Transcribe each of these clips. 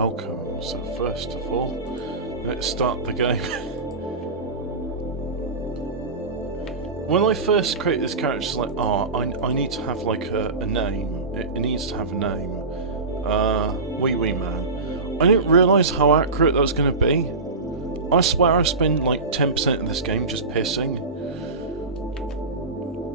welcome. So first of all, let's start the game. When I first created this character, it's like, oh, I need to have like a name. It needs to have a name. Wee Wee Man. I didn't realise how accurate that was going to be. I swear I spend like 10% of this game just pissing.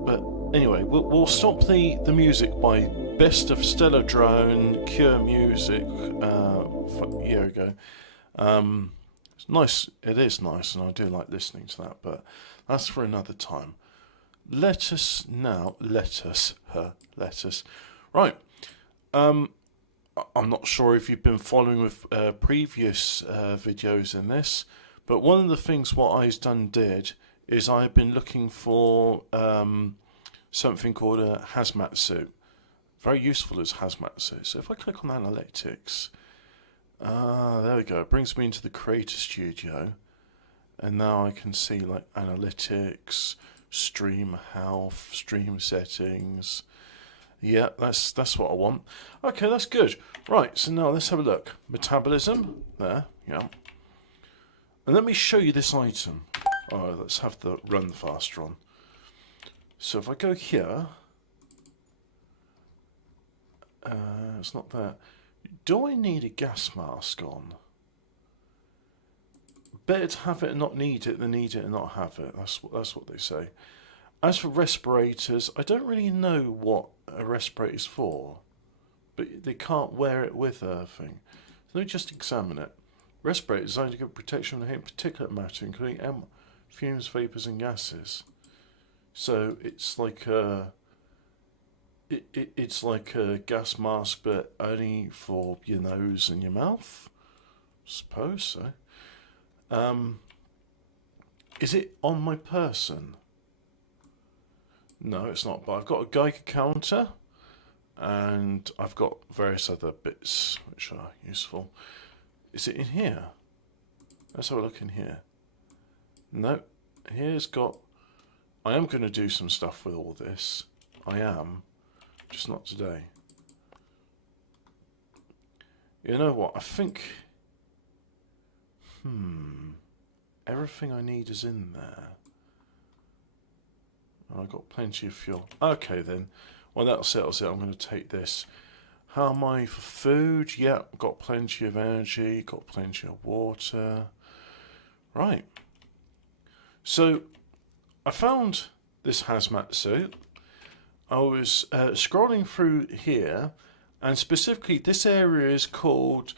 But anyway, we'll stop the music by Best of Stellar Drone, Cure Music, a year ago. It's nice, it is nice, and I do like listening to that, but that's for another time. Let us. Right. I'm not sure if you've been following with previous videos in this, but one of the things what I've did is I've been looking for something called a hazmat suit. Very useful as hazmat suit. So if I click on analytics, there we go. It brings me into the Creator Studio, and now I can see like analytics, stream health, stream settings. Yeah, that's what I want. Okay, that's good. Right, so now let's have a look. Metabolism, there, yeah. And let me show you this item. Oh, let's have the run faster on. So if I go here, it's not there. Do I need a gas mask on? Better to have it and not need it than need it and not have it. That's what they say. As for respirators, I don't really know what a respirator is for, but they can't wear it with a thing. So let me just examine it. Respirator designed to give protection from particulate matter, including fumes, vapors, and gases. So it's like it's like a gas mask, but only for your nose and your mouth. Suppose so. Is it on my person? No, it's not. But I've got a Geiger counter, and I've got various other bits which are useful. Is it in here? Let's have a look in here. No, here's got. I am going to do some stuff with all this. I am. Just not today. You know what? I think. Everything I need is in there. And I've got plenty of fuel. Okay then. Well, that settles it. I'm going to take this. How am I for food? Yeah, I've got plenty of energy. Got plenty of water. Right. So, I found this hazmat suit. I was scrolling through here, and specifically this area is called.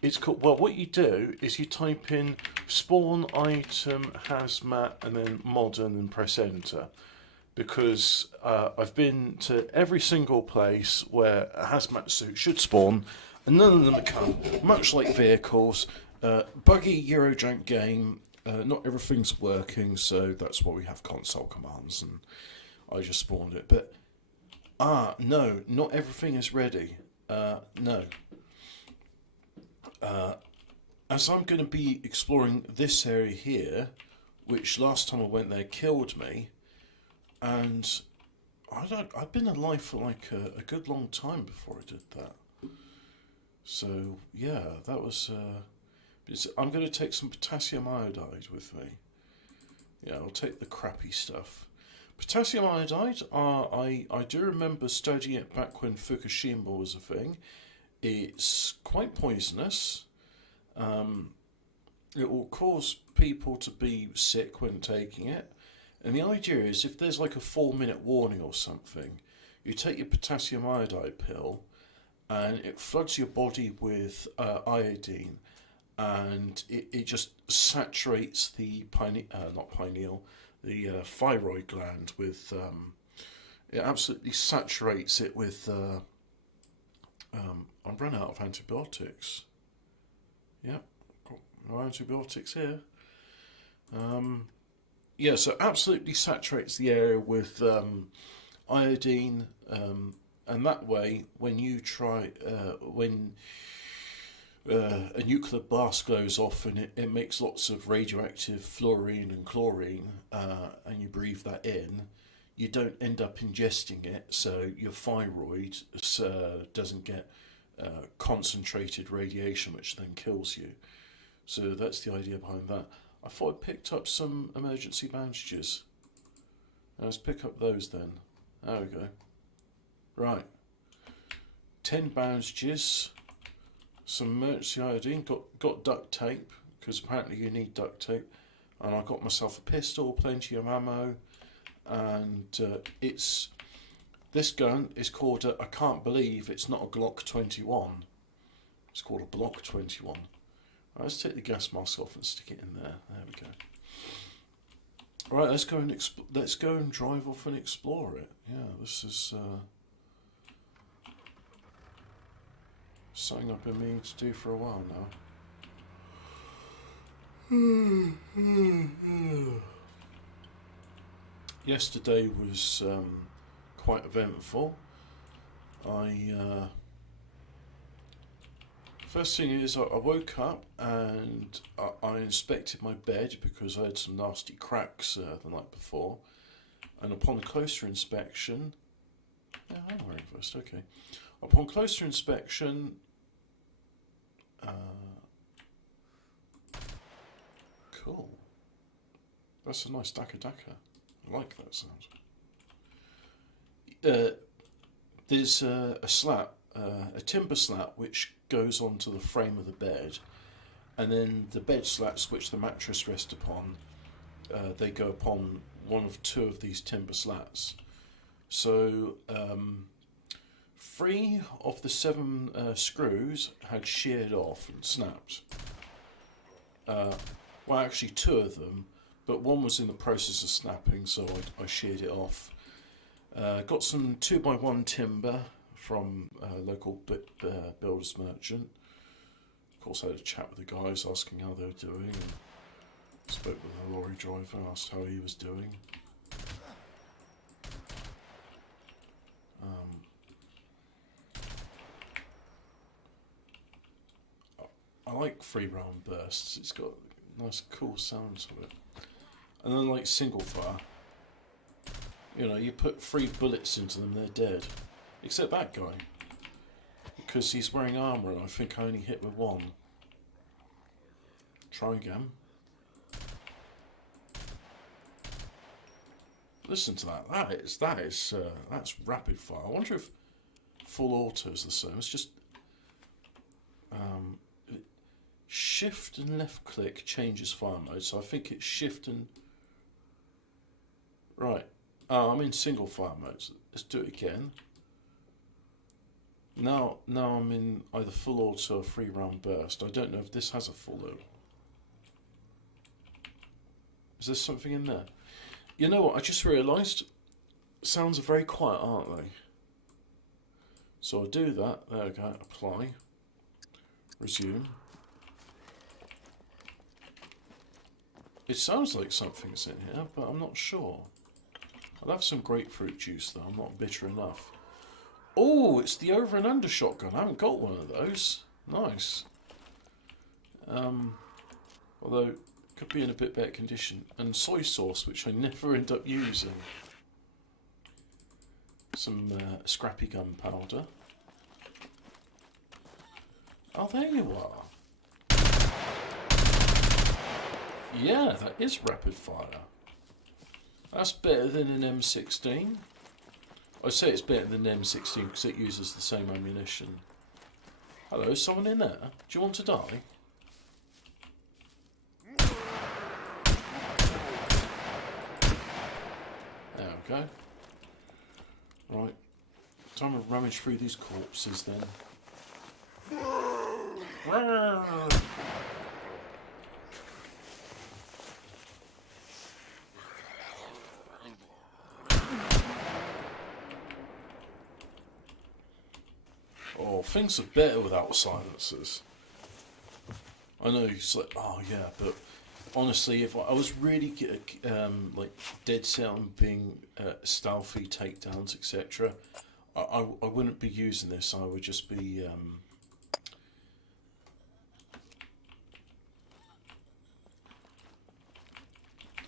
It's called. Well, what you do is you type in spawn item hazmat and then modern and press enter, because I've been to every single place where a hazmat suit should spawn, and none of them come. Much like vehicles, buggy Eurojank game. Not everything's working, so that's why we have console commands, and I just spawned it. But no, not everything is ready. No. As I'm going to be exploring this area here, which last time I went there killed me, and I've been alive for like a good long time before I did that. So yeah, that was. I'm going to take some potassium iodide with me. Yeah, I'll take the crappy stuff. Potassium iodide, I do remember studying it back when Fukushima was a thing. It's quite poisonous. It will cause people to be sick when taking it. And the idea is if there's like a 4-minute warning or something, you take your potassium iodide pill and it floods your body with iodine, and it just saturates the the thyroid gland with it absolutely saturates it with I've run out of antibiotics. Yeah, got no antibiotics here. Yeah, so absolutely saturates the area with iodine, and that way when you try when a nuclear blast goes off and it makes lots of radioactive fluorine and chlorine, and you breathe that in, you don't end up ingesting it, so your thyroid doesn't get concentrated radiation, which then kills you. So that's the idea behind that. I thought I picked up some emergency bandages. Let's pick up those then. There we go. Right. 10 bandages. Some emergency iodine. Got duct tape, because apparently you need duct tape. And I got myself a pistol, plenty of ammo. And this gun is called I can't believe it's not a Glock 21. It's called a Block 21. Right, let's take the gas mask off and stick it in there. There we go. Right, let's go and drive off and explore it. Yeah, this is something I've been meaning to do for a while now. Yesterday was quite eventful. First thing is, I woke up and I inspected my bed because I had some nasty cracks the night before. And upon closer inspection, yeah, I'm wearing first. Okay. Upon closer inspection, cool. That's a nice Daka Daka. I like that sound. There's a slat, a timber slat, which goes onto the frame of the bed, and then the bed slats which the mattress rests upon, they go upon one of two of these timber slats. So 3 of the 7 screws had sheared off and snapped. Well, actually 2 of them, but one was in the process of snapping, so I sheared it off. Got some 2x1 timber from a local builder's merchant. Of course, I had a chat with the guys, asking how they were doing, and spoke with the lorry driver, asked how he was doing. I like free round bursts. It's got nice, cool sound to it. And then, like single fire, you know, you put 3 bullets into them, they're dead. Except that guy, because he's wearing armour, and I think I only hit with 1. Try again. Listen to that. That's rapid fire. I wonder if full auto is the same. It's just shift and left click changes fire mode. So I think it's shift and right. Oh, I'm in single fire mode. So let's do it again. Now I'm in either full auto or 3 round burst. I don't know if this has a full auto. Is there something in there? You know what, I just realised sounds are very quiet, aren't they? So I'll do that. There we go. Apply. Resume. It sounds like something's in here, but I'm not sure. I'll have some grapefruit juice though. I'm not bitter enough. Oh, it's the over and under shotgun. I haven't got one of those. Nice. Although could be in a bit better condition. And soy sauce, which I never end up using. Some scrappy gunpowder. Oh, there you are. Yeah, that is rapid fire. That's better than an M16. I say it's better than an M16 because it uses the same ammunition. Hello, is someone in there? Do you want to die? There we go. Right. Time to rummage through these corpses then. Oh, things are better without silencers. I know it's like, oh yeah, but honestly, if I was really like dead set on being stealthy takedowns, etc., I wouldn't be using this. I would just be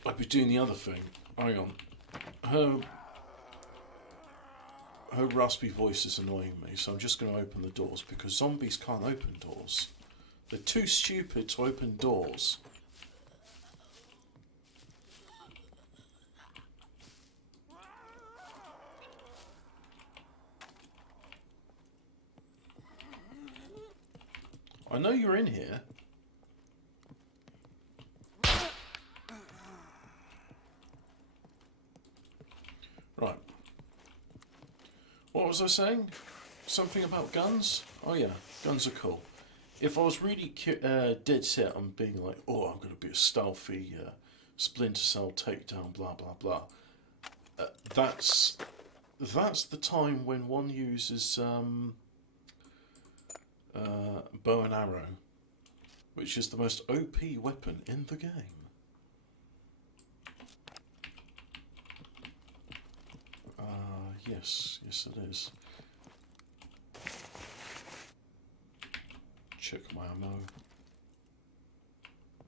I'd be doing the other thing. Hang on. her raspy voice is annoying me, so I'm just going to open the doors because zombies can't open doors. They're too stupid to open doors. I know you're in here. Right. What was I saying? Something about guns? Oh yeah, guns are cool. If I was really dead set on being like, oh, I'm going to be a stealthy Splinter Cell takedown, blah blah blah, that's the time when one uses bow and arrow, which is the most OP weapon in the game. Yes, it is. Check my ammo.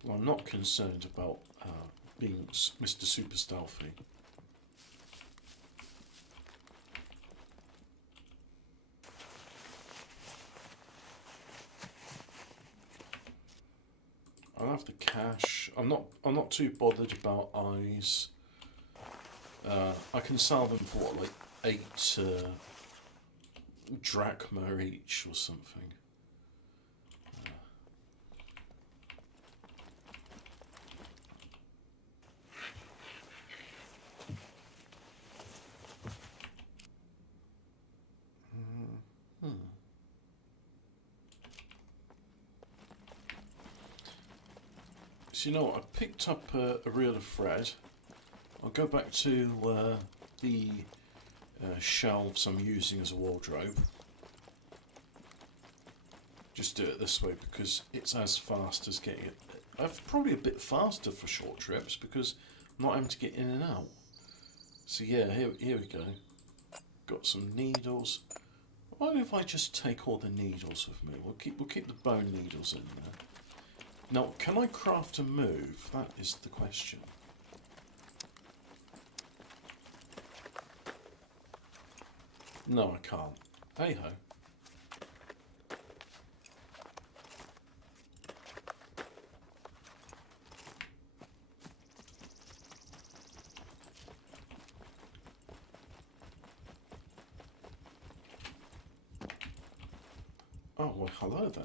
Well, I'm not concerned about being Mr. Super Stealthy. I'll have the cash. I'm not too bothered about eyes. I can sell them for what, like 8 drachma each or something. So you know what, I picked up a reel of thread. I'll go back to the shelves I'm using as a wardrobe. Just do it this way because it's as fast as getting it. Probably a bit faster for short trips because I'm not having to get in and out. So yeah, here we go. Got some needles. Why if I just take all the needles with me? We'll keep the bone needles in there. Now, can I craft a move? That is the question. No, I can't. Hey ho. Oh, well, hello there.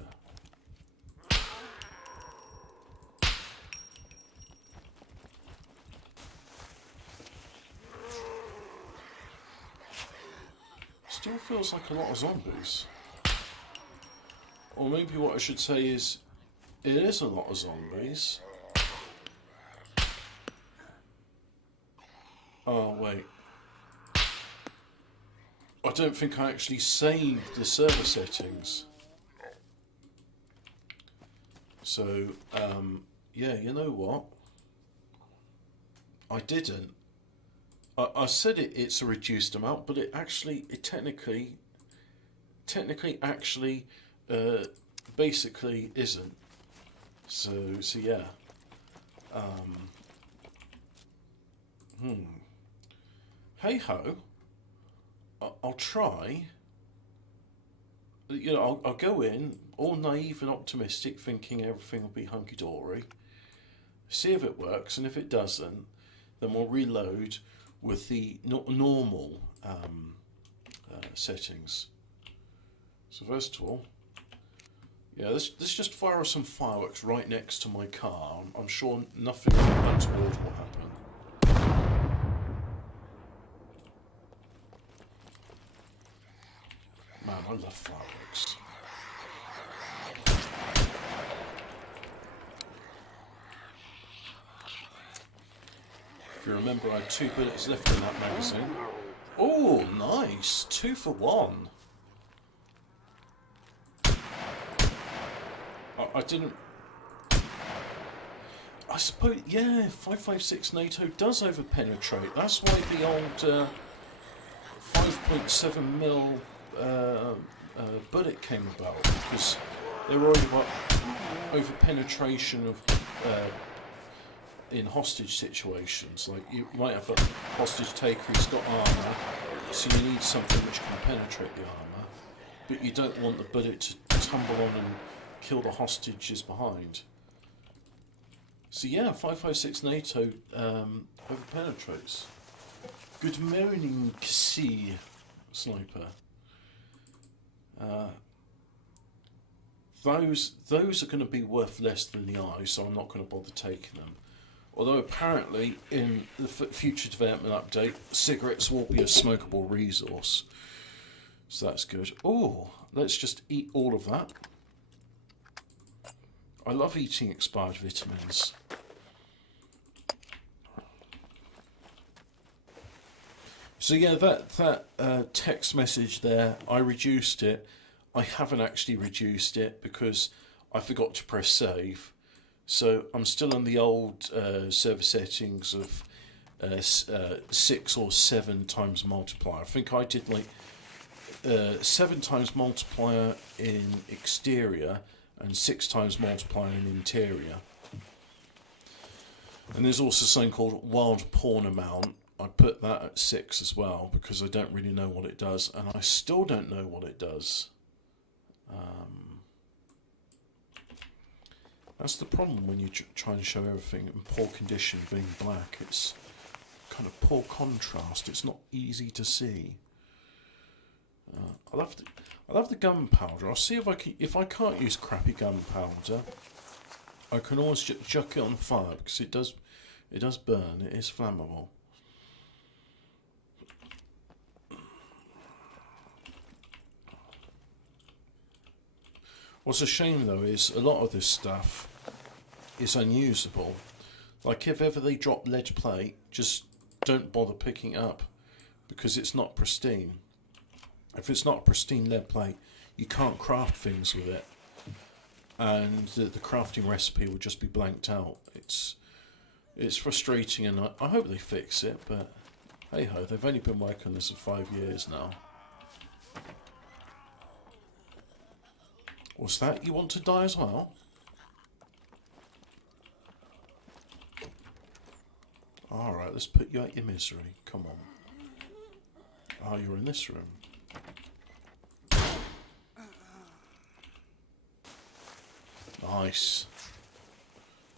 Still feels like a lot of zombies. Or maybe what I should say is, it is a lot of zombies. Oh, wait. I don't think I actually saved the server settings. So, yeah, you know what? I didn't. I said it's a reduced amount, but it technically actually basically isn't. So yeah. Hey ho. I'll try. You know, I'll go in all naive and optimistic, thinking everything will be hunky dory. See if it works, and if it doesn't, then we'll reload with the normal settings. So first of all, yeah, let's just fire some fireworks right next to my car. I'm sure nothing untoward will happen. Man, I love fireworks. If you remember, I had 2 bullets left in that magazine. Oh, nice! 2 for 1. I didn't... I suppose, yeah, 5.56 NATO does over-penetrate. That's why the old 5.7mm bullet came about, because they were already about over-penetration of... in hostage situations. Like, you might have a hostage taker who's got armour, So you need something which can penetrate the armour, but you don't want the bullet to tumble on and kill the hostages behind. So yeah, 5.56 NATO over-penetrates. Good morning, C sniper. Those are going to be worth less than the eye, so I'm not going to bother taking them. Although apparently in the future development update, cigarettes will be a smokable resource. So that's good. Oh, let's just eat all of that. I love eating expired vitamins. So yeah, that text message there, I reduced it. I haven't actually reduced it because I forgot to press save. So I'm still on the old server settings of 6 or 7 times multiplier. I think I did like 7 times multiplier in exterior and 6 times multiplier in interior. And there's also something called wild porn amount. I put that at 6 as well because I don't really know what it does, and I still don't know what it does. That's the problem when you try and show everything in poor condition being black. It's kind of poor contrast. It's not easy to see. I love the gunpowder. I'll see if I can't use crappy gunpowder, I can always chuck it on fire because it does burn. It is flammable. What's a shame though is a lot of this stuff is unusable. Like if ever they drop lead plate, just don't bother picking it up because it's not pristine. If it's not a pristine lead plate, you can't craft things with it, and the crafting recipe will just be blanked out. It's frustrating, and I hope they fix it, but hey ho, they've only been working on this for 5 years now. What's that? You want to die as well? Alright, let's put you out your misery. Come on. Oh, you're in this room. Nice.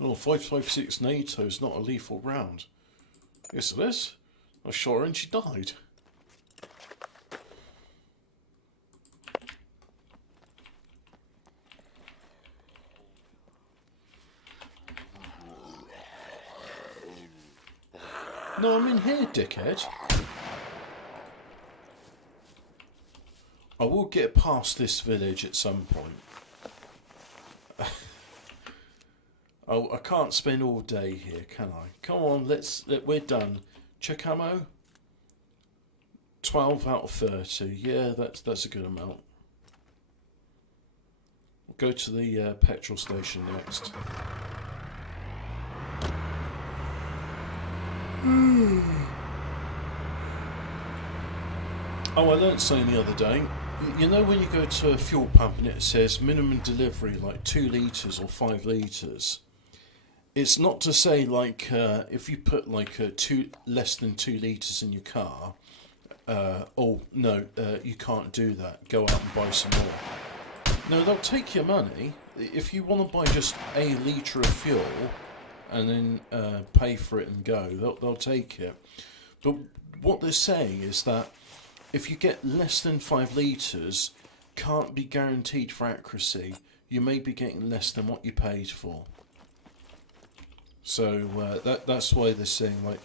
Oh, 5.56 NATO is not a lethal round. Yes, it is. I shot her and she died. No, I'm in here, dickhead. I will get past this village at some point. Oh, I can't spend all day here, can I? Come on, we're done. Check ammo. 12 out of 30. Yeah, that's a good amount. We'll go to the petrol station next. Oh, I learnt something the other day. You know when you go to a fuel pump and it says minimum delivery like 2 litres or 5 litres, it's not to say like if you put like less than 2 litres in your car, oh no, you can't do that, go out and buy some more. No, they'll take your money. If you want to buy just a litre of fuel and then pay for it and go, they'll take it. But what they're saying is that if you get less than 5 litres, can't be guaranteed for accuracy. You may be getting less than what you paid for. So that's why they're saying, like,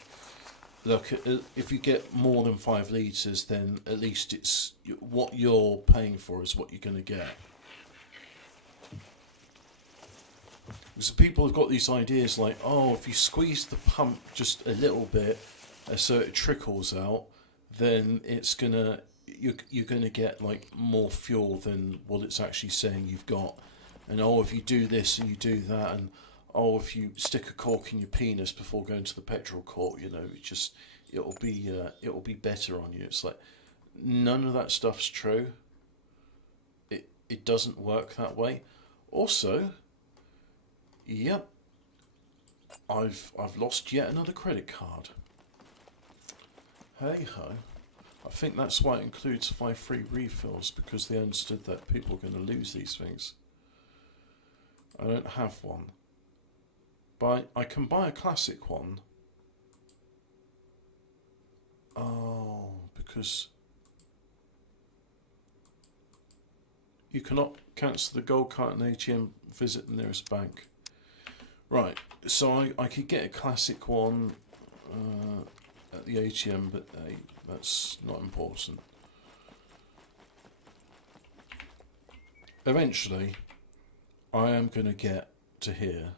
look, if you get more than 5 litres, then at least it's what you're paying for is what you're going to get. Because people have got these ideas like, oh, if you squeeze the pump just a little bit so it trickles out, then you're gonna get like more fuel than what it's actually saying you've got. And oh, if you do this and you do that, and oh, if you stick a cork in your penis before going to the petrol court, you know, it'll be better on you. It's like none of that stuff's true. It doesn't work that way. Also, yep, I've lost yet another credit card. Hey ho. I think that's why it includes 5 free refills, because they understood that people are going to lose these things. I don't have one. But I can buy a classic one. Oh, because you cannot cancel the gold card in ATM, visit the nearest bank. Right, so I could get a classic one at the ATM, but that's not important. Eventually, I am going to get to here.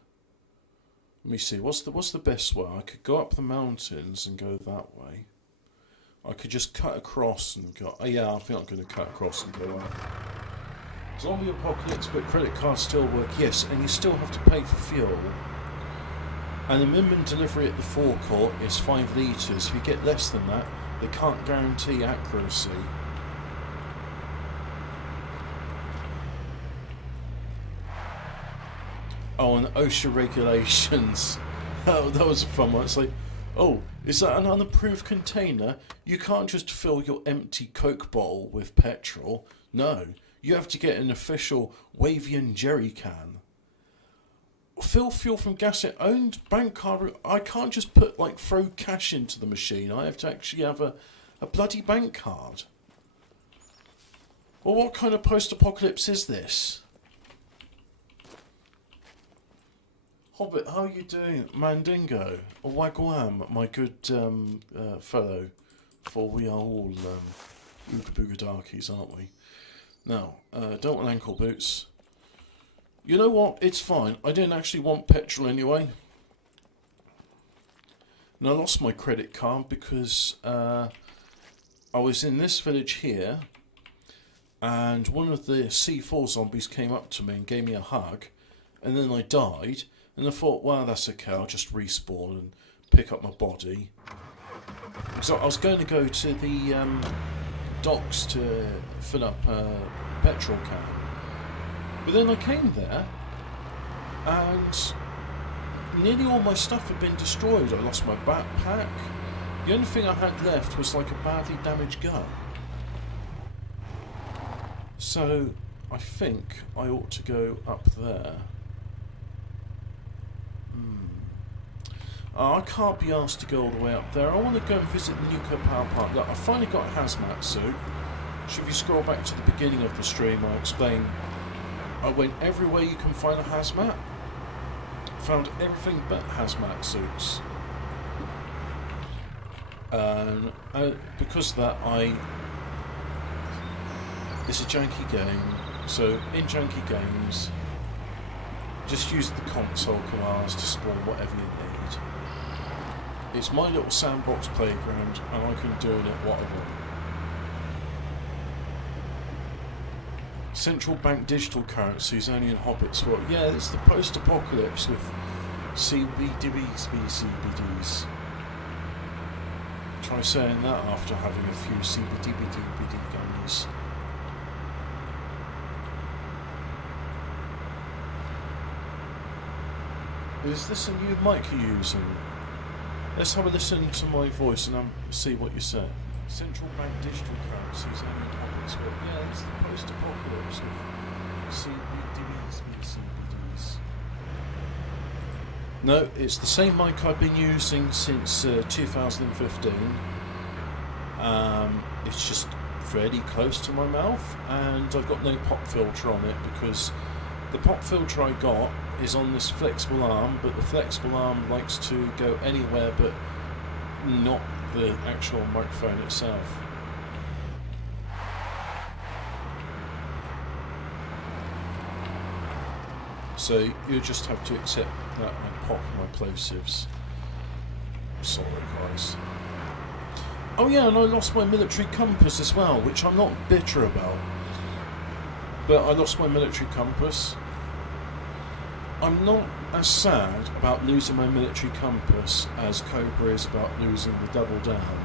Let me see, what's the best way? I could go up the mountains and go that way. I could just cut across and go... Oh yeah, I think I'm going to cut across and go up. Zombie apocalypse, but credit cards still work, yes, and you still have to pay for fuel. And the minimum delivery at the forecourt is 5 litres. If you get less than that, they can't guarantee accuracy. Oh, and OSHA regulations. Oh, that was a fun one. It's like, oh, is that an unapproved container? You can't just fill your empty Coke bottle with petrol. No, you have to get an official Wavian jerry can. Fill fuel from gas at owned bank card. I can't just throw cash into the machine. I have to actually have a bloody bank card. Well, what kind of post-apocalypse is this? Hobbit, how are you doing? Mandingo, or Wagwam, my good fellow, for we are all Ooga Booga Darkies, aren't we? Now, don't want ankle boots. You know what? It's fine. I didn't actually want petrol anyway. And I lost my credit card because I was in this village here, and one of the C4 zombies came up to me and gave me a hug, and then I died, and I thought, well, that's okay, I'll just respawn and pick up my body. So I was going to go to the docks to fill up a petrol can. But then I came there, and nearly all my stuff had been destroyed. I lost my backpack. The only thing I had left was like a badly damaged gun. So I think I ought to go up there. I can't be asked to go all the way up there. I want to go and visit the nuclear power plant. Look, I finally got a hazmat suit. So if you scroll back to the beginning of the stream, I explain. I went everywhere you can find a hazmat. Found everything but hazmat suits. And because of that, it's a janky game. So in janky games, just use the console commands to spawn whatever you need. It's my little sandbox playground, and I can do in it what I want. Central bank digital currencies only in Hobbit's world. Yeah, it's the post-apocalypse with CBDBs. Try saying that after having a few CBDBD gummies. Is this a new mic you're using? Let's have a listen to my voice and see what you say. Central bank digital currencies only in Hobbit's world. Yeah, it's the post-apocalypse with CBDBs. No, it's the same mic I've been using since 2015. It's just fairly close to my mouth, and I've got no pop filter on it because the pop filter I got is on this flexible arm, but the flexible arm likes to go anywhere but not the actual microphone itself. So you just have to accept that my pop my plosives. Sorry guys. Oh yeah, and I lost my military compass as well, which I'm not bitter about. But I lost my military compass. I'm not as sad about losing my military compass as Cobra is about losing the double down.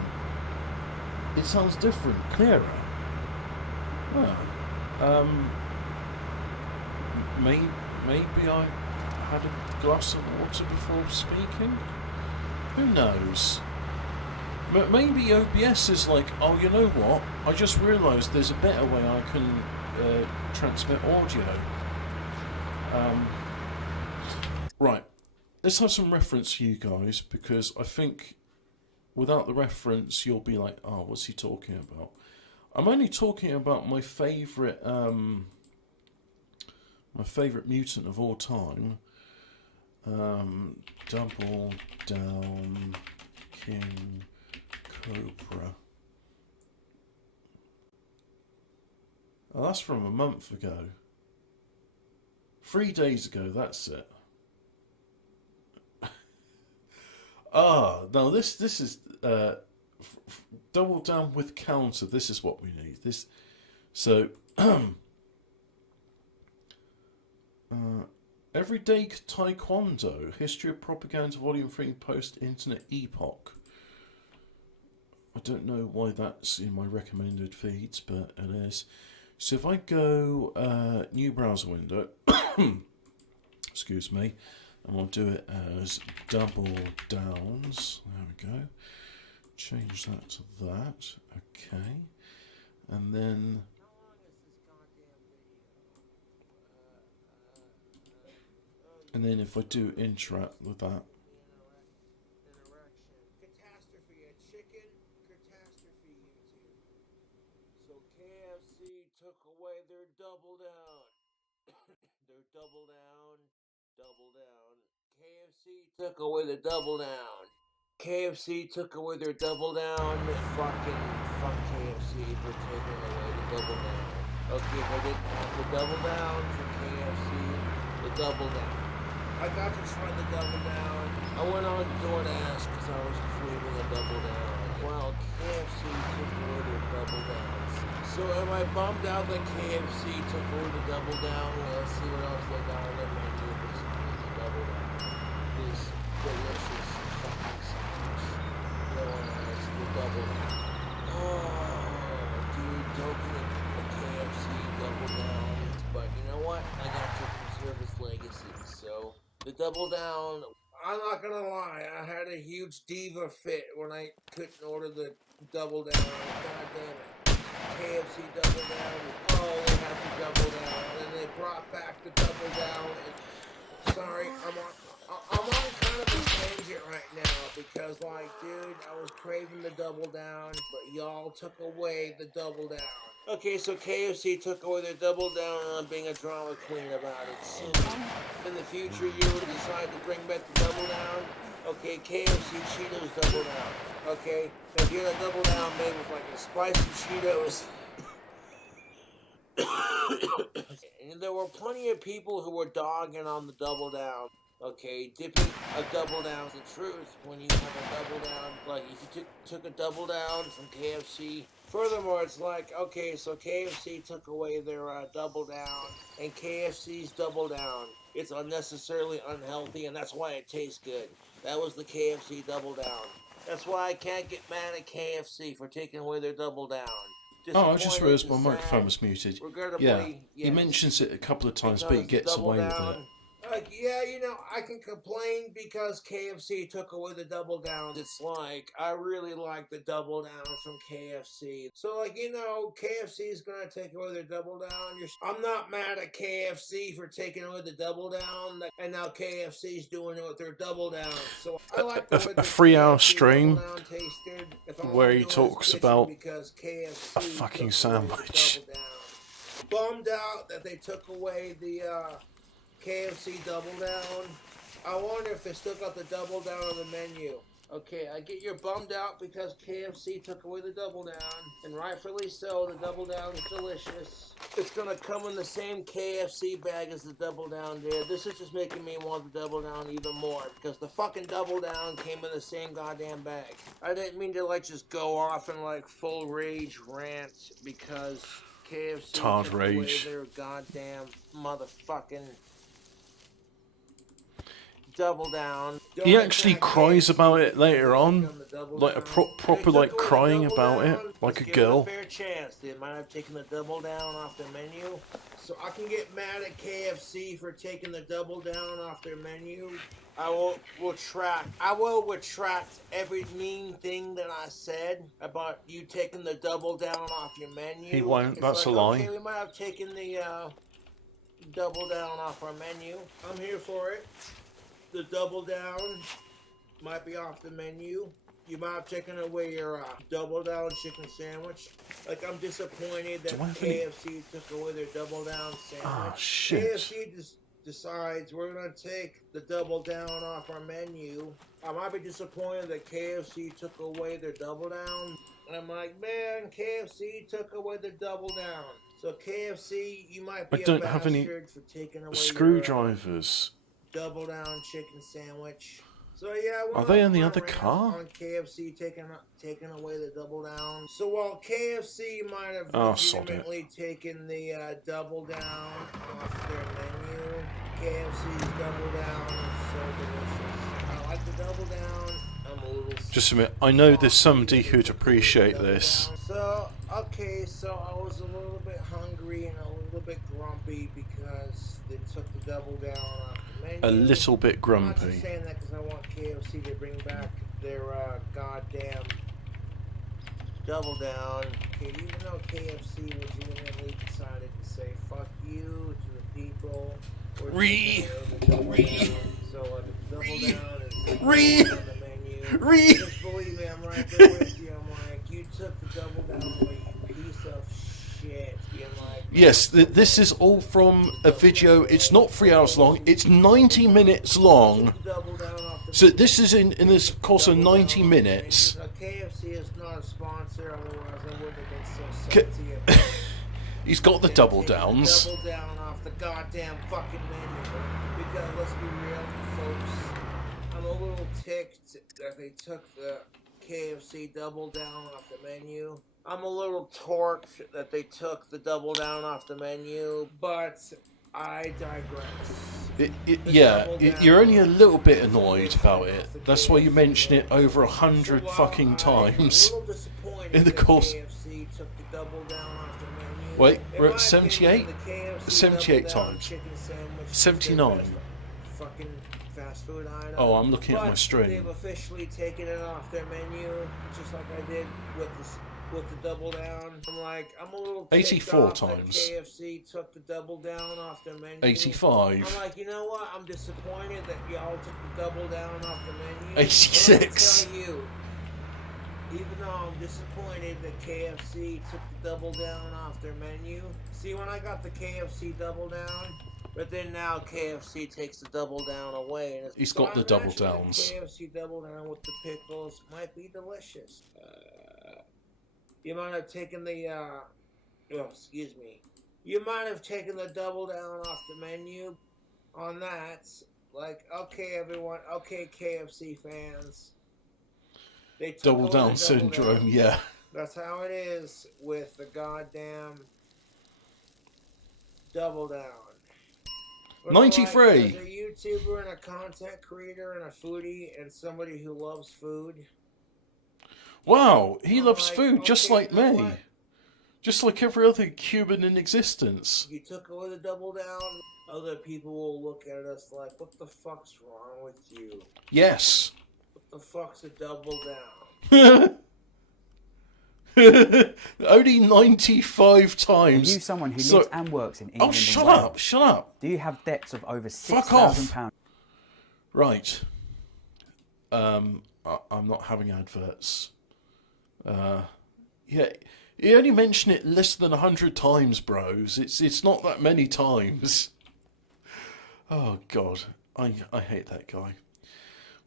It sounds different, clearer. Well, maybe I had a glass of water before speaking? Who knows? Maybe OBS is like, oh, you know what? I just realised there's a better way I can transmit audio. Right, let's have some reference for you guys, because I think without the reference you'll be like, oh, what's he talking about? I'm only talking about my favourite mutant of all time, Double Down King Cobra. Oh, that's from a month ago. 3 days ago, that's it. No, this is double down with counter. This is what we need. This so everyday taekwondo history of propaganda volume 3 post internet epoch. I don't know why that's in my recommended feeds, but it is. So if I go new browser window, excuse me, and we'll do it as double downs. There we go. Change that to that. Okay. And then if I do interact with that. Catastrophe, a chicken catastrophe YouTube. So KFC took away their double down. Their double down, double down. KFC took away the double down. KFC took away their double down. Fuck KFC for taking away the double down. Okay, if I didn't have the double down from KFC, the double down. I got to try the double down. I went on DoorDash because I was craving a double down. Well, KFC took away their double downs. So am I bummed out that KFC took away the double down? Well, let's see what else they got on their menu besides the double down. This delicious fucking sandwich. No one has the double down. Oh, dude, don't get the KFC double down. But you know what? I got to preserve its legacy, so... The double down, I'm not gonna lie, I had a huge diva fit when I couldn't order the double down. God damn it. KFC double down, oh, they have the double down, and they brought back the double down. And, sorry, I'm on kind of a tangent right now because, like, dude, I was craving the double down, but y'all took away the double down. Okay, so KFC took away their double down on being a drama queen about it. So, in the future, you would decide to bring back the double down. Okay, KFC Cheetos double down. Okay, if you had a double down made with like a spicy Cheetos. And there were plenty of people who were dogging on the double down. Okay, dipping a double down is the truth when you have a double down. Like, if you took a double down from KFC. Furthermore, it's like, okay, so KFC took away their double down, and KFC's double down. It's unnecessarily unhealthy, and that's why it tastes good. That was the KFC double down. That's why I can't get mad at KFC for taking away their double down. Oh, I just realised my microphone was muted. Yeah, yes, he mentions it a couple of times, but he gets away with it. Like, yeah, you know, I can complain because KFC took away the double down. It's like, I really like the double down from KFC. So, like, you know, KFC is going to take away their double down. I'm not mad at KFC for taking away the double down. And now KFC's doing it with their double down. So, I like the way a 3-hour KFC stream where he doing talks is about because KFC a fucking sandwich. Bummed out that they took away the, KFC double down. I wonder if they still got the double down on the menu. Okay, I get you're bummed out because KFC took away the double down, and rightfully so. The double down is delicious. It's gonna come in the same KFC bag as the double down did. This is just making me want the double down even more because the fucking double down came in the same goddamn bag. I didn't mean to like just go off and like full rage rant because KFC took away their goddamn motherfucking double down. He Don't actually attack cries KFC about it because later they on, took the double like a down. proper They like took away the crying double about it, down. like Let's a give girl. it a fair chance. They might have taken the double down off their menu. So I can get mad at KFC for taking the double down off their menu. I will retract every mean thing that I said about you taking the double down off your menu. He won't. It's That's like, a lie. okay, we might have taken the double down off our menu. I'm here for it. The double down might be off the menu. You might have taken away your double down chicken sandwich. Like, I'm disappointed that Do I have any- KFC took away their double down sandwich. Ah, shit. KFC decides we're gonna take the double down off our menu. I might be disappointed that KFC took away their double down. And I'm like, man, KFC took away the double down. So KFC, you might be I don't a have any bastard for taking away screwdrivers. your double down chicken sandwich. So yeah, Are they in the other rant car? on KFC taking away the double down. So while KFC might have Oh, sod it. legitimately taken the double down off their menu, KFC's double down is so delicious. I like the double down. I'm a little. Just a minute. I know there's somebody who'd appreciate this. So okay, so I was a little bit hungry and a little bit grumpy because they took the double down off the menu. A little bit I'm not grumpy. just saying that because I want KFC to bring back their goddamn double down. Okay, even though KFC legitimately decided to say fuck you to the people. So the double down is on the menu. Just believe me, I'm right there with you. I'm like, you took the double down away, you piece of shit. I'm like, Yes, this is all from a video. It's not 3 hours long. It's 90 minutes long. So this is in this course of 90 minutes. KFC is not a sponsor, otherwise I wouldn't have been so salty. He's got the double downs. Double down off the goddamn fucking menu. Because let's be real, folks. I'm a little ticked that they took the KFC double down off the menu. I'm a little torqued that they took the double down off the menu, but I digress. You're only a little bit annoyed about it. That's why you mention it over 100 fucking times in the course. Wait, we're at 78? 78 times. 79. Fucking fast food item. Oh, I'm looking at my stream. They've officially taken it off their menu, just like I did with the double down. I'm a little 84 off times. That KFC took the double down off their menu. 85. I'm like, you know what? I'm disappointed that y'all took the double down off the menu. 86. But let me tell you, even though I'm disappointed that KFC took the double down off their menu. See, when I got the KFC double down, but then now KFC takes the double down away. And He's got the double downs. KFC double down with the pickles might be delicious. You might have taken the, excuse me. You might have taken the double down off the menu on that. Like, okay, everyone. Okay, KFC fans. They took Double away down the syndrome, down. yeah. That's how it is with the goddamn double down. But 93. As a YouTuber and a content creator and a foodie and somebody who loves food. Wow, he loves food just like you know me. what? Just like every other Cuban in existence. You took away the double down. Other people will look at us like, what the fuck's wrong with you? Yes. What the fuck's a double down? Only 95 times. Are you someone who lives and works in England? Oh, shut up! Shut up! Do you have debts of over Fuck off! £6,000? Right. I'm not having adverts. Yeah, you only mention it less than 100 times, bros. It's not that many times. Oh God, I hate that guy.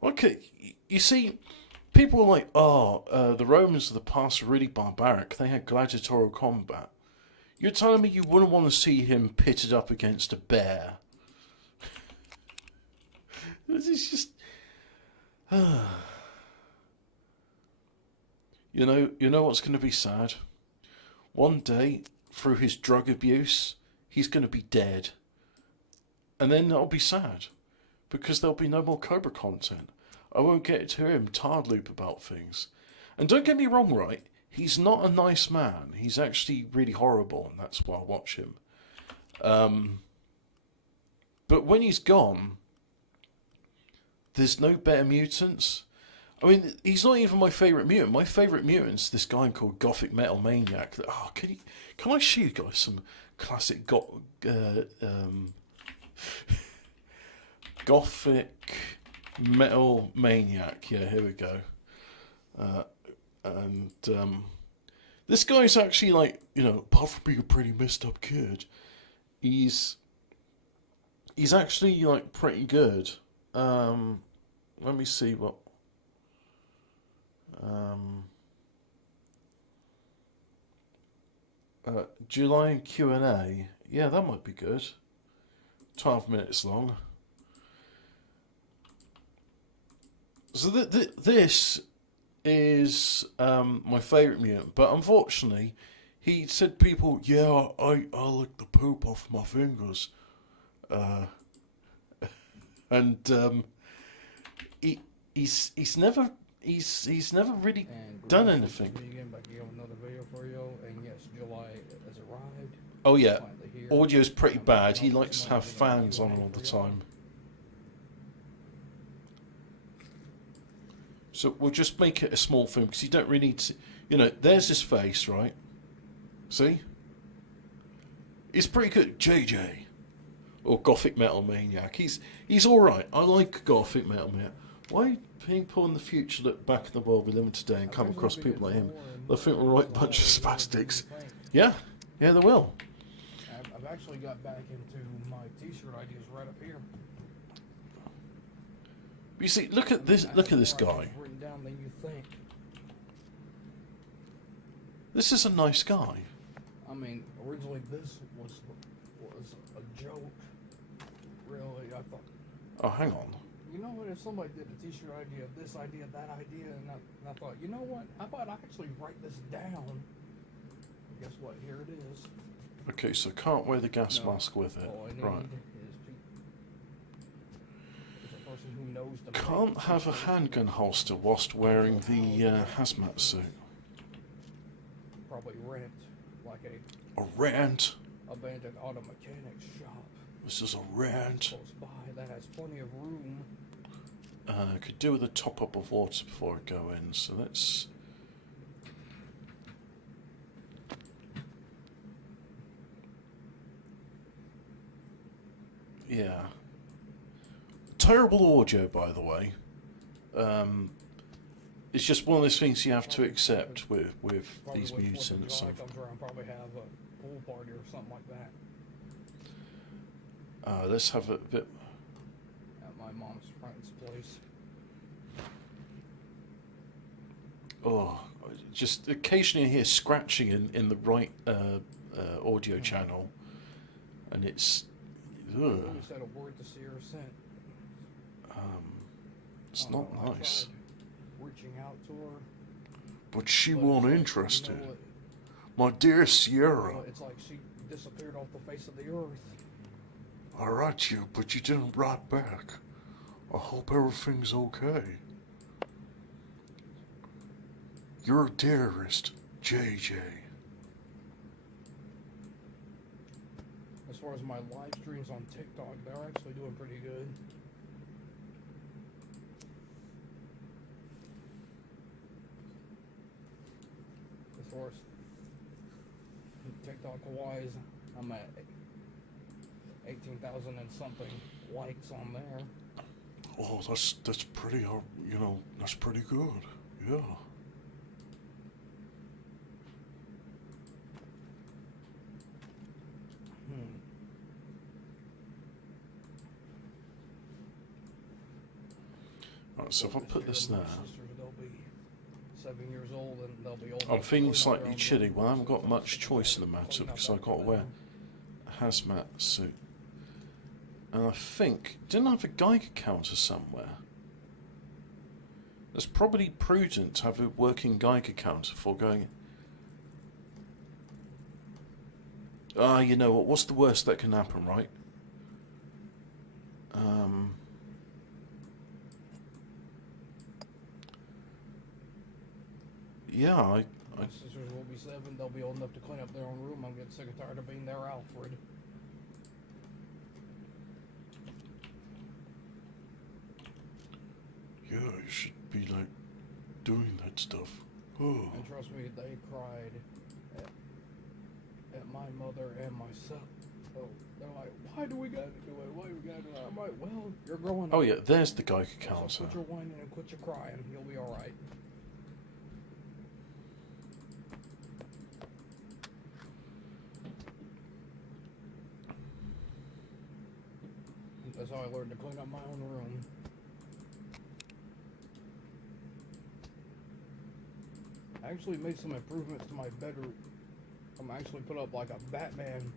Okay, you see, people are like, oh, the Romans of the past were really barbaric. They had gladiatorial combat. You're telling me you wouldn't want to see him pitted up against a bear? It's just... You know what's going to be sad? One day, through his drug abuse, he's going to be dead. And then that'll be sad. because there'll be no more Cobra content. I won't get to hear him tard loop about things. And don't get me wrong, right? He's not a nice man. He's actually really horrible, and that's why I watch him. But when he's gone, there's no better mutants. I mean, he's not even my favourite mutant. My favourite mutant's this guy called Gothic Metal Maniac. Oh, can I show you guys some classic Gothic Metal Maniac? Yeah, here we go. This guy's actually, like, you know, apart from being a pretty messed up kid, he's actually, like, pretty good. Let me see what. July Q&A. Yeah, that might be good. 12 minutes long. So this is my favourite mutant, but unfortunately, he said people, yeah, I lick the poop off my fingers, and he's never really done anything. Another video for you, and yes, July has arrived. Oh yeah, audio's pretty bad. He likes to have fans on all the time. So we'll just make it a small film because you don't really need to, you know, there's his face, right? See? He's pretty good. JJ. Or Gothic Metal Maniac. He's alright. I like Gothic Metal Maniac. Why people in the future look back at the world we live in today and come across people like him? They'll think we're a right bunch of spastics. Yeah, they will. I've actually got back into my t-shirt ideas right up here. You see, look at this guy. Written down than you think. This is a nice guy. I mean, originally this was a joke. Really, I thought. Oh, hang on. You know what? If somebody did a t-shirt idea, this idea, that idea, and I thought, you know what? How about I actually write this down? Guess what? Here it is. Okay, so can't wear the gas mask with it. All I need Right. is a person who knows the Can't have a handgun holster whilst wearing the hazmat suit. Probably rent like A rent. abandoned auto mechanics shop This is a rent. close by that has plenty of room. Could do with a top up of water before I go in, so let's. Yeah. Terrible audio, by the way. It's just one of those things you have to accept with Probably these when mutants. 4th of July And, comes around, probably have a pool party or something like that let's have a bit. at my mom's friend's place. Oh, just occasionally you hear scratching in the right audio channel, and it's. Who said a word to see her sent? It's I don't not know, I nice. tried reaching out to her. But she but wasn't you know interested. what? My dear Sierra. It's like she disappeared off the face of the earth. I write you, but you didn't write back. I hope everything's okay. Your dearest, JJ. As far as my live streams on TikTok, they're actually doing pretty good. As far as TikTok wise, I'm at 18,000 and something likes on there. Oh, that's pretty. You know, that's pretty good. Yeah. Right, so if I put this there. They'll be 7 years old and they'll be old. I'm feeling slightly chilly. Well, I haven't got much choice in the matter because I've got to wear a hazmat suit. And I think, didn't I have a Geiger counter somewhere? It's probably prudent to have a working Geiger counter before going. You know what? What's the worst that can happen, right? Yeah, My sisters will be 7. They'll be old enough to clean up their own room. I'm getting sick and tired of being their Alfred. yeah, you should be like doing that stuff. Oh. And trust me, they cried at my mother and myself. So they're like, why do we gotta do it? Why do we gotta do it? I'm like, well, you're growing up. Oh yeah, there's the Geiger So counter. quit your whining and quit your crying. You'll be alright. That's how I learned to clean up my own room. I actually made some improvements to my bedroom. I'm actually put up like a Batman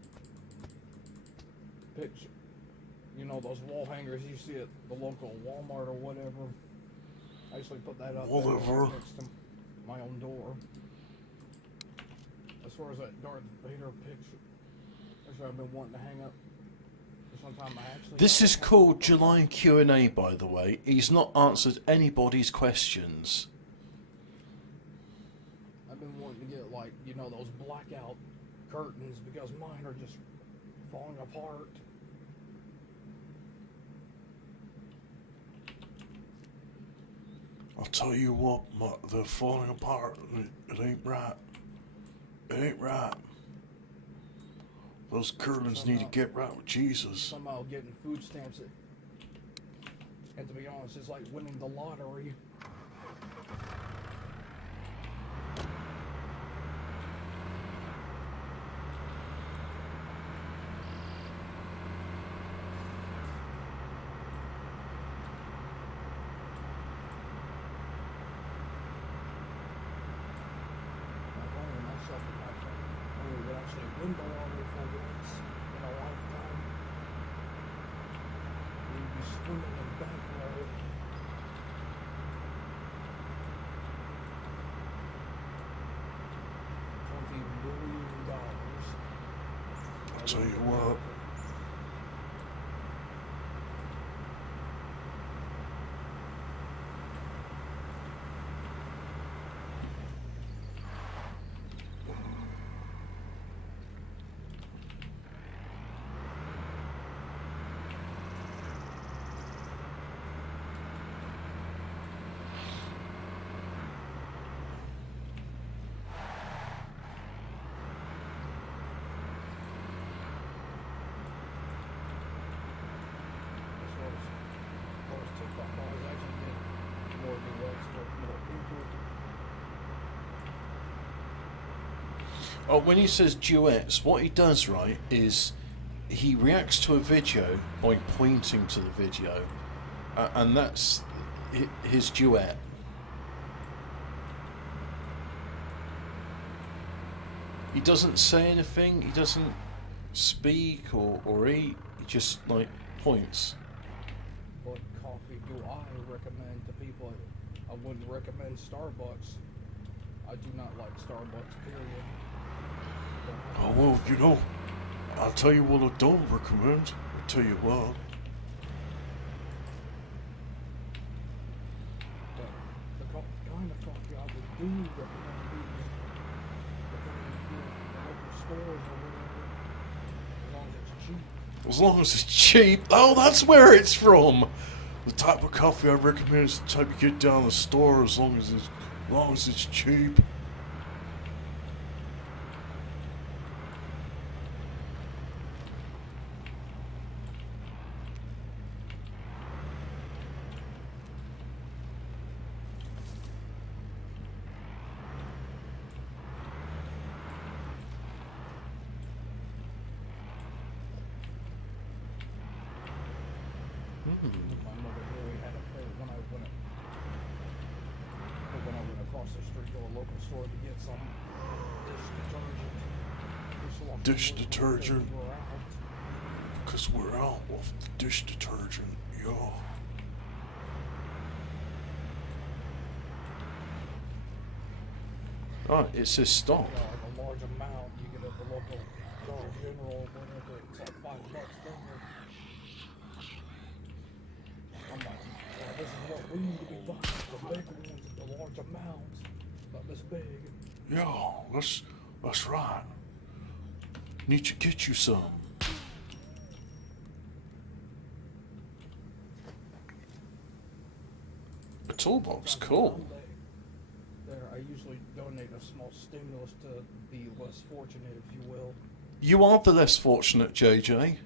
picture. You know, those wall hangers you see at the local Walmart or whatever. I actually put that up there next to my own door. As far as that Darth Vader picture, actually I've been wanting to hang up. Sometime I actually. This is called July Q&A, by the way. He's not answered anybody's questions. I've been wanting to get, like, you know, those blackout curtains because mine are just falling apart. I'll tell you what, they're falling apart. It ain't right. It ain't right. Those curtains need to get right with Jesus. Somehow getting food stamps it. And to be honest, it's like winning the lottery. If only myself and my family would actually win the lottery for once in a lifetime. We would be swimming in bankroll. $20 billion. I'll tell you what. As far as TikTok, I was actually getting more duets with more people. Oh, when he says duets, what he does, right, is he reacts to a video by pointing to the video, and that's his duet. He doesn't say anything, he doesn't speak or eat, he just, like, points. What coffee do I recommend to people? I wouldn't recommend Starbucks. I do not like Starbucks, period. Oh, well, you know, I'll tell you what I don't recommend. I'll tell you what. But the kind of coffee I would do recommend being the kind you get in the local stores or whatever, as long as it's cheap. As long as it's cheap. Oh, that's where it's from. The type of coffee I recommend is the type you get down the store as long as it's cheap. My mother really had a fit when I went across the street to a local store to get some dish detergent. Dish detergent. Because we're out of the dish detergent, yeah. Oh, it says stop. Yeah, like a large amount you get at the local Dollar General or whatever. It's like $5 there. I'm like, well, this is what we need to be buying, the big ones, the large amounts. about this big. Yeah, that's right. Need to get you some. A toolbox, cool. There, I usually donate a small stimulus to the less fortunate, if you will. You are the less fortunate, JJ.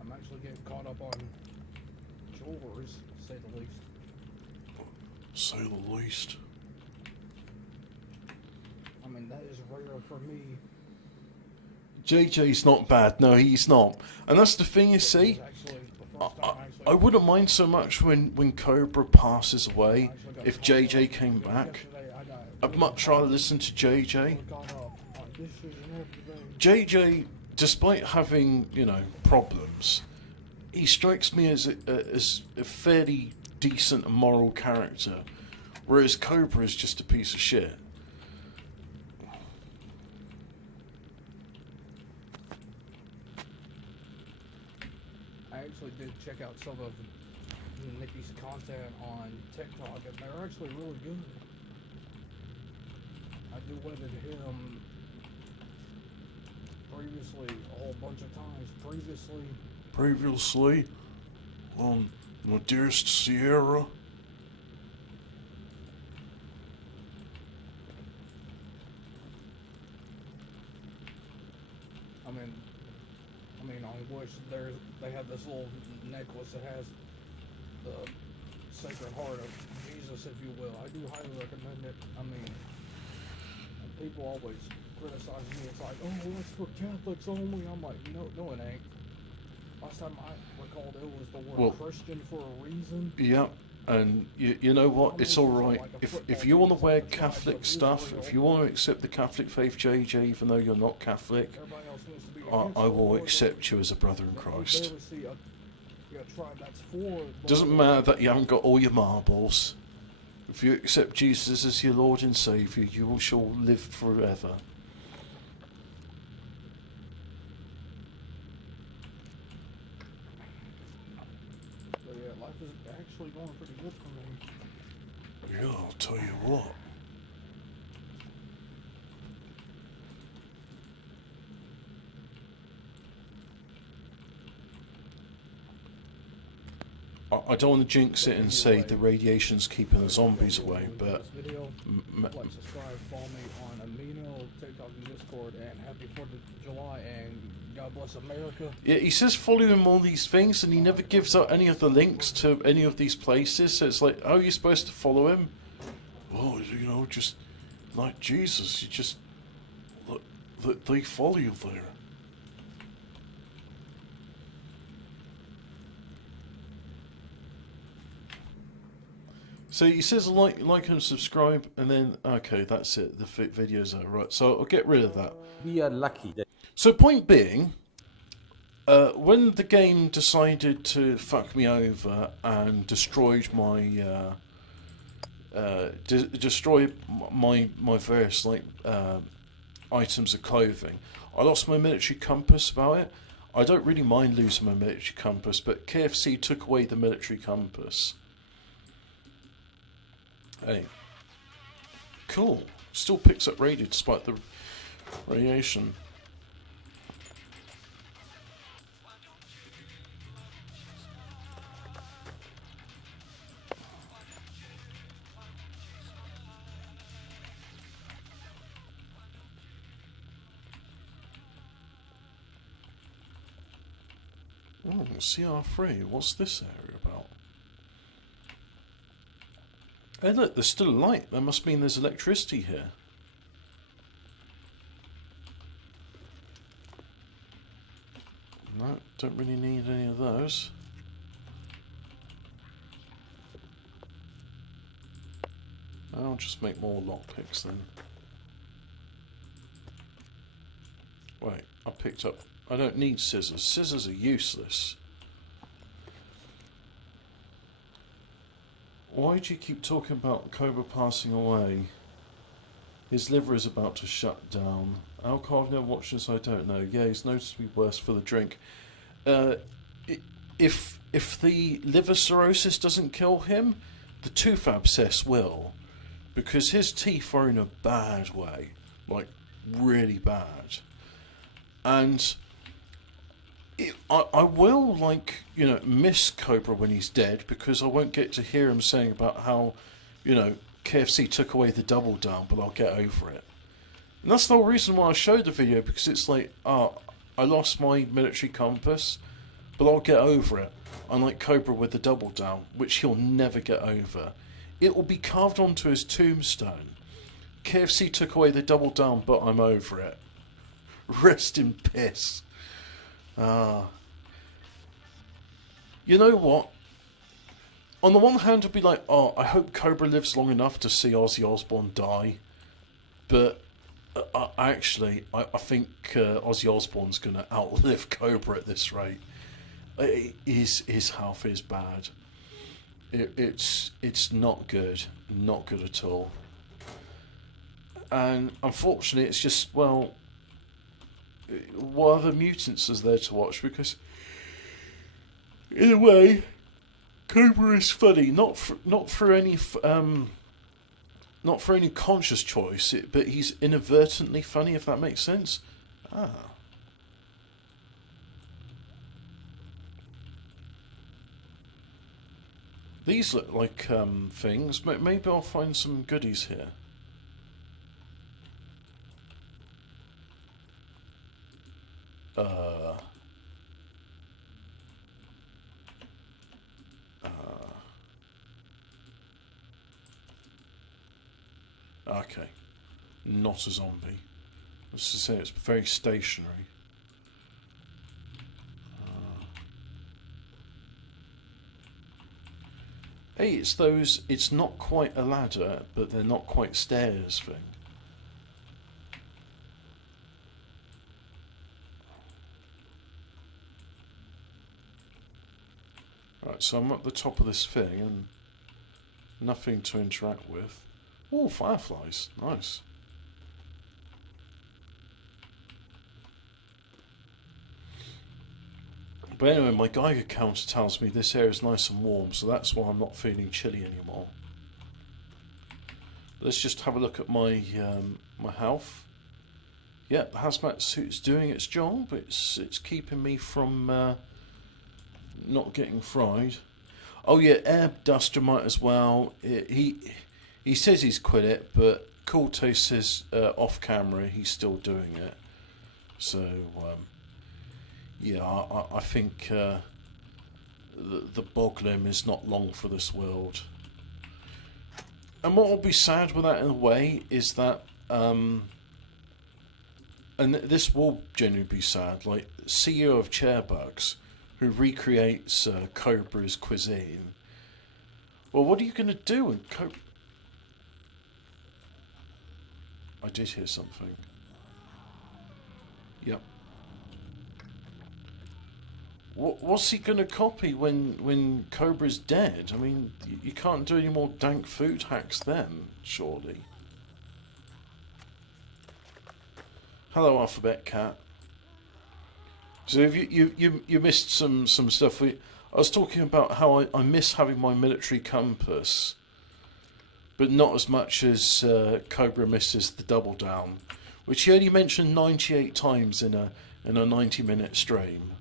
I'm actually getting caught up on chores, to say the least. Say the least. I mean, that is rare for me. JJ's not bad, no, he's not. And that's the thing, you see. I wouldn't mind so much when Cobra passes away, if JJ came back. I'd much rather listen to JJ. JJ, despite having, you know, problems, he strikes me as a fairly decent and moral character, whereas Cobra is just a piece of shit. I actually did check out some of Nikki's content on TikTok, and they're actually really good. I do wedded him previously a whole bunch of times. Previously, on my dearest Sierra. I mean, on which they have this little necklace that has the Sacred Heart of Jesus, if you will. I do highly recommend it. I mean, people always criticize me. It's like, oh, that's for Catholics only. I'm like, no, it ain't. Last time I recalled, it was the word Christian for a reason. Yep. And you know what? It's all right. If you want to wear Catholic stuff, if you want to accept the Catholic faith, JJ, even though you're not Catholic, I will accept you as a brother in Christ. Doesn't matter that you haven't got all your marbles. If you accept Jesus as your Lord and Saviour, you shall live forever. So yeah, life is actually going pretty good for me. Yeah, I'll tell you what. I don't want to jinx it and say the radiation's keeping the zombies away, but... Like, subscribe, follow me on Amino, TikTok, and Discord, and happy 4th of July, and God bless America. Yeah, he says follow him all these things, and he never gives out any of the links to any of these places, so it's like, how are you supposed to follow him? Well, you know, just like Jesus, you just... They follow you there. So he says like and subscribe, and then okay, that's it. The video's over, right? So I'll get rid of that. We are lucky that. So point being, when the game decided to fuck me over and destroyed my destroy my various items of clothing, I lost my military compass about it. I don't really mind losing my military compass, but KFC took away the military compass. Hey. Cool. Still picks up radio despite the radiation. Oh, CR3. What's this area about? Hey look, there's still a light. That must mean there's electricity here. No, don't really need any of those. I'll just make more lockpicks then. Wait, I picked up... I don't need scissors. Scissors are useless. Why do you keep talking about Cobra passing away? His liver is about to shut down. Alcohol, I've never watched this, I don't know. Yeah, he's noticeably worse for the drink. If the liver cirrhosis doesn't kill him, the tooth abscess will. Because his teeth are in a bad way. Like, really bad. And I will, like, you know, miss Cobra when he's dead, because I won't get to hear him saying about how, you know, KFC took away the double down, but I'll get over it. And that's the whole reason why I showed the video, because it's like, I lost my military compass, but I'll get over it. Unlike Cobra with the double down, which he'll never get over. It will be carved onto his tombstone. KFC took away the double down, but I'm over it. Rest in piss. You know what? On the one hand, I'd be like, oh, I hope Cobra lives long enough to see Ozzy Osbourne die. But I think Ozzy Osbourne's going to outlive Cobra at this rate. His health is bad. It's not good. Not good at all. And unfortunately, it's just, well, what other mutants is there to watch? Because in a way, Cobra is funny, not for any conscious choice, but he's inadvertently funny, if that makes sense. These look like things. Maybe I'll find some goodies here. Okay, not a zombie. Let's just say it's very stationary. Hey, it's those, it's not quite a ladder, but they're not quite stairs thing. Right, so I'm at the top of this thing and nothing to interact with. Oh, fireflies. Nice. But anyway, my Geiger counter tells me this area is nice and warm, so that's why I'm not feeling chilly anymore. Let's just have a look at my my health. Yeah, the hazmat suit's doing its job. It's keeping me from not getting fried. Oh yeah, air duster might as well. He says he's quit it, but Corte says off camera he's still doing it. So yeah, I think the bog limb is not long for this world. And what will be sad with that in a way is that, and this will genuinely be sad, like CEO of Chairbugs, who recreates Cobra's cuisine. Well, what are you going to do when Cobra... I did hear something. Yep. What's he going to copy when Cobra's dead? I mean, you can't do any more dank food hacks then, surely. Hello, Alphabet Cat. So if you missed some stuff. I was talking about how I miss having my military compass, but not as much as Cobra misses the double down, which he only mentioned 98 times in a 90-minute stream.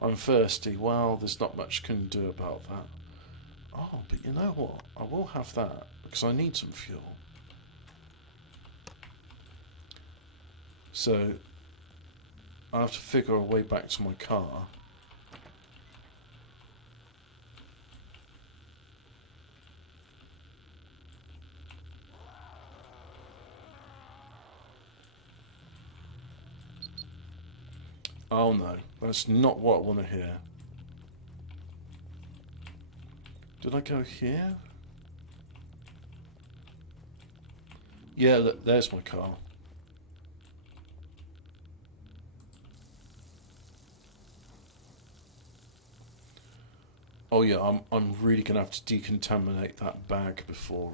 I'm thirsty. Well, there's not much can do about that. Oh, but you know what? I will have that because I need some fuel. So I have to figure a way back to my car. Oh no, that's not what I want to hear. Did I go here? Yeah, look, there's my car. Oh yeah, I'm really gonna have to decontaminate that bag before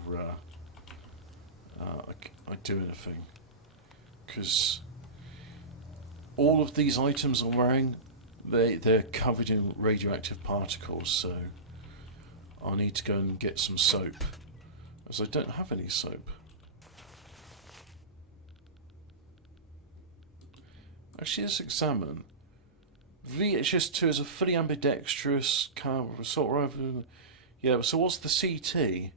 I do anything, because all of these items I'm wearing, they're covered in radioactive particles. So I need to go and get some soap, as I don't have any soap. Actually, let's examine. VHS2 is a fully ambidextrous camera assault rifle. Yeah, so what's the CT?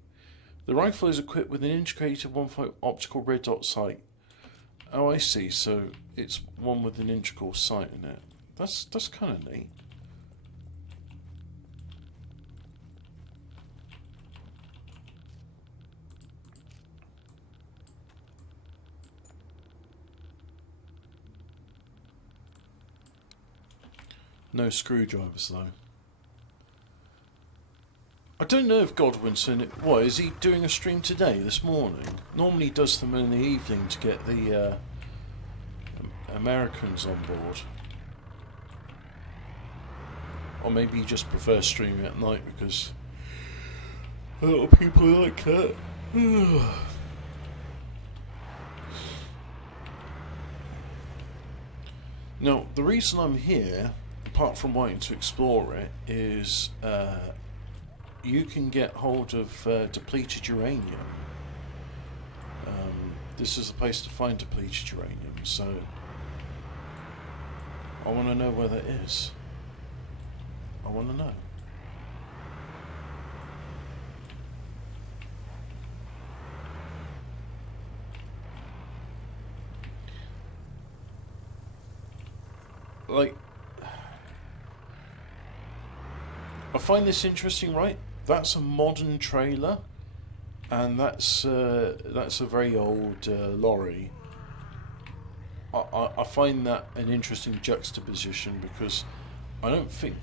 The rifle is equipped with an integrated 1.5 optical red dot sight. Oh, I see. So it's one with an integral sight in it. That's kind of neat. No screwdrivers though. I don't know if Godwinson. What is he doing a stream today? This morning? Normally he does them in the evening to get the Americans on board. Or maybe he just prefers streaming at night because a lot of people like that. Now, the reason I'm here, apart from wanting to explore it, is you can get hold of depleted uranium. This is the place to find depleted uranium, so I want to know where that is. I want to know. Like, I find this interesting, right? That's a modern trailer, and that's a very old lorry. I find that an interesting juxtaposition because I don't think...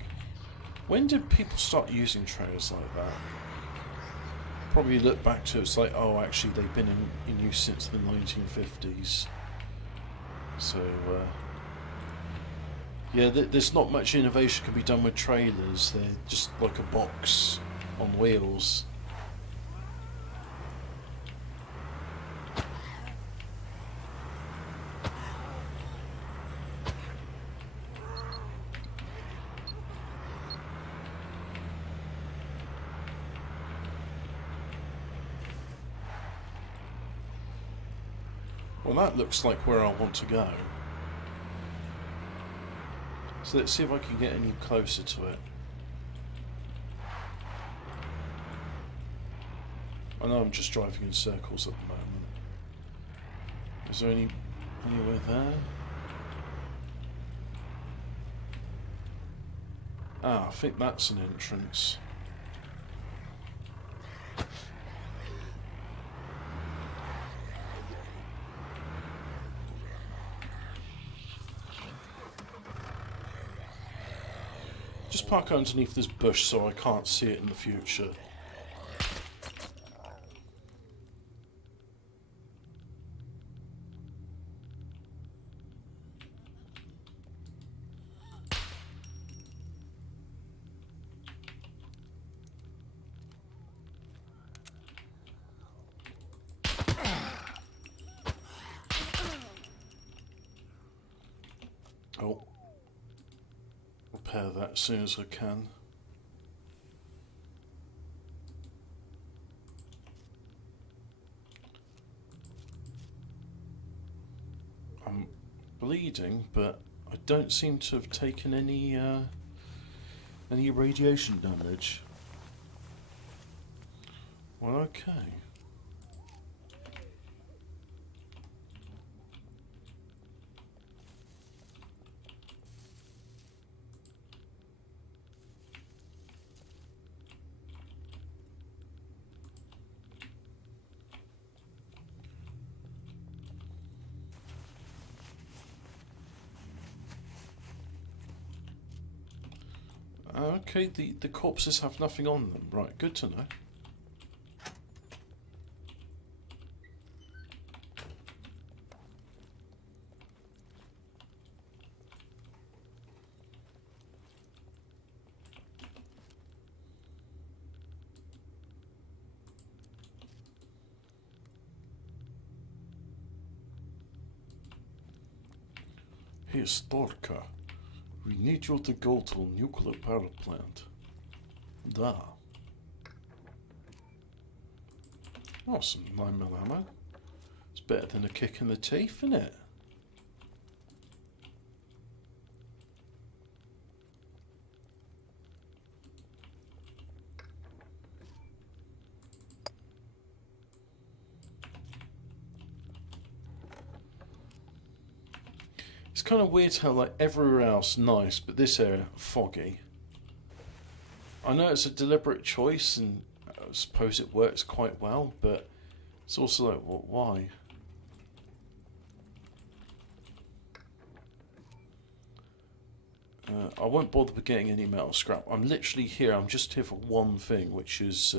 When did people start using trailers like that? Probably look back to it, it's like, oh, actually they've been in use since the 1950s. So, yeah, there's not much innovation can be done with trailers. They're just like a box on wheels. Well, that looks like where I want to go. So let's see if I can get any closer to it. I know I'm just driving in circles at the moment. Is there anywhere there? Ah, I think that's an entrance. Just park underneath this bush so I can't see it in the future. Oh. Repair that as soon as I can. I'm bleeding, but I don't seem to have taken any radiation damage. Well, okay. Okay, the corpses have nothing on them. Right, good to know. Hey, Stalker. We need you to go to a nuclear power plant. Da. Oh, some 9mm ammo. It's better than a kick in the teeth, isn't it? It's kind of weird how like everywhere else nice, but this area foggy. I know it's a deliberate choice, and I suppose it works quite well, but it's also like, what? Why? I won't bother with getting any metal scrap. I'm literally here. I'm just here for one thing, which is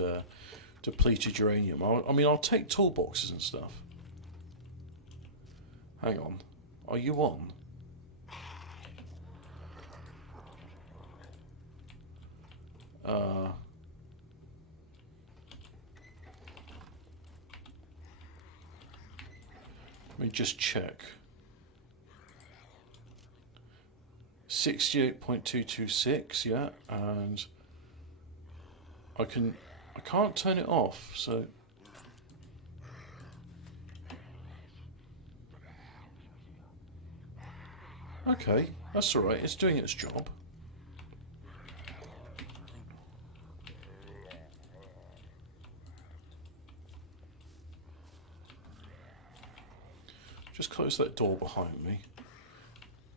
depleted uranium. I mean, I'll take toolboxes and stuff. Hang on. Are you on? Let me just check. 68.226, yeah, and I can't turn it off, so okay, that's alright, it's doing its job. Just close that door behind me,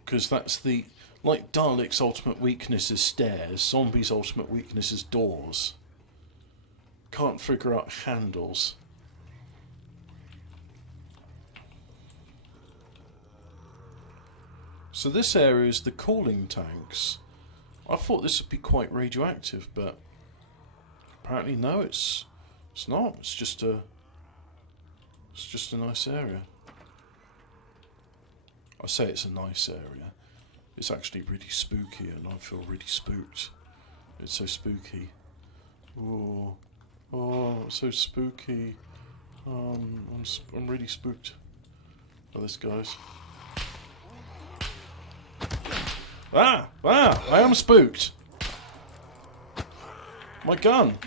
because that's the, like Dalek's ultimate weakness is stairs, zombies' ultimate weakness is doors. Can't figure out handles. So this area is the cooling tanks. I thought this would be quite radioactive, but apparently no, it's not. It's just a nice area. I say it's a nice area. It's actually really spooky, and I feel really spooked. It's so spooky. Oh, so spooky. I'm really spooked by this, guys. I am spooked. My gun.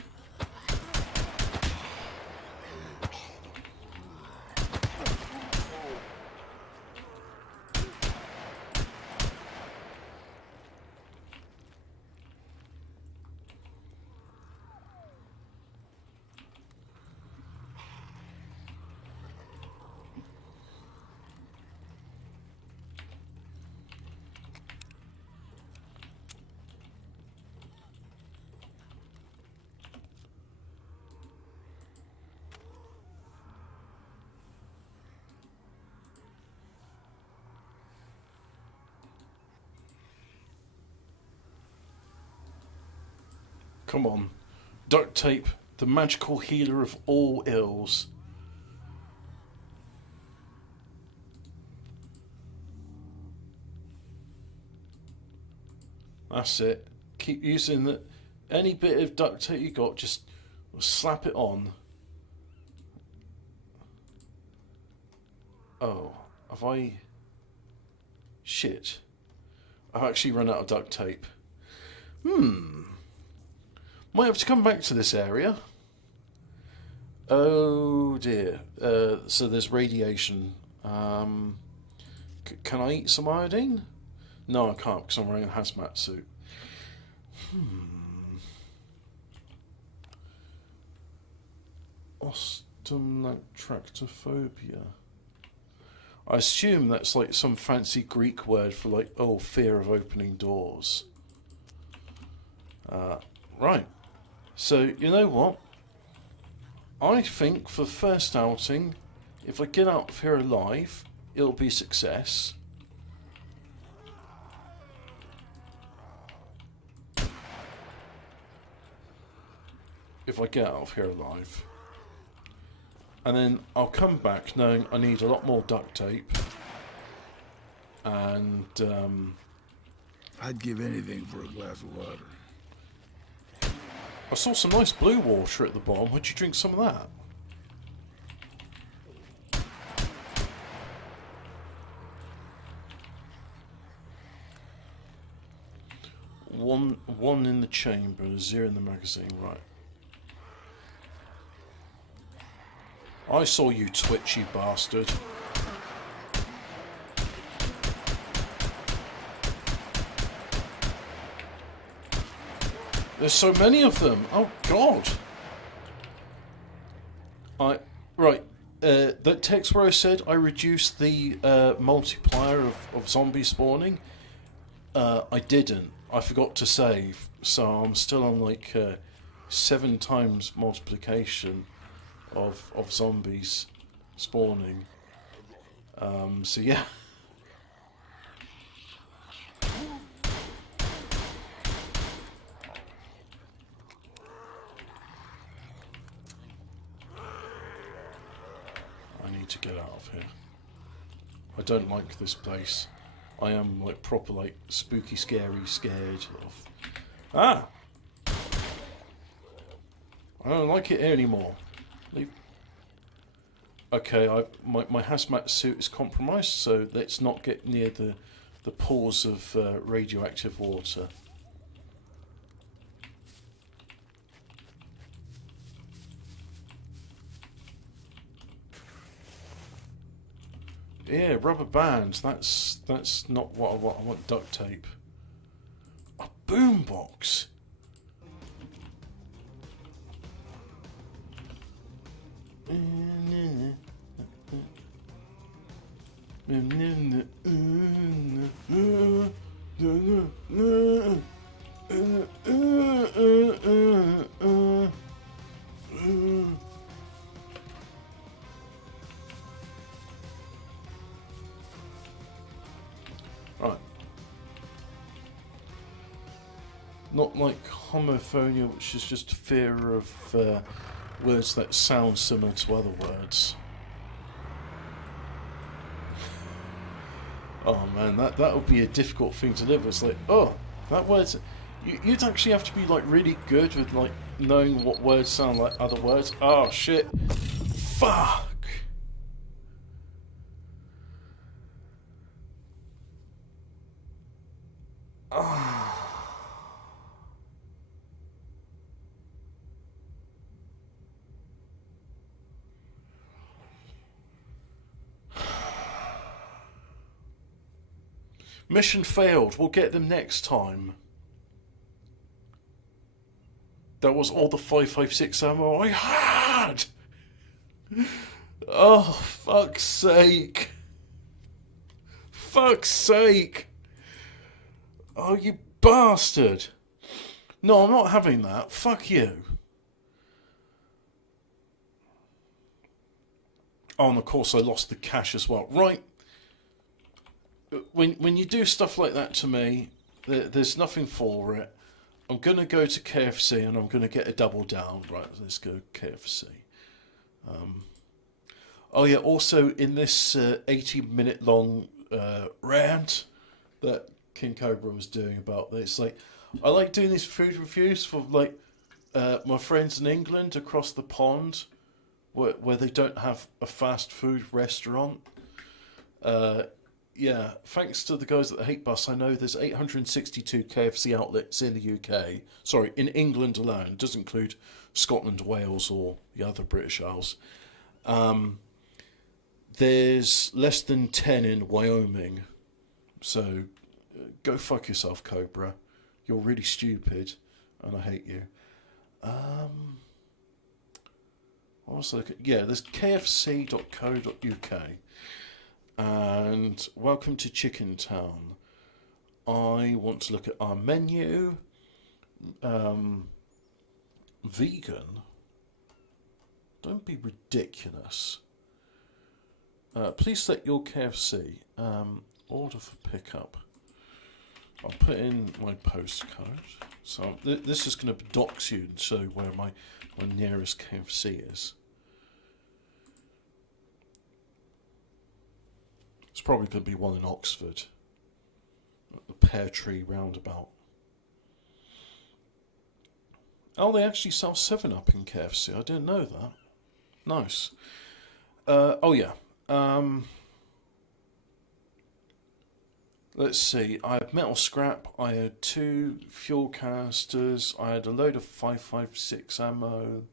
Come on. Duct tape, the magical healer of all ills. That's it. Keep using any bit of duct tape you got, just slap it on. Oh, have I... Shit. I've actually run out of duct tape. Might have to come back to this area. Oh dear. So there's radiation. Can I eat some iodine? No, I can't because I'm wearing a hazmat suit. Ostomlactractophobia. I assume that's like some fancy Greek word for like, oh, fear of opening doors. Right. So, you know what? I think for the first outing, if I get out of here alive, it'll be a success. If I get out of here alive. And then I'll come back knowing I need a lot more duct tape. And, I'd give anything for a glass of water. I saw some nice blue water at the bottom. Would you drink some of that? one in the chamber, 0 in the magazine, right. I saw you twitch, you bastard. There's so many of them. Oh God. Right. That text where I said I reduced the multiplier of zombie spawning. I didn't. I forgot to save, so I'm still on like 7 times multiplication of zombies spawning. So yeah. I need to get out of here. I don't like this place. I am like proper like spooky, scary, scared of. Ah! I don't like it here anymore. Leave. Okay, my hazmat suit is compromised, so let's not get near the pools of radioactive water. Yeah, rubber bands. That's not what I want. I want duct tape. A boombox. Right. Not like homophobia, which is just fear of words that sound similar to other words. Oh man, that would be a difficult thing to live with. It's like, oh, that word's... You'd actually have to be like really good with like knowing what words sound like other words. Oh shit. Fuck. Mission failed. We'll get them next time. That was all the 5.56 ammo I had! Oh, fuck's sake. Fuck's sake. Oh, you bastard. No, I'm not having that. Fuck you. Oh, and of course I lost the cash as well. Right. When you do stuff like that to me, there's nothing for it. I'm going to go to KFC and I'm going to get a double down. Right, let's go KFC. Oh yeah, also in this 80-minute long rant that King Cobra was doing about this, like, I like doing these food reviews for like my friends in England across the pond where they don't have a fast food restaurant. Yeah, thanks to the guys at the Hate Bus, I know there's 862 KFC outlets in the UK. Sorry, in England alone. It doesn't include Scotland, Wales, or the other British Isles. There's less than 10 in Wyoming. So, go fuck yourself, Cobra. You're really stupid, and I hate you. What was I yeah, there's kfc.co.uk. And welcome to Chicken Town. I want to look at our menu. Vegan. Don't be ridiculous. Please select your KFC. Order for pickup. I'll put in my postcode. So this is going to dox you and show where my nearest KFC is. It's probably going to be one in Oxford. At the Pear Tree roundabout. Oh, they actually sell 7-Up in KFC. I didn't know that. Nice. Oh, yeah. let's see. I had metal scrap. I had 2 fuel canisters. I had a load of 5.56 ammo.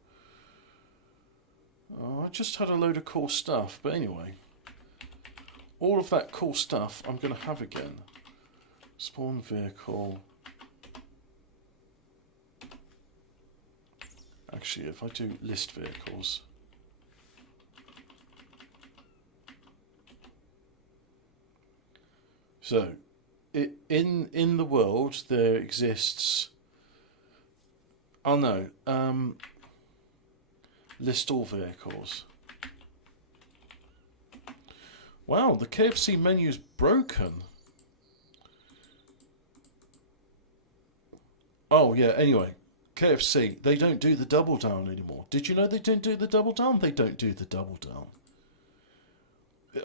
I just had a load of cool stuff. But anyway, all of that cool stuff I'm going to have again. Spawn vehicle. Actually, if I do list vehicles. So, in the world there exists. Oh no. List all vehicles. Wow, the KFC menu's broken. Oh yeah. Anyway, KFC, they don't do the double down anymore. Did you know they don't do the double down? They don't do the double down.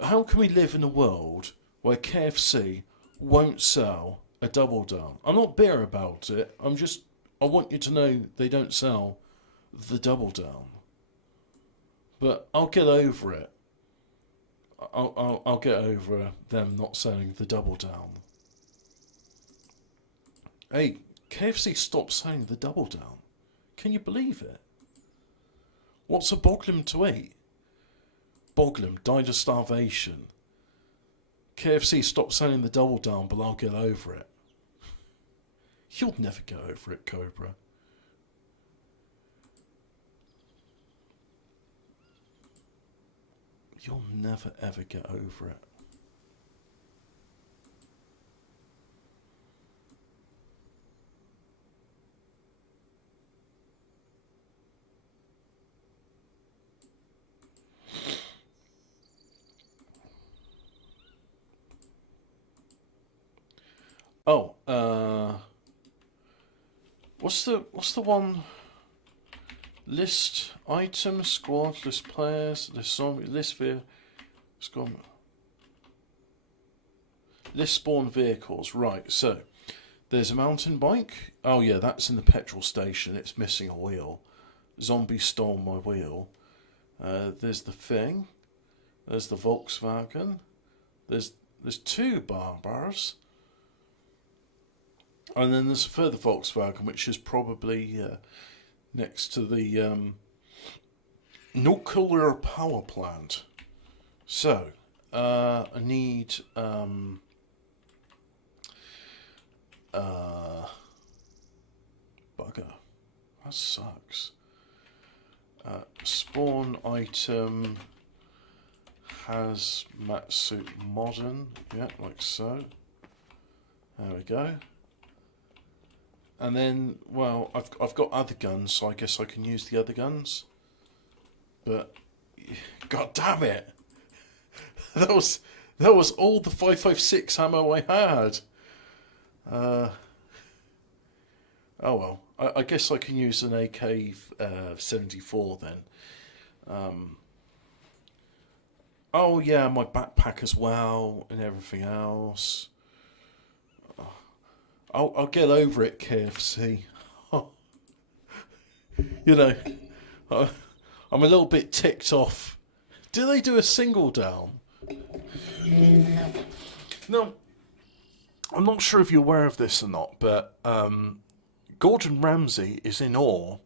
How can we live in a world where KFC won't sell a double down? I'm not bitter about it. I want you to know they don't sell the double down. But I'll get over it. I'll get over them not selling the double down. Hey, KFC stopped selling the double down. Can you believe it? What's a boglum to eat? Boglum died of starvation. KFC stopped selling the double down, but I'll get over it. You'll never get over it, Cobra. You'll never ever get over it. Oh, what's the one? List items, squad, list players, list zombie, list list spawn vehicles. Right, so there's a mountain bike. Oh yeah, that's in the petrol station. It's missing a wheel. Zombie stole my wheel. There's the thing. There's the Volkswagen. There's 2 barbars. And then there's a further Volkswagen, which is probably next to the nuclear power plant. So, I need bugger. That sucks. Spawn item hazmat suit modern. Yeah, like so. There we go. And then, well, I've got other guns, so I guess I can use the other guns. But, god damn it, that was all the 5.56 ammo I had. Oh well, I guess I can use an AK-74 then. Oh yeah, my backpack as well and everything else. I'll get over it, KFC. You know, I'm a little bit ticked off. Do they do a single down? No. I'm not sure if you're aware of this or not, but Gordon Ramsay is in awe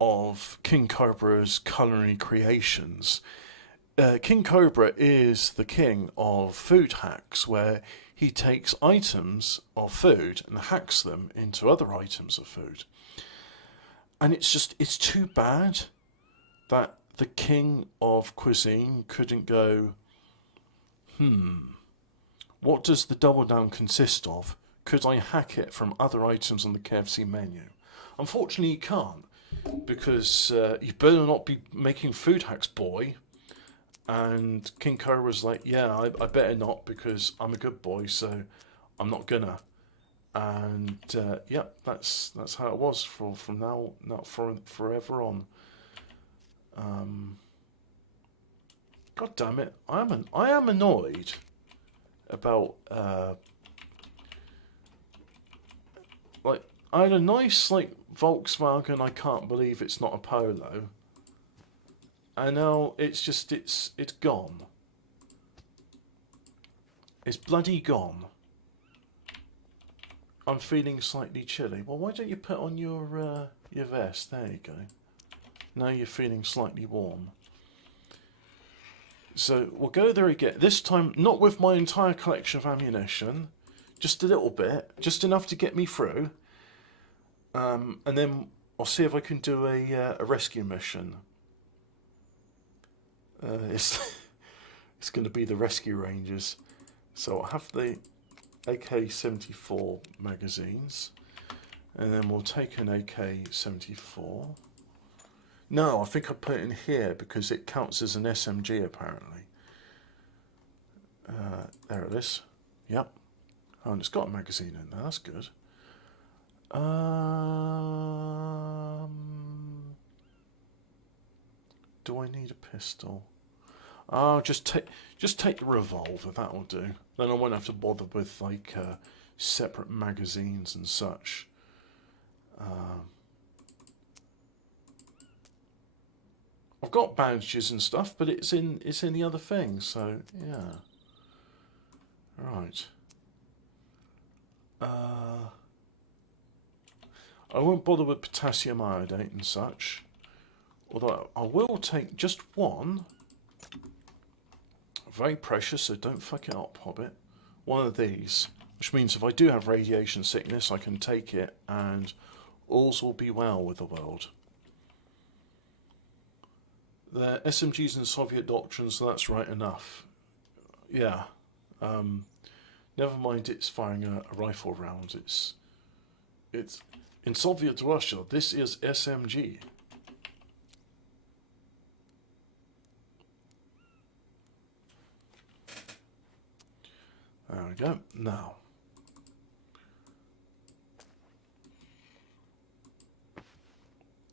of King Cobra's culinary creations. King Cobra is the king of food hacks, where he takes items of food and hacks them into other items of food. And it's too bad that the king of cuisine couldn't go, what does the double down consist of? Could I hack it from other items on the KFC menu? Unfortunately, you can't, because you better not be making food hacks, boy. And King Cobra was like, yeah, I better not, because I'm a good boy, so I'm not gonna. And yeah, that's how it was from now, not forever on. God damn it, I am annoyed about like, I had a nice Volkswagen. I can't believe it's not a Polo. I know, it's gone. It's bloody gone. I'm feeling slightly chilly. Well, why don't you put on your vest? There you go. Now you're feeling slightly warm. So we'll go there again. This time, not with my entire collection of ammunition, just a little bit, just enough to get me through. And then I'll see if I can do a rescue mission. It's it's going to be the rescue rangers. So I'll have the AK-74 magazines, and then we'll take an AK-74. No, I think I put it in here because it counts as an SMG apparently. There it is. Yep. Oh, and it's got a magazine in there. That's good. Do I need a pistol? Oh, just take the revolver. That'll do. Then I won't have to bother with like separate magazines and such. I've got bandages and stuff, but it's in the other thing. So yeah. Right. I won't bother with potassium iodate and such. Although I will take just one. Very precious, so don't fuck it up, Hobbit. One of these. Which means if I do have radiation sickness, I can take it and all's will be well with the world. The SMGs and Soviet doctrine, so that's right enough. Yeah. Never mind it's firing a rifle round. It's in Soviet Russia, this is SMG. There we go. Now.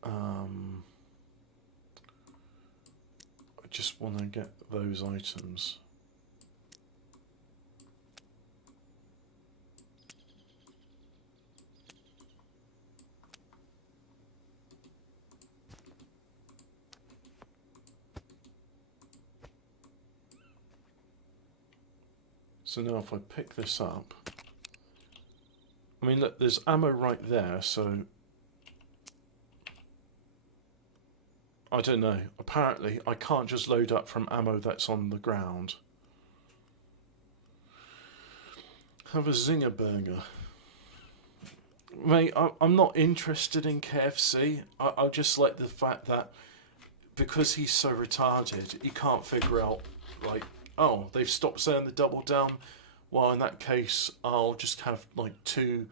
I just want to get those items. So now if I pick this up, I mean look, there's ammo right there, so I don't know. Apparently I can't just load up from ammo that's on the ground. Have a zinger burger. Mate, I'm not interested in KFC. I just like the fact that because he's so retarded, he can't figure out, like, oh, they've stopped saying the double down. Well, in that case, I'll just have like 2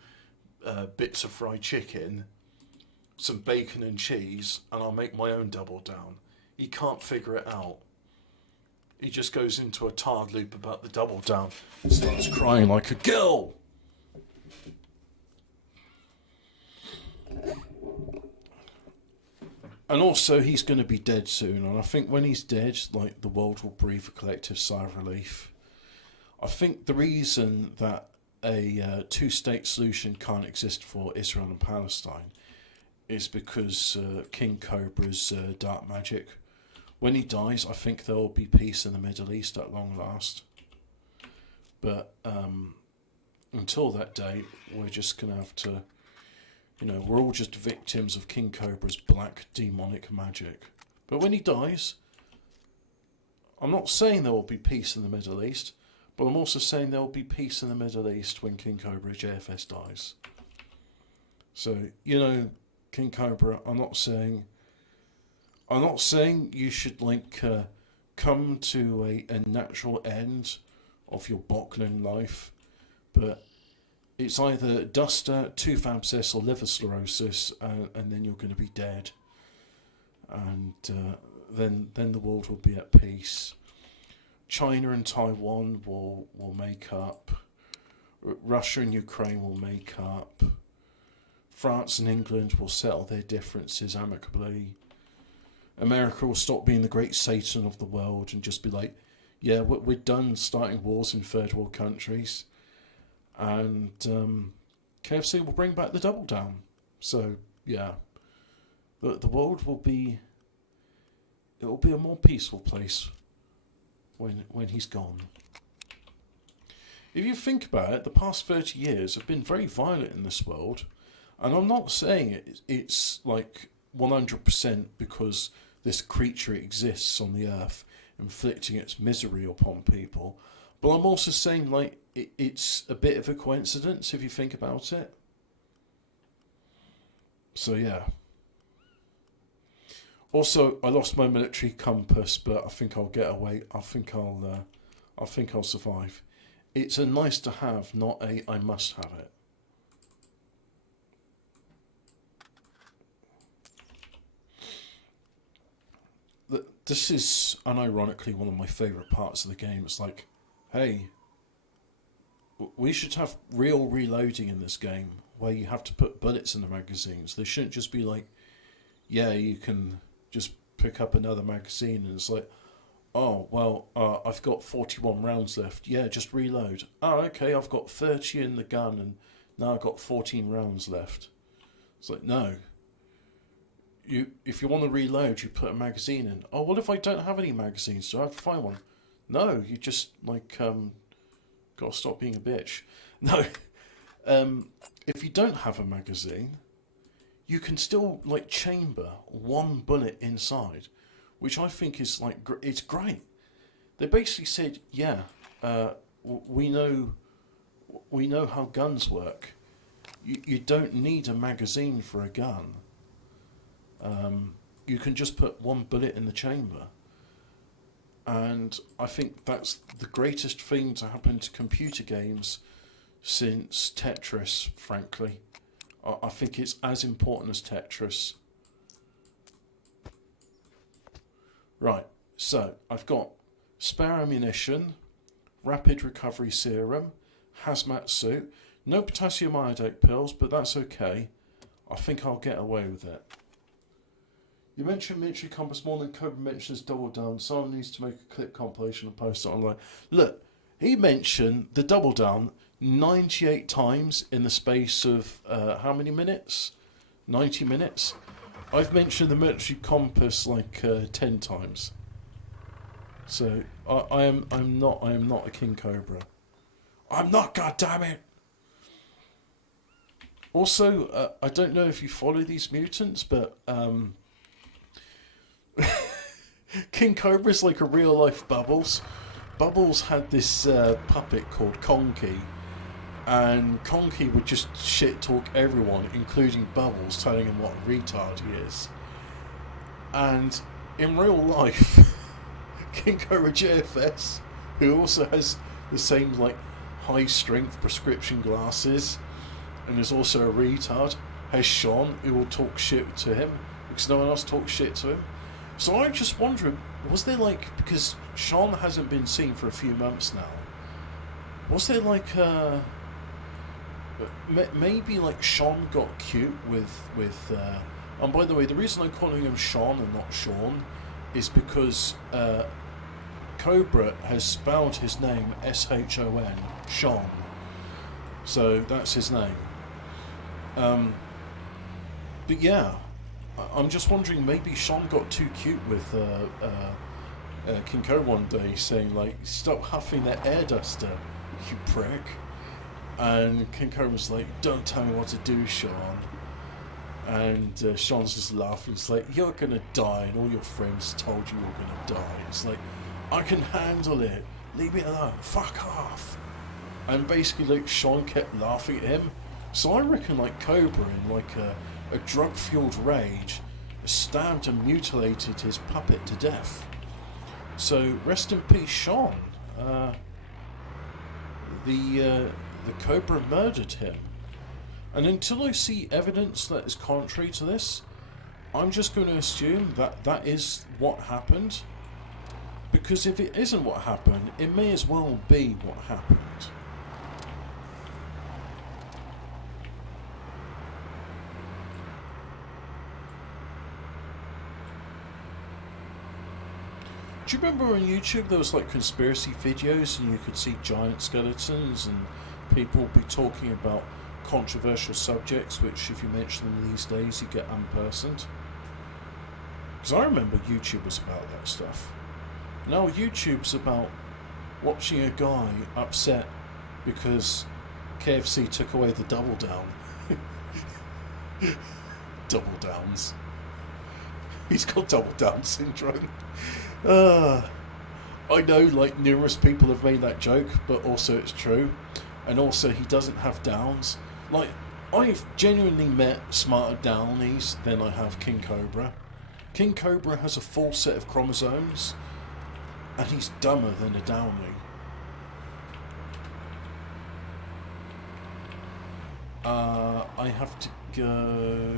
bits of fried chicken, some bacon and cheese, and I'll make my own double down. He can't figure it out. He just goes into a tired loop about the double down and starts crying like a girl. And also, he's going to be dead soon, and I think when he's dead, like, the world will breathe a collective sigh of relief. I think the reason that a 2-state solution can't exist for Israel and Palestine is because King Cobra's dark magic. When he dies, I think there will be peace in the Middle East at long last. But until that day, we're just going to have to... You know, we're all just victims of King Cobra's black demonic magic. But when he dies, I'm not saying there will be peace in the Middle East, but I'm also saying there will be peace in the Middle East when King Cobra JFS dies. So, you know, King Cobra, I'm not saying you should, like, come to a natural end of your bockling life, but it's either duster, tooth abscess, or liver cirrhosis, and then you're going to be dead. And then the world will be at peace. China and Taiwan will make up. Russia and Ukraine will make up. France and England will settle their differences amicably. America will stop being the great Satan of the world and just be like, yeah, we're done starting wars in third world countries. And KFC will bring back the double down. So, yeah. The world will be... It will be a more peaceful place when he's gone. if you think about it, the past 30 years have been very violent in this world. And I'm not saying it's like 100% because this creature exists on the earth, inflicting its misery upon people. But I'm also saying, like, it's a bit of a coincidence if you think about it. So, yeah. Also, I lost my military compass, but I think I'll get away. I think I'll survive. It's a nice to have, not a I must have it. This is unironically one of my favourite parts of the game. It's like, hey, we should have real reloading in this game, where you have to put bullets in the magazines. They shouldn't just be like, yeah, you can just pick up another magazine, and it's like, oh, well, I've got 41 rounds left. Yeah, just reload. Oh, okay, I've got 30 in the gun, and now I've got 14 rounds left. It's like, no. If you want to reload, you put a magazine in. Oh, what if I don't have any magazines? Do I have to find one? No, you just, like, got to stop being a bitch. No. If you don't have a magazine, you can still, like, chamber one bullet inside, which I think is, like, it's great. They basically said, yeah, we know how guns work. You don't need a magazine for a gun. You can just put one bullet in the chamber. And I think that's the greatest thing to happen to computer games since Tetris, frankly. I think it's as important as Tetris. Right, so I've got spare ammunition, rapid recovery serum, hazmat suit, no potassium iodate pills, but that's okay. I think I'll get away with it. You mentioned military compass more than Cobra mentions Double Down. Someone needs to make a clip compilation and post it online. Look, he mentioned the Double Down 98 times in the space of how many minutes? 90 minutes. I've mentioned the military compass like 10 times. So I am not a King Cobra. I'm not, goddammit. Also, I don't know if you follow these mutants, but King Cobra's like a real life Bubbles. Bubbles had this puppet called Conky, and Conky would just shit talk everyone, including Bubbles, telling him what a retard he is. And in real life, King Cobra JFS, who also has the same like high strength prescription glasses and is also a retard, has Sean, who will talk shit to him because no one else talks shit to him. So I'm just wondering, was there like, because Sean hasn't been seen for a few months now, was there like maybe like Sean got cute with and by the way, the reason I'm calling him Sean and not Sean is because Cobra has spelled his name S-H-O-N, Sean. So that's his name. But yeah, I'm just wondering, maybe Sean got too cute with King Cobra one day, saying like, "Stop huffing that air duster, you prick." And King Cobra was like, "Don't tell me what to do, Sean." And Sean's just laughing. It's like, "You're gonna die, and all your friends told you you're gonna die." It's like, "I can handle it. Leave me alone. Fuck off." And basically, like, Sean kept laughing at him. So I reckon, like, Cobra, in like a drug-fueled rage, stabbed and mutilated his puppet to death. So rest in peace, Sean. The Cobra murdered him. And until I see evidence that is contrary to this, I'm just going to assume that that is what happened. Because if it isn't what happened, it may as well be what happened. Do you remember on YouTube there was like conspiracy videos and you could see giant skeletons and people would be talking about controversial subjects, which if you mention them these days you get unpersoned? Because I remember YouTube was about that stuff. Now YouTube's about watching a guy upset because KFC took away the double down. Double downs. He's got double down syndrome. I know, like, numerous people have made that joke, but also it's true. And also, he doesn't have downs. Like, I've genuinely met smarter downies than I have King Cobra. King Cobra has a full set of chromosomes, and he's dumber than a downy. I have to go...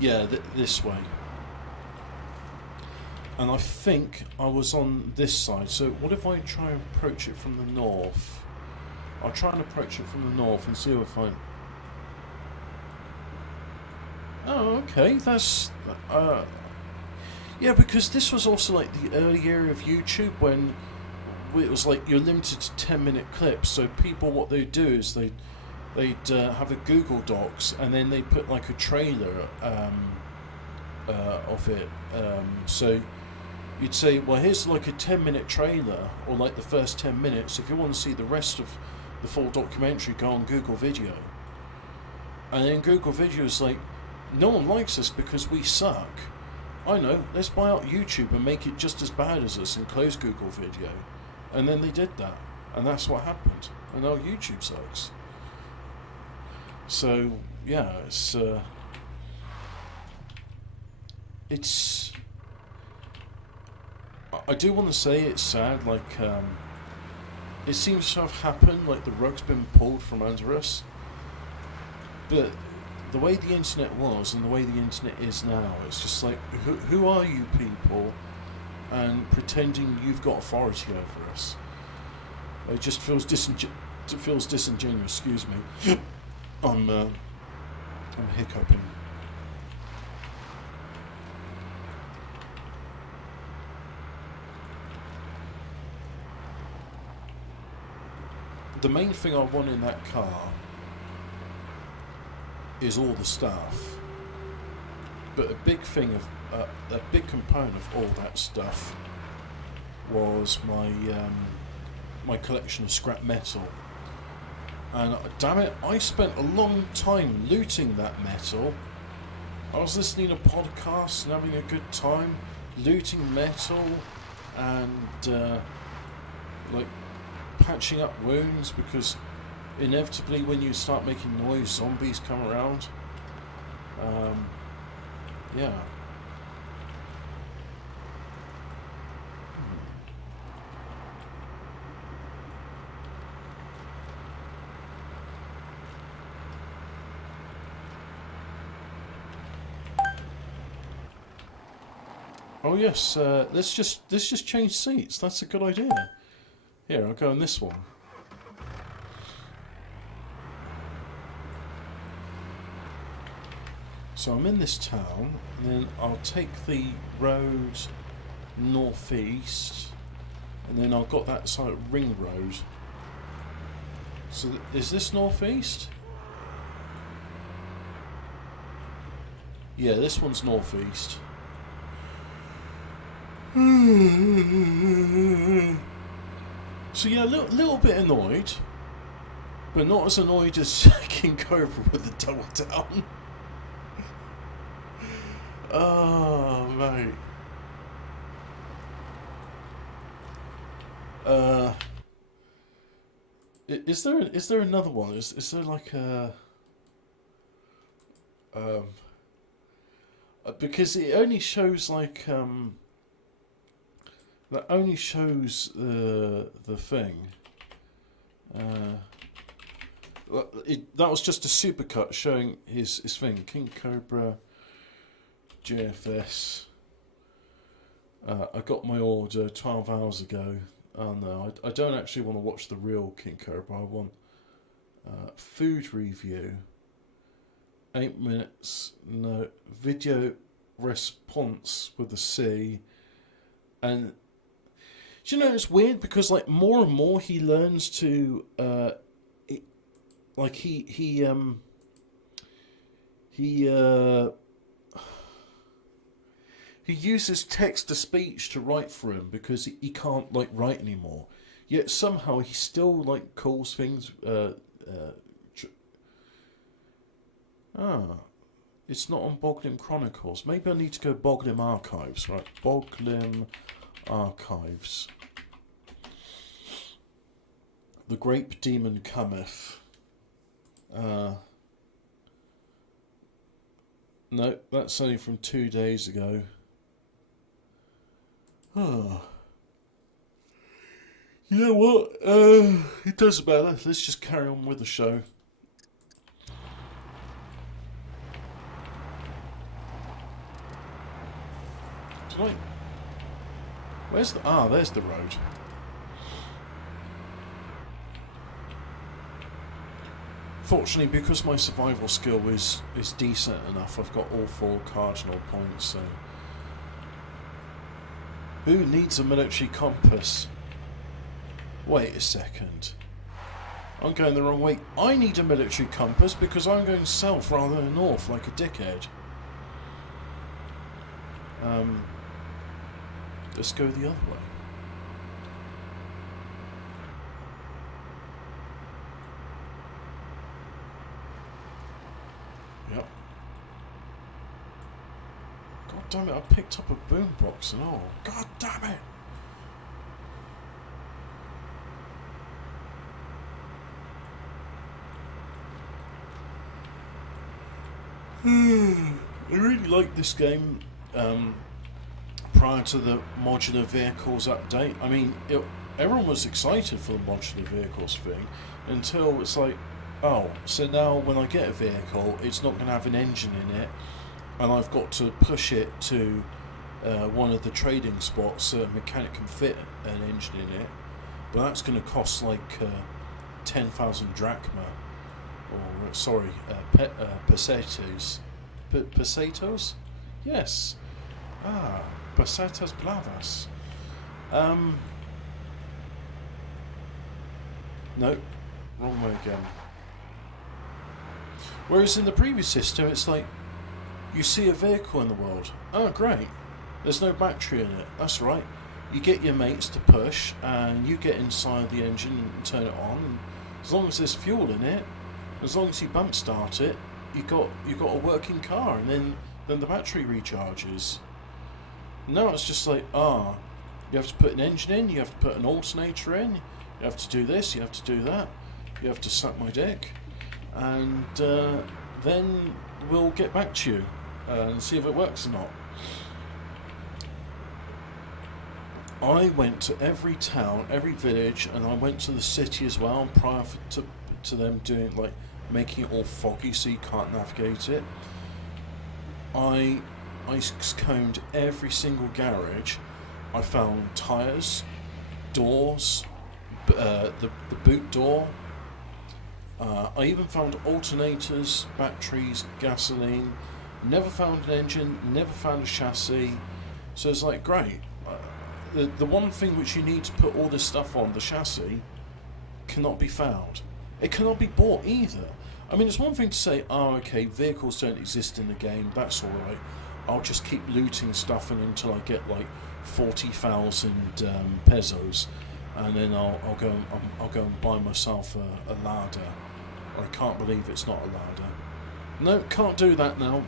Yeah, this way. And I think I was on this side. So what if I try and approach it from the north? I'll try and approach it from the north and see if I... Oh, okay. That's... Yeah, because this was also like the early era of YouTube when it was like you're limited to 10-minute clips. So people, what they'd do is they'd have a Google Docs and then they'd put like a trailer of it. So you'd say, well, here's like a 10-minute trailer, or like the first 10 minutes. If you want to see the rest of the full documentary, go on Google Video. And then Google Video is like, no one likes us because we suck. I know, let's buy out YouTube and make it just as bad as us and close Google Video. And then they did that. And that's what happened. And now YouTube sucks. So, yeah, it's... I do want to say it's sad, like, it seems to have happened, like the rug's been pulled from under us. But the way the internet was and the way the internet is now, it's just like, who are you people? And pretending you've got authority over us. It just feels disingenuous, excuse me. I'm hiccuping. The main thing I want in that car is all the stuff, but a big thing of a big component of all that stuff was my collection of scrap metal. And damn it, I spent a long time looting that metal. I was listening to podcasts and having a good time looting metal and like patching up wounds, because inevitably when you start making noise, zombies come around. Yeah. Oh yes, let's just change seats. That's a good idea. Here, I'll go in this one. So I'm in this town, and then I'll take the road northeast, and then I've got that sort of ring road. So is this northeast? Yeah, this one's northeast. So yeah, a little bit annoyed, but not as annoyed as King Cobra with the double down. Oh, mate. Is there another one? Is there like a because it only shows like that only shows the thing. That was just a supercut showing his thing. King Cobra JFS. I got my order 12 hours ago. Oh no, I don't actually want to watch the real King Cobra. I want food review. 8 minutes. No video response with a C. And do you know, it's weird because like more and more he learns to like he uses text to speech to write for him because he can't like write anymore. Yet somehow he still like calls things. It's not on Boglim Chronicles. Maybe I need to go Boglim Archives. Right, Boglim Archives. The Grape Demon Cometh. No, that's only from 2 days ago. You know what? It doesn't matter. Let's just carry on with the show. Did I... Where's the... Ah, there's the road. Fortunately, because my survival skill is decent enough, I've got all 4 cardinal points, so... Who needs a military compass? Wait a second. I'm going the wrong way. I need a military compass because I'm going south rather than north like a dickhead. Let's go the other way. Yep. God damn it, I picked up a boombox and all. God damn it! I really like this game prior to the modular vehicles update. I mean, everyone was excited for the modular vehicles thing until it's like, oh, so now when I get a vehicle, it's not going to have an engine in it, and I've got to push it to one of the trading spots so a mechanic can fit an engine in it. But that's going to cost like 10,000 drachma. Or, sorry, pesetas. Pesetos? Yes. Pesetas blavas. No, wrong way again. Whereas in the previous system, it's like, you see a vehicle in the world. Oh, great. There's no battery in it. That's right. You get your mates to push, and you get inside the engine and turn it on. And as long as there's fuel in it, as long as you bump start it, you got a working car, and then the battery recharges. Now it's just like, you have to put an engine in, you have to put an alternator in, you have to do this, you have to do that, you have to suck my dick, and then we'll get back to you and see if it works or not. I went to every town, every village, and I went to the city as well prior to them doing, like, making it all foggy so you can't navigate it. I combed every single garage. I found tyres, doors, the boot door. I even found alternators, batteries, gasoline. Never found an engine, never found a chassis. So it's like, great. The one thing which you need to put all this stuff on, the chassis, cannot be found. It cannot be bought either. I mean, it's one thing to say, oh, okay, vehicles don't exist in the game, that's alright. I'll just keep looting stuff until I get like 40,000 pesos, and then I'll go and buy myself a ladder. I can't believe it's not a ladder. No, can't do that now.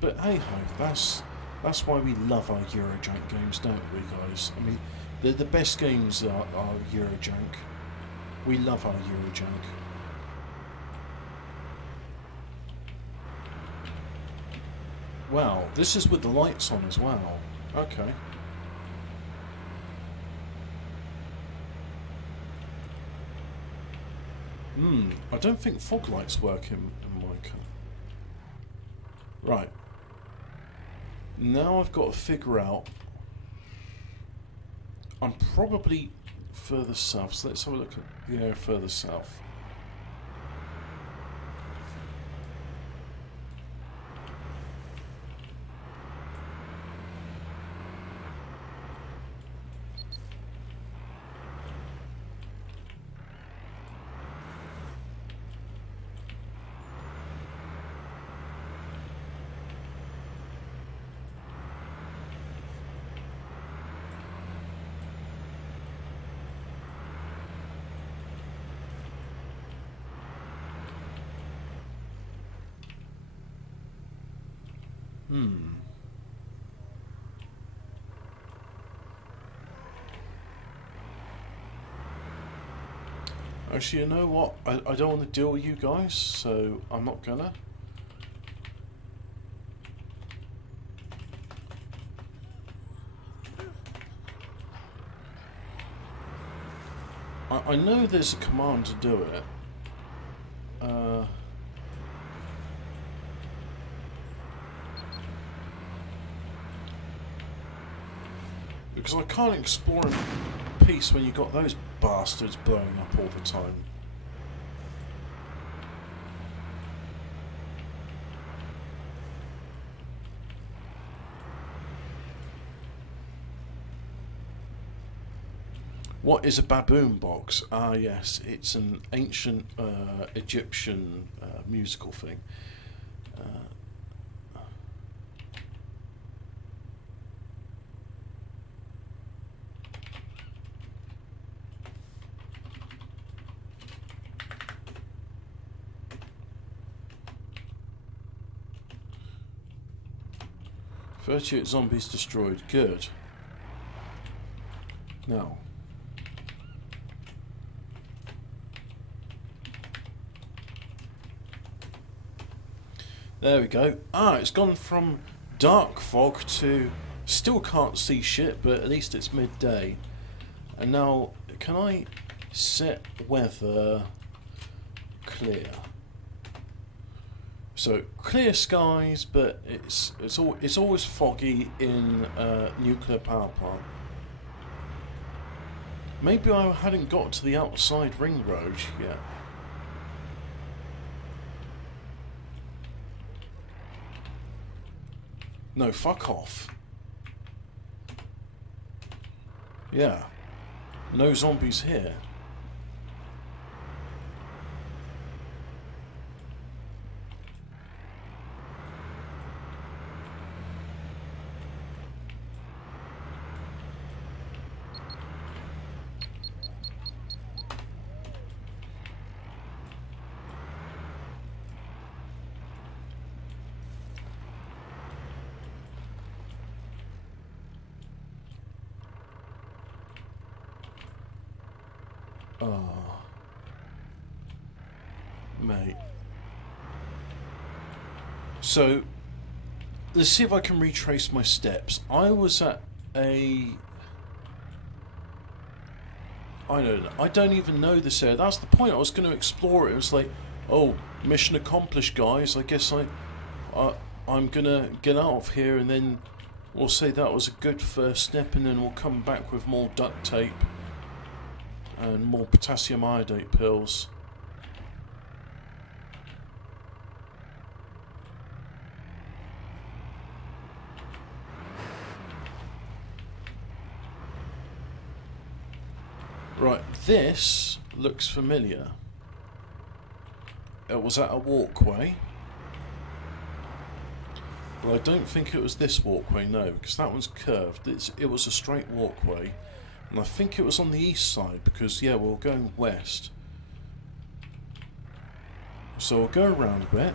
But hey ho, that's why we love our Eurojunk games, don't we, guys? I mean, they're the best games are Eurojunk. We love our Eurojunk. Wow, this is with the lights on as well. Okay. I don't think fog lights work in my car. Right. Now I've got to figure out... I'm probably further south, so let's have a look at the area further south. Actually, you know what? I don't want to deal with you guys, so I'm not gonna. I know there's a command to do it. Because I can't explore in peace when you got those bastards blowing up all the time. What is a baboon box? Ah, yes, it's an ancient Egyptian musical thing. 38 zombies destroyed. Good. Now. There we go. Ah, it's gone from dark fog to still can't see shit, but at least it's midday. And now, can I set weather clear? So clear skies, but it's always foggy in nuclear power plant. Maybe I hadn't got to the outside ring road yet. No, fuck off. Yeah. No zombies here. Oh, mate. So, let's see if I can retrace my steps. I was at I don't know. I don't even know this area. That's the point. I was going to explore it. It was like, oh, mission accomplished, guys. I guess I'm going to get out of here, and then we'll say that was a good first step, and then we'll come back with more duct tape and more potassium iodate pills. Right, this looks familiar. It was at a walkway. But I don't think it was this walkway, no, because that one's curved. It was a straight walkway. And I think it was on the east side, because, yeah, we're going west. So we'll go around a bit.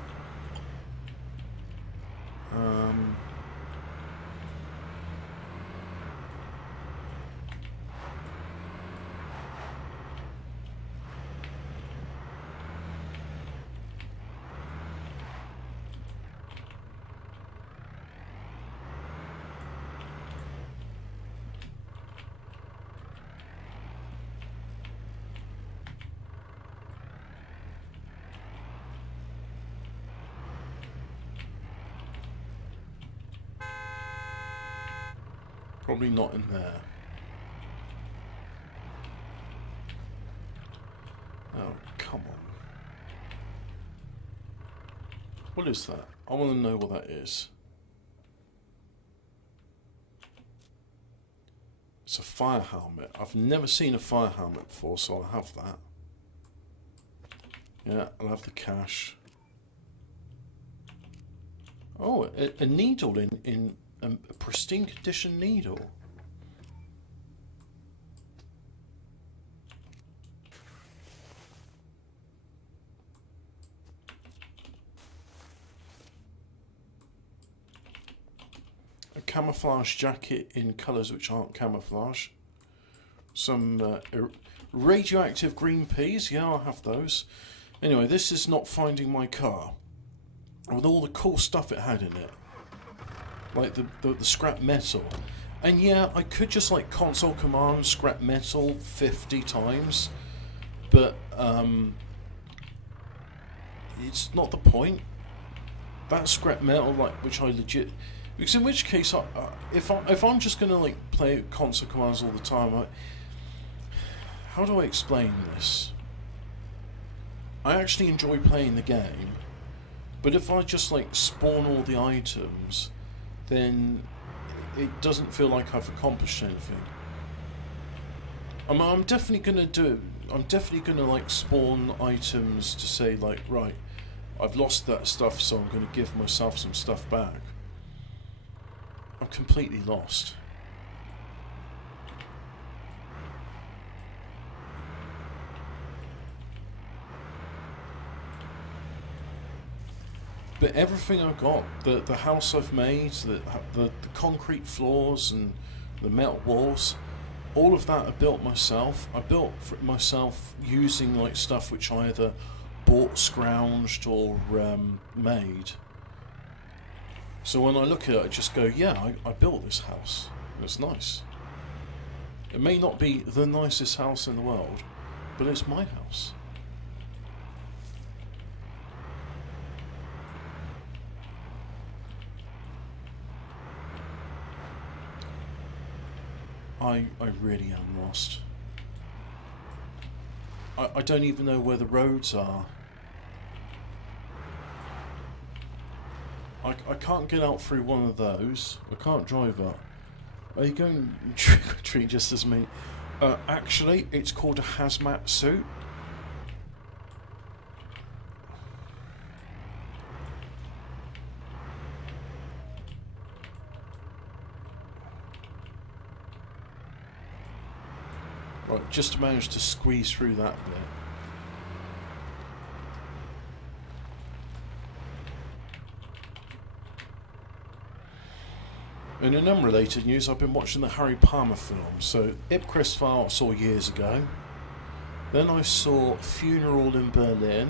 Probably not in there. Oh, come on. What is that? I want to know what that is. It's a fire helmet. I've never seen a fire helmet before, so I'll have that. Yeah, I'll have the cash. Oh, a needle in a pristine condition needle. camouflage jacket in colours which aren't camouflage. Some radioactive green peas, yeah, I'll have those. Anyway, this is not finding my car. With all the cool stuff it had in it. Like the scrap metal. And yeah, I could just like console command scrap metal 50 times. But, it's not the point. That scrap metal, like, which I legit... Because in which case, if I'm just going to like play console commands all the time, how do I explain this? I actually enjoy playing the game, but if I just like spawn all the items, then it doesn't feel like I've accomplished anything. I'm definitely gonna do. I'm definitely gonna like spawn items to say like, right, I've lost that stuff, so I'm gonna give myself some stuff back. I'm completely lost. But everything I've got, the house I've made, the concrete floors and the metal walls, all of that I built myself. I built for myself using like stuff which I either bought, scrounged, or made. So when I look at it, I just go, yeah, I built this house. It's nice. It may not be the nicest house in the world, but it's my house. I really am lost. I don't even know where the roads are. I can't get out through one of those. I can't drive up. Are you going trick or treat just as me? Actually, it's called a hazmat suit. Right, just managed to squeeze through that bit. In unrelated news, I've been watching the Harry Palmer film. So, Ipcress File I saw years ago. Then I saw Funeral in Berlin.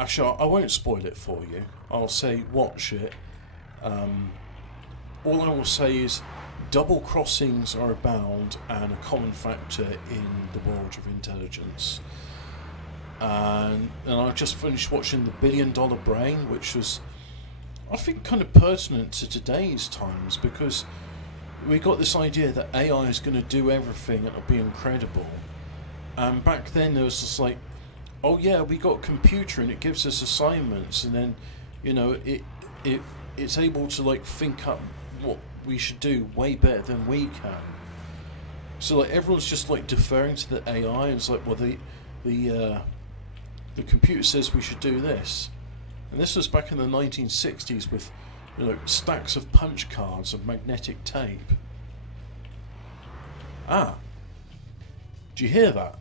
Actually, I won't spoil it for you. I'll say watch it. All I will say is double crossings are abound and a common factor in the world of intelligence. And I've just finished watching The $1 Billion Brain, which was, I think, kind of pertinent to today's times, because we got this idea that AI is going to do everything and it'll be incredible. And back then there was just like, oh yeah, we got a computer and it gives us assignments, and then, you know, it's able to like think up what we should do way better than we can. So like everyone's just like deferring to the AI, and it's like, well, the computer says we should do this. And this was back in the 1960s with, you know, stacks of punch cards and magnetic tape. Ah. Do you hear that?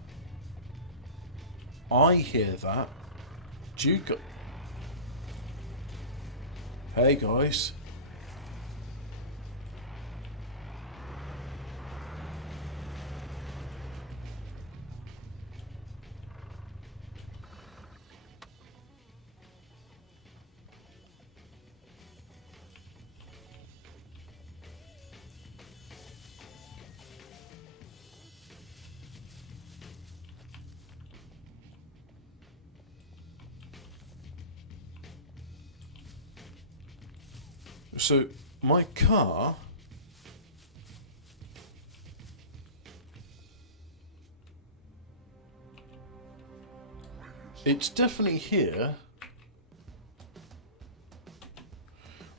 I hear that. Do you go... Hey guys. So, my car... It's definitely here.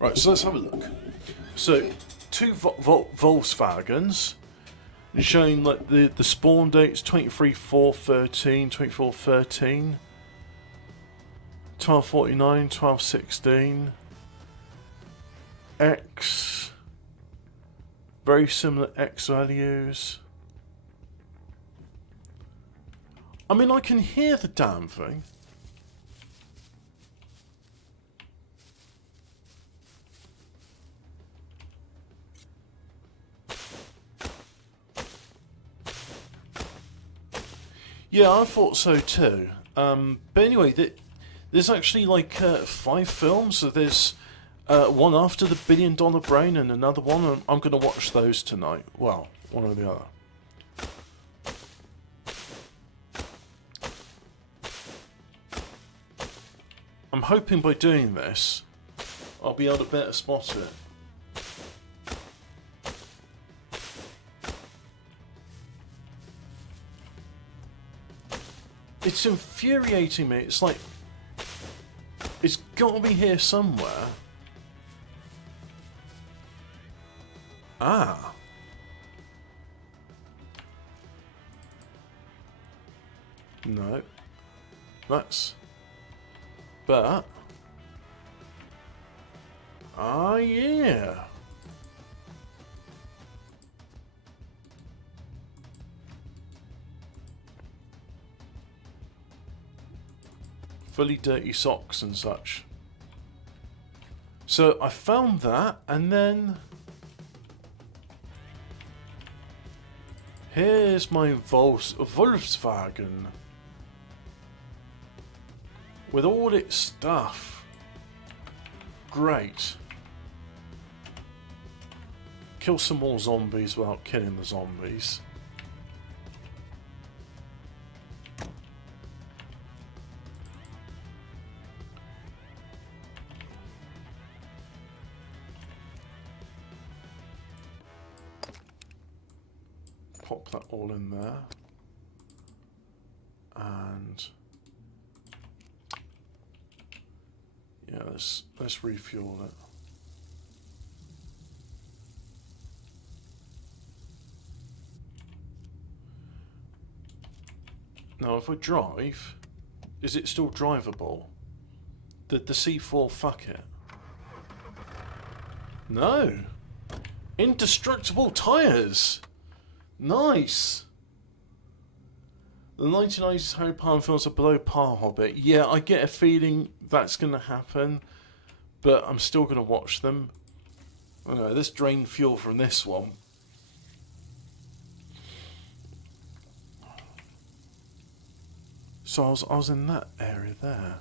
Right, so let's have a look. So, two Volkswagens, showing like the spawn dates 23/4/13, 24/13, 12/49, 12/16. X, very similar X values. I mean, I can hear the damn thing. Yeah, I thought so too. But anyway, there's actually like 5 films. So there's one after the $1 Billion Brain and another one. And I'm going to watch those tonight. Well, one or the other. I'm hoping by doing this, I'll be able to better spot it. It's infuriating me. It's like, it's got to be here somewhere. Ah. No. That's... But... Ah, yeah. Fully dirty socks and such. So I found that, and then... Here's my Volkswagen. With all its stuff. Great. Kill some more zombies without killing the zombies. Pop that all in there. And yeah, let's refuel it. Now if I drive, is it still drivable? Did the C4 fuck it? No! Indestructible tyres! Nice! The 1990s Harry Potter films are below par, Hobbit. Yeah, I get a feeling that's going to happen, but I'm still going to watch them. I know, let's drain fuel from this one. So I was in that area there.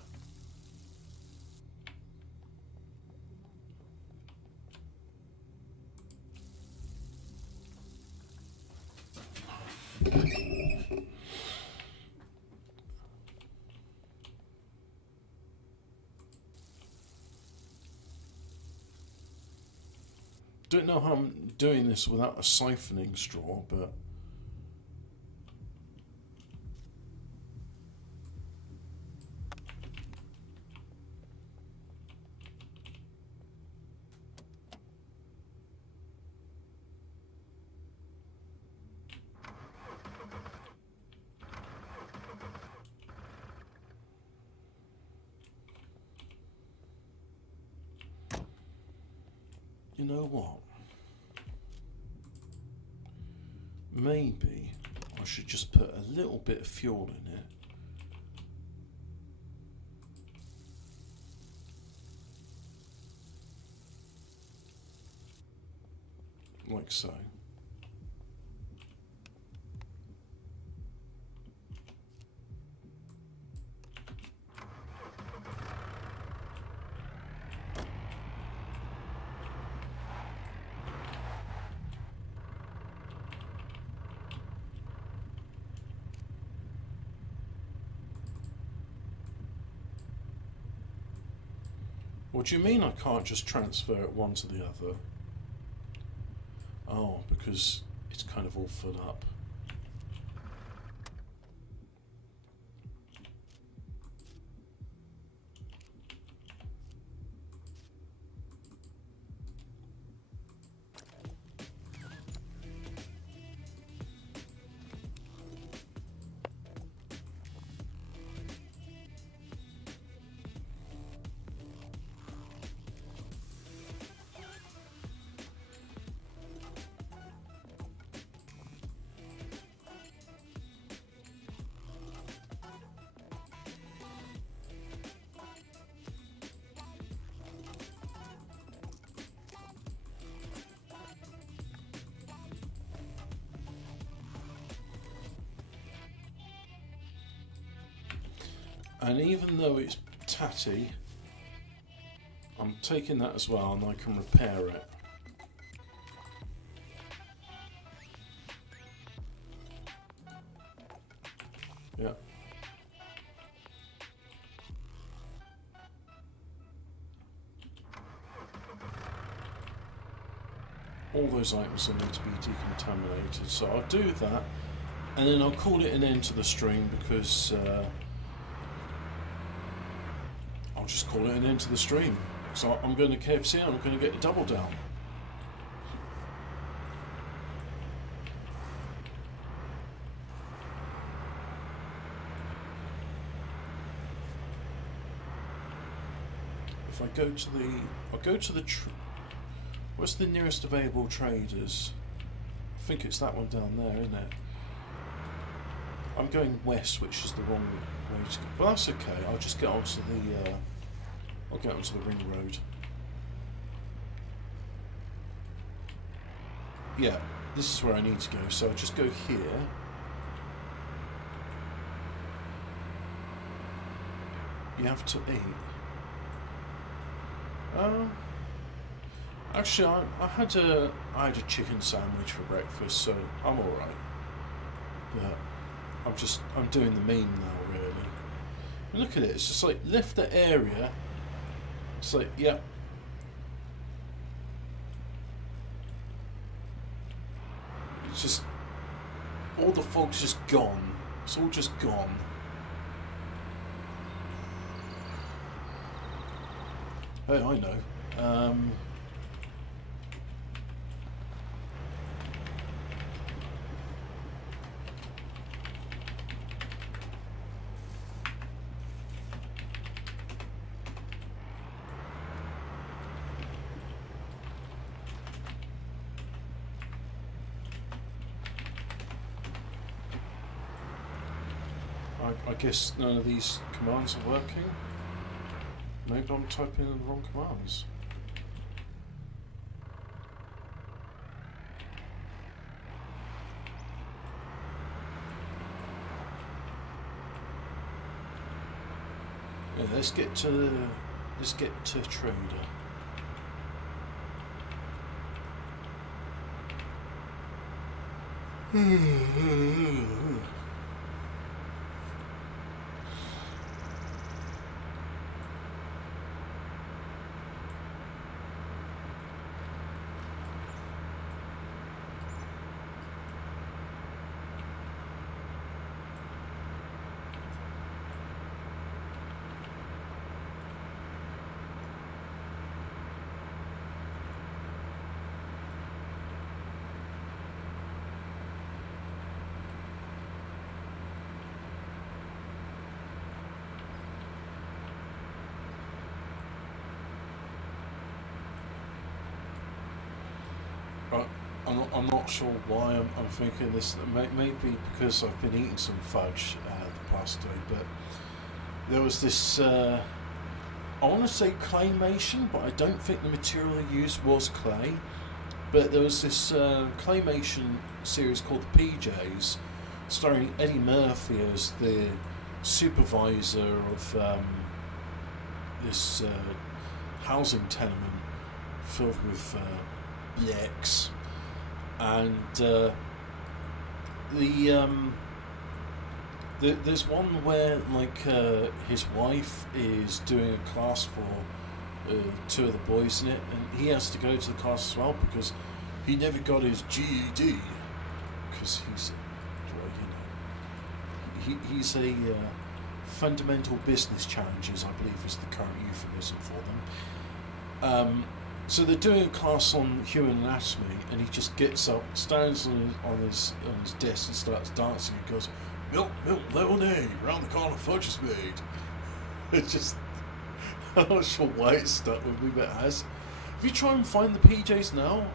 Don't know how I'm doing this without a siphoning straw, but you know what? Maybe I should just put a little bit of fuel in it. Like so. What do you mean I can't just transfer it one to the other? Oh, because it's kind of all full up. And even though it's tatty, I'm taking that as well, and I can repair it. Yeah. All those items will need to be decontaminated, so I'll do that, and then I'll call it an end to the stream, because I'll just call it an end to the stream. So I'm going to KFC and I'm going to get a double down. If I go to the, I'll go to the, what's the nearest available traders? I think it's that one down there, isn't it? I'm going west, which is the wrong way to go. But that's okay, I'll just get onto the, I'll get onto the ring road. Yeah, this is where I need to go, so I'll just go here. You have to eat. Actually, I had a chicken sandwich for breakfast, so I'm all right. But I'm doing the meme now, really. And look at it. It's just like left the area. It's like, yeah. It's just all the fog's just gone. It's all just gone. Hey, I know. I guess none of these commands are working. Maybe I'm typing in the wrong commands. Yeah, let's get to trader. I'm not sure why I'm thinking this. Maybe because I've been eating some fudge the past day, but there was this, I want to say claymation, but I don't think the material they used was clay. But there was this claymation series called the PJs, starring Eddie Murphy as the supervisor of this housing tenement filled with blacks. And there's one where like his wife is doing a class for two of the boys in it, and he has to go to the class as well because he never got his GED because he's, well, you know, he's a fundamental business challenges, I believe, is the current euphemism for them. So they're doing a class on human anatomy, and he just gets up, stands on his desk and starts dancing and goes, "Milk, lemonade, round the corner fudge is made." It's just, I'm not sure why it's stuck with me, but it has. If you try and find the PJs now,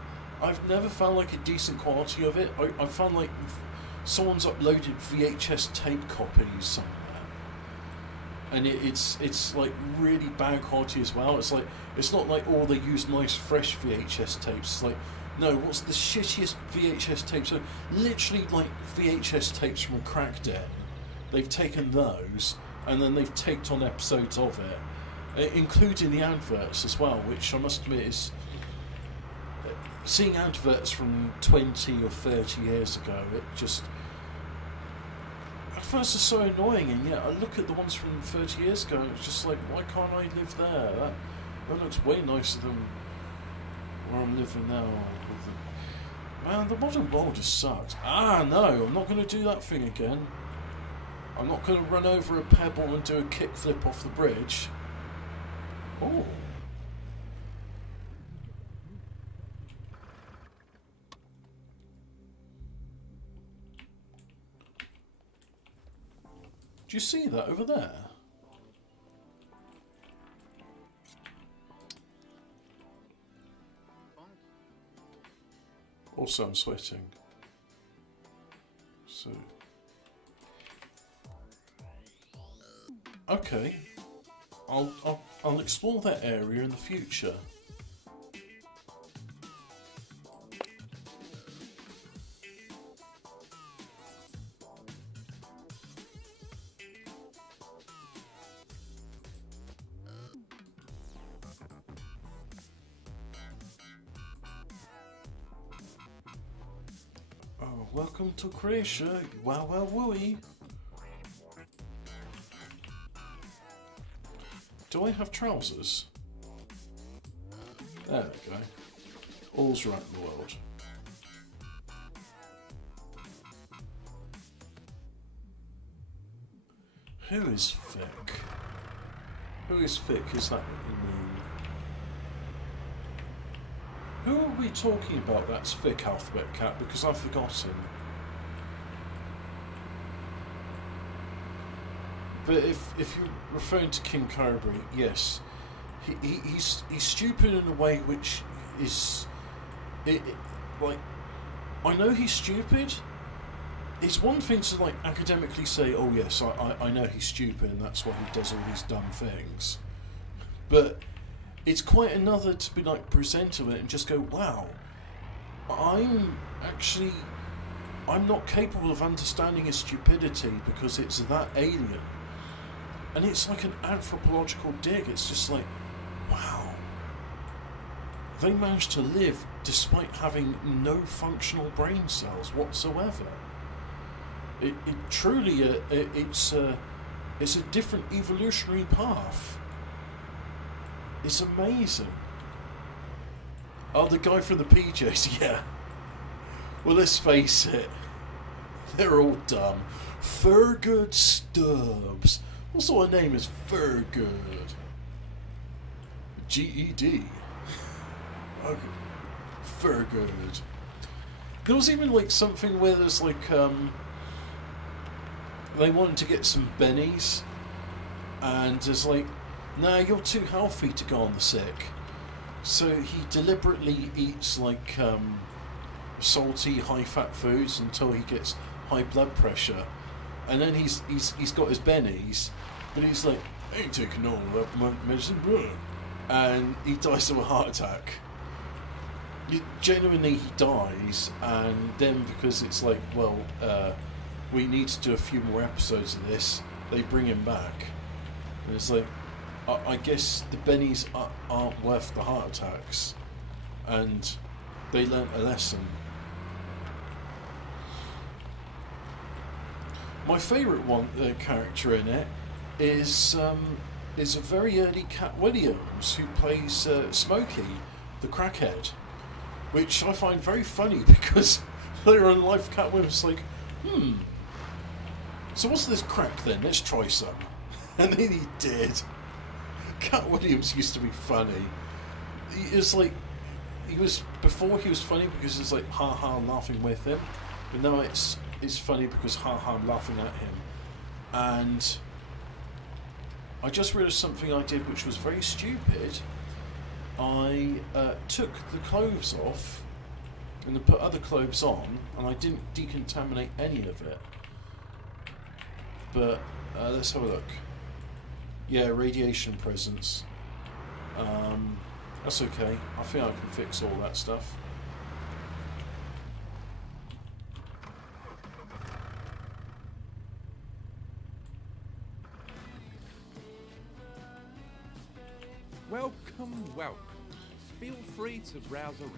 I've never found like a decent quality of it. I found like someone's uploaded VHS tape copies somewhere. And it's like really bad quality as well. It's like, it's not like, oh, they use nice fresh VHS tapes. It's like, no, what's the shittiest VHS tapes? So literally like VHS tapes from a crack den. They've taken those, and then they've taped on episodes of it, including the adverts as well, which I must admit is... Seeing adverts from 20 or 30 years ago, it just... At first it's so annoying, and yet I look at the ones from 30 years ago, and it's just like, why can't I live there? That looks way nicer than where I'm living now. Man, the modern world just sucks. Ah, no, I'm not going to do that thing again. I'm not going to run over a pebble and do a kickflip off the bridge. Oh. Do you see that over there? Also, I'm sweating. So, okay, I'll explore that area in the future. Welcome to Croatia. Wow, wow, wooey. Do I have trousers? There we go. All's right in the world. Who is Vic? Who is Vic? Is that what you mean? Who are we talking about that's Vic, Alphabet Cat? Because I've forgotten. But if you're referring to King Cobra, yes, he's stupid in a way which is like, I know he's stupid. It's one thing to like academically say, oh yes, I know he's stupid and that's why he does all these dumb things, but it's quite another to be like presented with it and just go, wow, I'm not capable of understanding his stupidity because it's that alien. And it's like an anthropological dig. It's just like, wow, they managed to live despite having no functional brain cells whatsoever. It truly, it's a different evolutionary path. It's amazing. Oh, the guy from the PJs, yeah. Well, let's face it, they're all dumb. Thurgood Stubbs. Also, her name is Thurgood. GED. Okay. Thurgood. There was even like something where there's like they wanted to get some bennies, and there's like, nah, you're too healthy to go on the sick. So he deliberately eats like salty, high-fat foods until he gets high blood pressure, and then he's got his bennies, but he's like, I ain't taking all that medicine, bro, and he dies of a heart attack. Genuinely, he dies, and then because it's like, well, we need to do a few more episodes of this, they bring him back, and it's like, I guess the bennies aren't worth the heart attacks, and they learnt a lesson. My favourite one character in it is a very early Cat Williams who plays Smokey, the crackhead, which I find very funny because later in life Cat Williams is like, so what's this crack then? Let's try some. And then he did. Cat Williams used to be funny. Before he was funny because it's like ha-ha, I'm laughing with him, but now it's funny because ha-ha, I'm laughing at him. And I just realised something I did which was very stupid. I took the clothes off and put other clothes on, and I didn't decontaminate any of it. But let's have a look. Yeah, radiation presence. That's okay. I think I can fix all that stuff. Welcome, welcome. Feel free to browse around.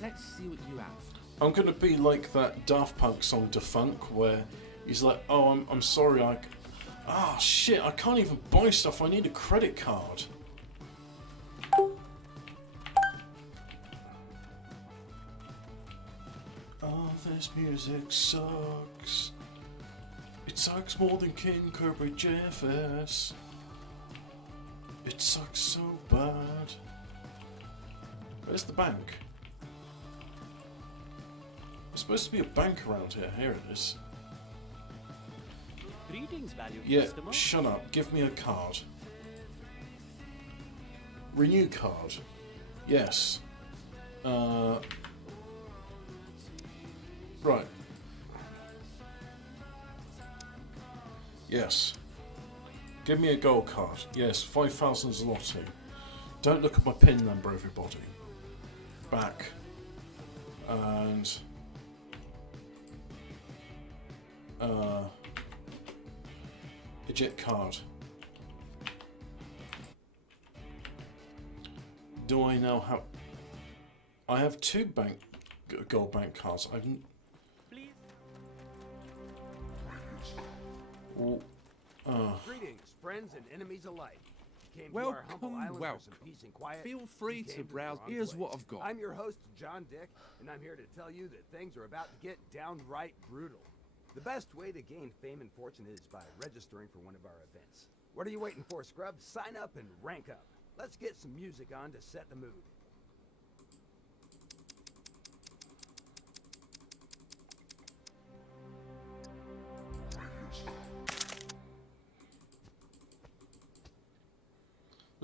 Let's see what you have. I'm gonna be like that Daft Punk song Defunk, where he's like, "Oh, I'm sorry, shit, I can't even buy stuff. I need a credit card." Oh, this music sucks. It sucks more than King Kirby JFS. It sucks so bad. Where's the bank? There's supposed to be a bank around here. Here it is. Greetings, valued Yeah, customer. shut up. Give me a card. Renew card. Yes. Right. Yes. Give me a gold card. Yes, 5,000 zloty. Don't look at my PIN number, everybody. Back. And... eject card. Do I now have... I have 2 gold bank cards. I've... Please. Well, Greetings, friends and enemies alike. Came to our humble Welcome, island welcome. for some peace and quiet. Feel You free came to the browse. wrong Here's place. what I've got. I'm your host, John Dick, and I'm here to tell you that things are about to get downright brutal. The best way to gain fame and fortune is by registering for one of our events. What are you waiting for, scrub? Sign up and rank up. Let's get some music on to set the mood.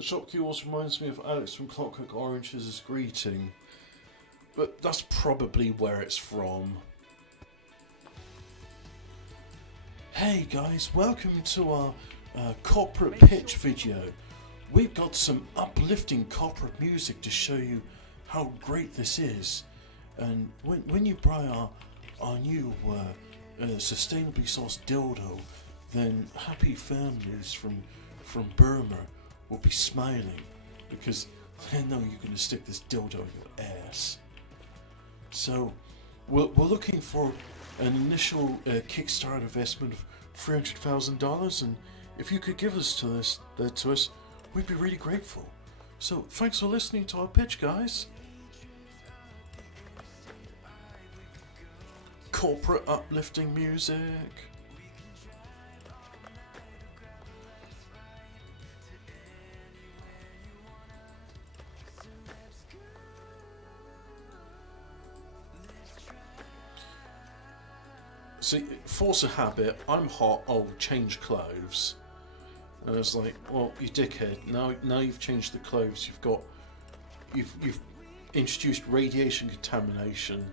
the shopkeeper also reminds me of Alex from Clockwork Orange's greeting. But that's probably where it's from. Hey guys, welcome to our corporate pitch video. We've got some uplifting corporate music to show you how great this is. And when you buy our new sustainably sourced dildo, then happy families from Burma will be smiling because they know you're going to stick this dildo in your ass. So we're looking for an initial Kickstarter investment of $300,000, and if you could give that to us, we'd be really grateful. So thanks for listening to our pitch, guys. Corporate uplifting music. See, force a habit. I'm hot. I'll change clothes. And I was like, well, you dickhead. Now you've changed the clothes. You've introduced radiation contamination.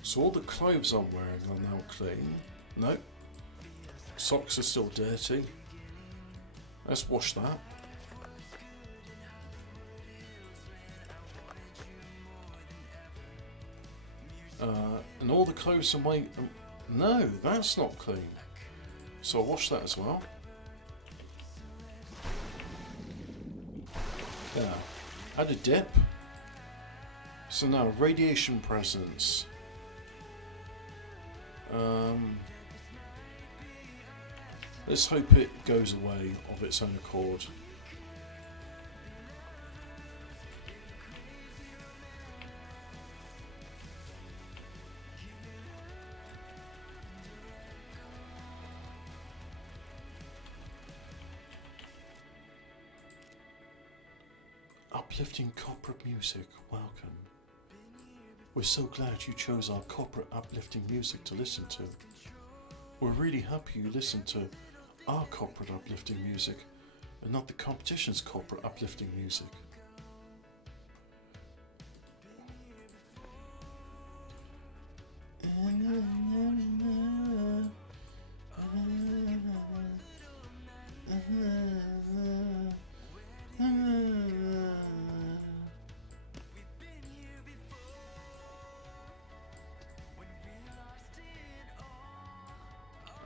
So all the clothes I'm wearing are now clean. No. Socks are still dirty. Let's wash that. And all the clothes on my... no, that's not clean. So I'll wash that as well. There. Had a dip. So now, radiation presence. Let's hope it goes away of its own accord. Uplifting corporate music, welcome. We're so glad you chose our corporate uplifting music to listen to. We're really happy you listened to our corporate uplifting music and not the competition's corporate uplifting music.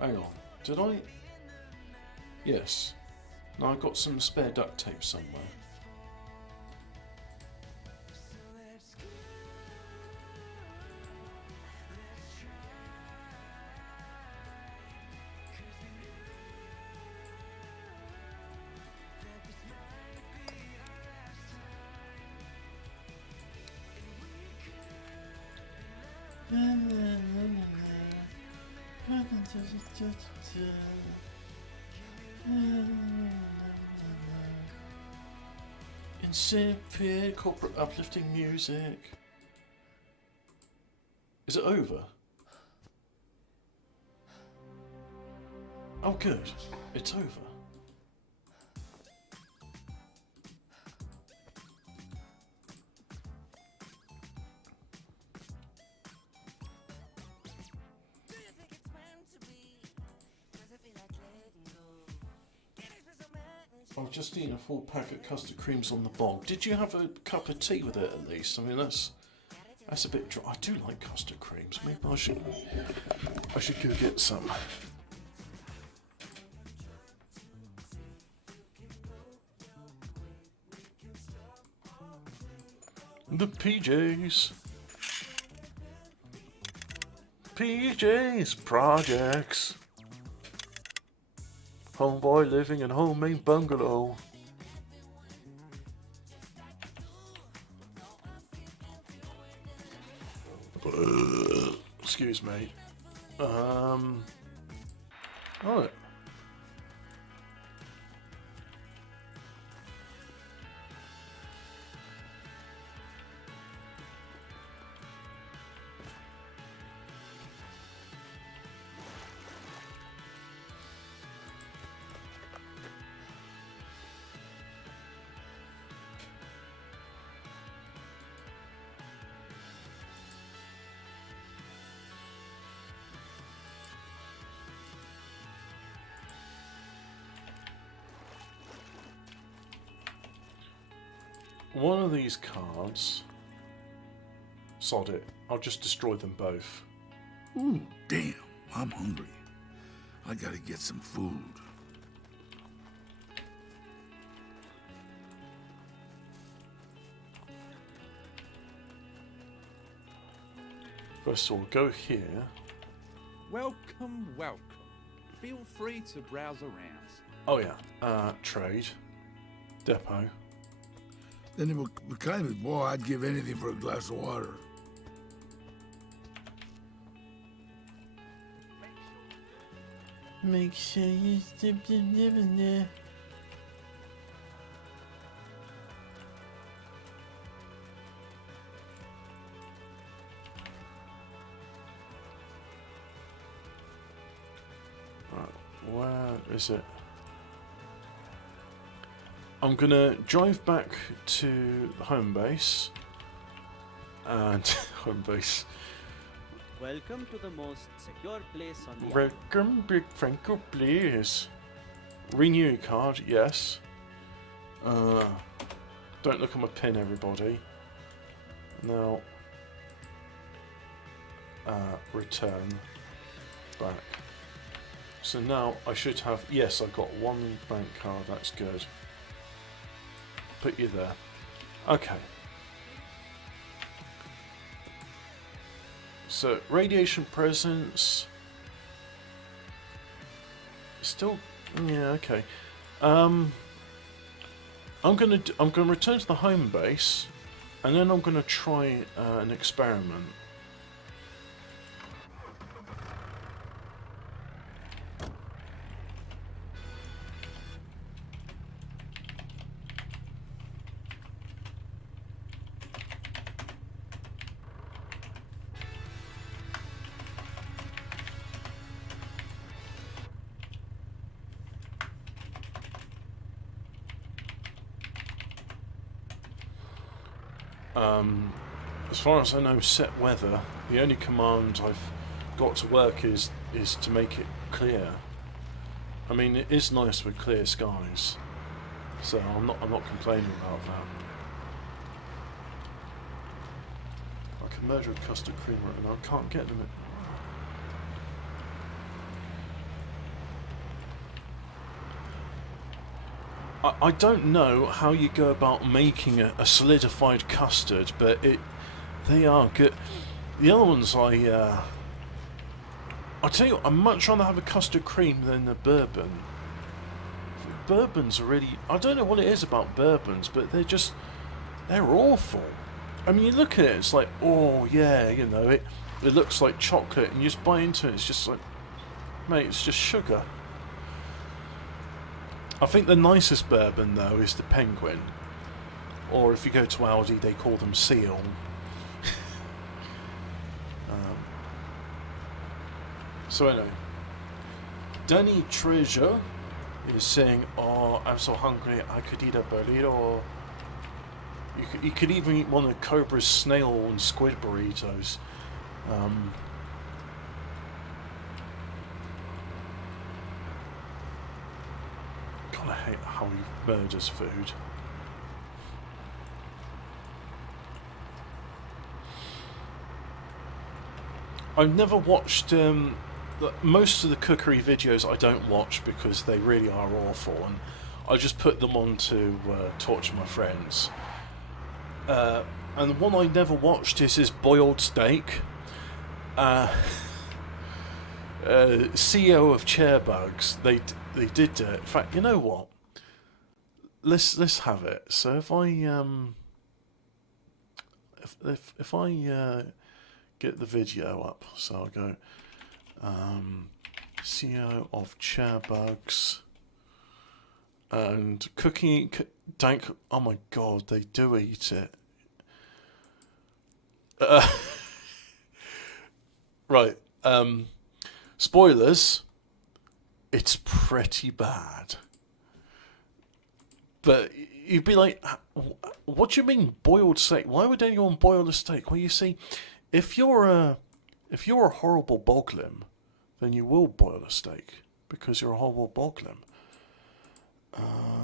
Hang on, did I? Yes. No, I got some spare duct tape somewhere. Insipid corporate uplifting music. Is it over? Oh good, it's over. I've just eaten a full pack of custard creams on the bog. Did you have a cup of tea with it at least? I mean, that's a bit dry. I do like custard creams. Maybe I should go get some. The PJs. PJs projects. Homeboy living in homemade bungalow. Excuse me. Oh. One of these cards, sod it, I'll just destroy them both. Ooh, damn, I'm hungry. I gotta get some food. First of all, go here. Welcome, welcome. Feel free to browse around. Oh yeah, trade, depot. Then it would kind of, boy, I'd give anything for a glass of water. Make sure you step in there. Right, where is it? I'm gonna drive back to the home base and home base. Welcome to the most secure place on the island. Welcome, Big Franco, please. Renew card, yes. Don't look at my pin, everybody. Now, return back. So now I should have, yes, I got one bank card, that's good. Put you there. Okay. So radiation presence. Still, yeah, okay. I'm gonna return to the home base, and then I'm gonna try an experiment. As far as I know, set weather, the only command I've got to work is to make it clear. I mean, it is nice with clear skies, so I'm not complaining about that. I can murder a custard cream right now. I can't get them. I don't know how you go about making a solidified custard, but they are good. The other ones I tell you what, I'd much rather have a custard cream than a bourbon. Bourbons are really, I don't know what it is about bourbons, but they're awful. I mean, you look at it, it's like, oh yeah, you know, it looks like chocolate, and you just bite into it, it's just like, mate, it's just sugar. I think the nicest bourbon, though, is the Penguin. Or if you go to Aldi, they call them Seal. So anyway, Danny Treasure is saying, "Oh, I'm so hungry, I could eat a burrito." You could even eat one of Cobra's snail and squid burritos. God, I hate how he murders food. I've never watched most of the cookery videos. I don't watch because they really are awful, and I just put them on to torture my friends. And the one I never watched is his boiled steak. CEO of Chairbugs, they did do it. In fact, you know what? Let's have it. So if I if I get the video up, so I'll go CEO of Chairbugs and cooking dank. Oh my god, they do eat it. Right. Spoilers. It's pretty bad. But you'd be like, what do you mean boiled steak? Why would anyone boil a steak? Well, you see, if you're a horrible boglin, then you will boil a steak because you're a horrible boglin.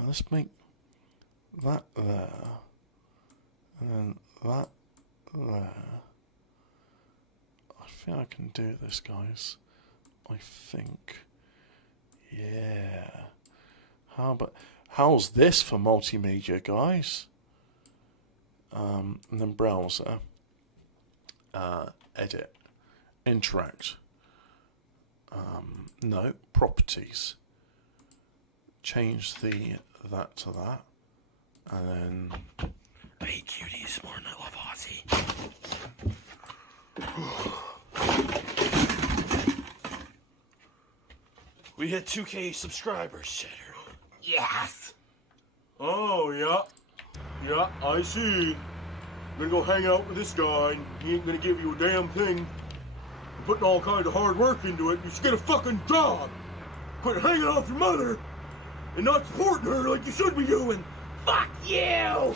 Let's make that there, and then that there. I think I can do this, guys. I think, yeah. How's this for multimedia, guys? And then browser, edit, interact. No, properties. Change that to that, and then. Hey, cuties, more than I love Ozzy. We hit 2K subscribers, Cheddar. Yes! Oh, yeah. Yeah, I see. I'm gonna go hang out with this guy, and he ain't gonna give you a damn thing. You're putting all kinds of hard work into it. You should get a fucking job. Quit hanging off your mother and not supporting her like you should be doing. Fuck you!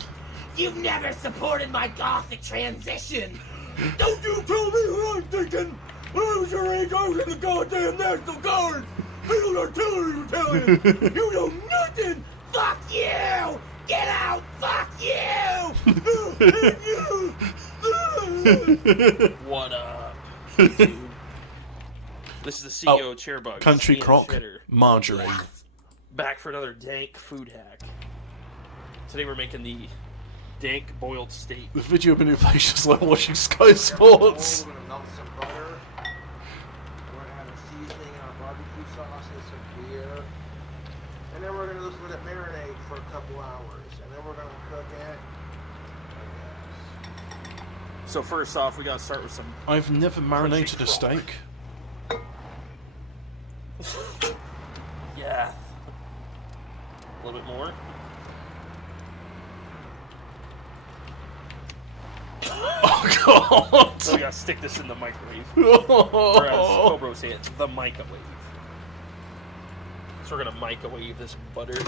You've never supported my gothic transition! Don't you tell me what I'm thinking! When I was your age, I was in the goddamn National Guard! Field Artillery Battalion! You know nothing! Fuck you! Get out! Fuck you! What up? YouTube? This is the CEO of Chairbugs. Country Crock, Marjorie. Yes. Back for another dank food hack. Today we're making the dank boiled steak. The video manipulation is like watching Sky Sports. We're gonna melt some butter. We're gonna have a seasoning in our barbecue sauce and some beer. And then we're gonna just let it marinate for a couple hours. And then we're gonna cook it. So first off, we gotta start with some. I've never marinated a steak. Yeah. A little bit more. Oh god! So we gotta stick this in the microwave. Or as Cobra would say it, the microwave. So we're gonna microwave this butter.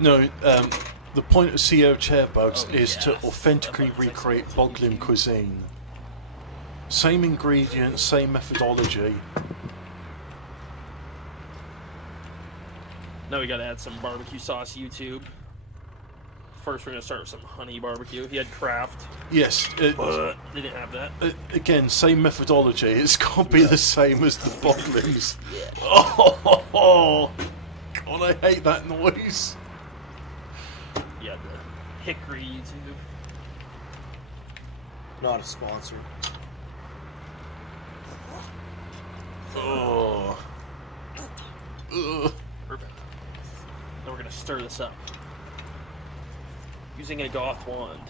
No, the point of CEO Chair Bugs is to authentically recreate Boglin cuisine. Same ingredients, same methodology. Now we gotta add some barbecue sauce, YouTube. First, we're gonna start with some honey barbecue. He had Kraft. Yes, But they didn't have that. Again, same methodology. It's got to be the same as the Boglins. Oh, God, I hate that noise. You had the hickory, YouTube. Not a sponsor. Oh. Ugh. Perfect. Now we're gonna stir this up using a goth wand.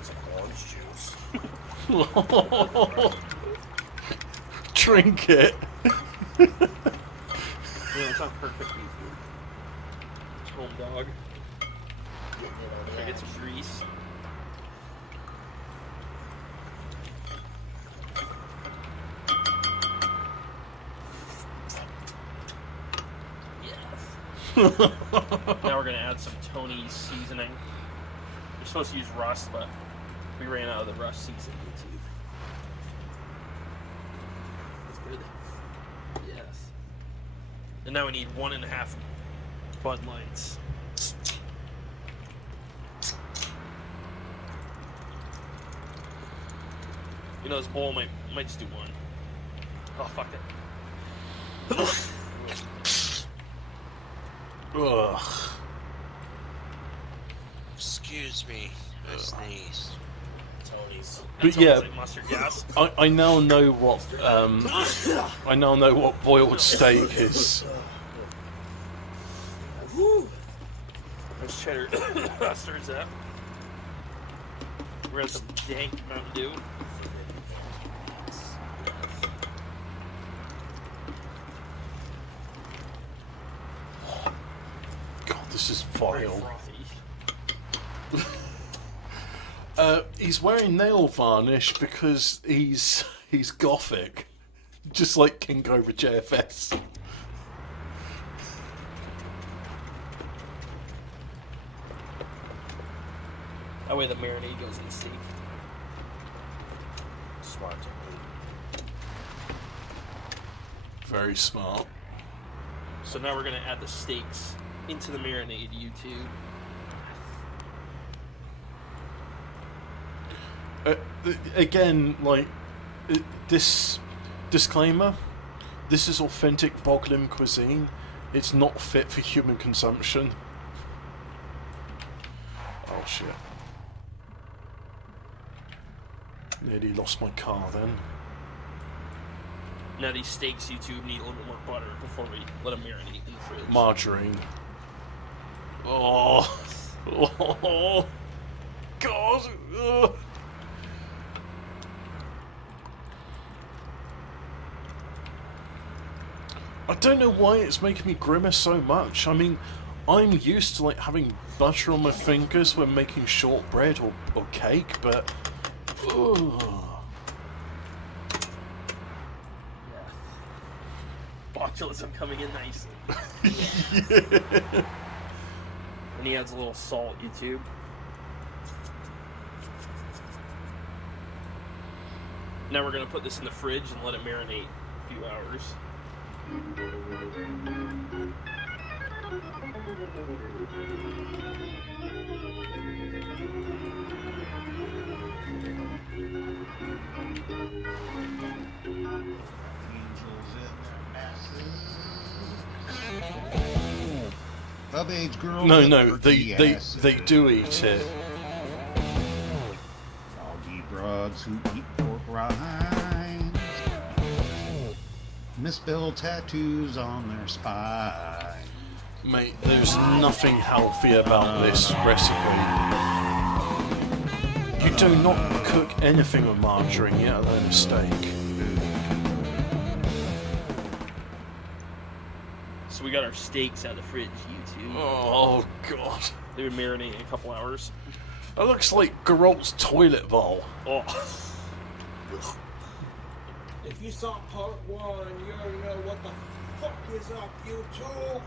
It's like orange juice. Drink it. Yeah, it's not perfect. Home dog. Gotta get some grease. Yes. Now we're gonna add some Tony's seasoning. You're supposed to use rust, but we ran out of the rust seasoning too. That's good. Yes. And now we need 1.5 Bud Lights. You know, this bowl might just do one. Oh, fuck it. Ugh. Excuse me, I sneezed. Tony's. But yeah, Like mustard gas. I now know what I now know what boiled steak is. There's cheddar bastards up. We're gonna have some dank Mountain Dew. God, this is vile. He's wearing nail varnish because he's gothic, just like King Cobra JFS. That way the marinade goes in the steak. Smart technique. Very smart. So now we're gonna add the steaks into the marinade, YouTube. Again, like, this disclaimer, this is authentic Boglin cuisine. It's not fit for human consumption. Oh shit. Nearly lost my car then. Now these steaks, YouTube, need a little bit more butter before we let them marinate in the fridge. Margarine. Oh. Oh. God. Ugh. I don't know why it's making me grimace so much. I mean, I'm used to like having butter on my fingers when making shortbread or cake, but ugh. Botulism coming in nicely. Yeah. And he adds a little salt, YouTube. Now we're gonna put this in the fridge and let it marinate a few hours. Age girls No, they do eat it. Doggy broads who eat pork rinds, misspelled tattoos on their spine. Mate, there's nothing healthy about this recipe. You do not cook anything with margarine, yet alone a steak. So we got our steaks out of the fridge, YouTube. Oh god. They would marinate in a couple hours. That looks like Geralt's toilet bowl. Oh. If you saw part 1, you already know what the fuck is up, YouTube.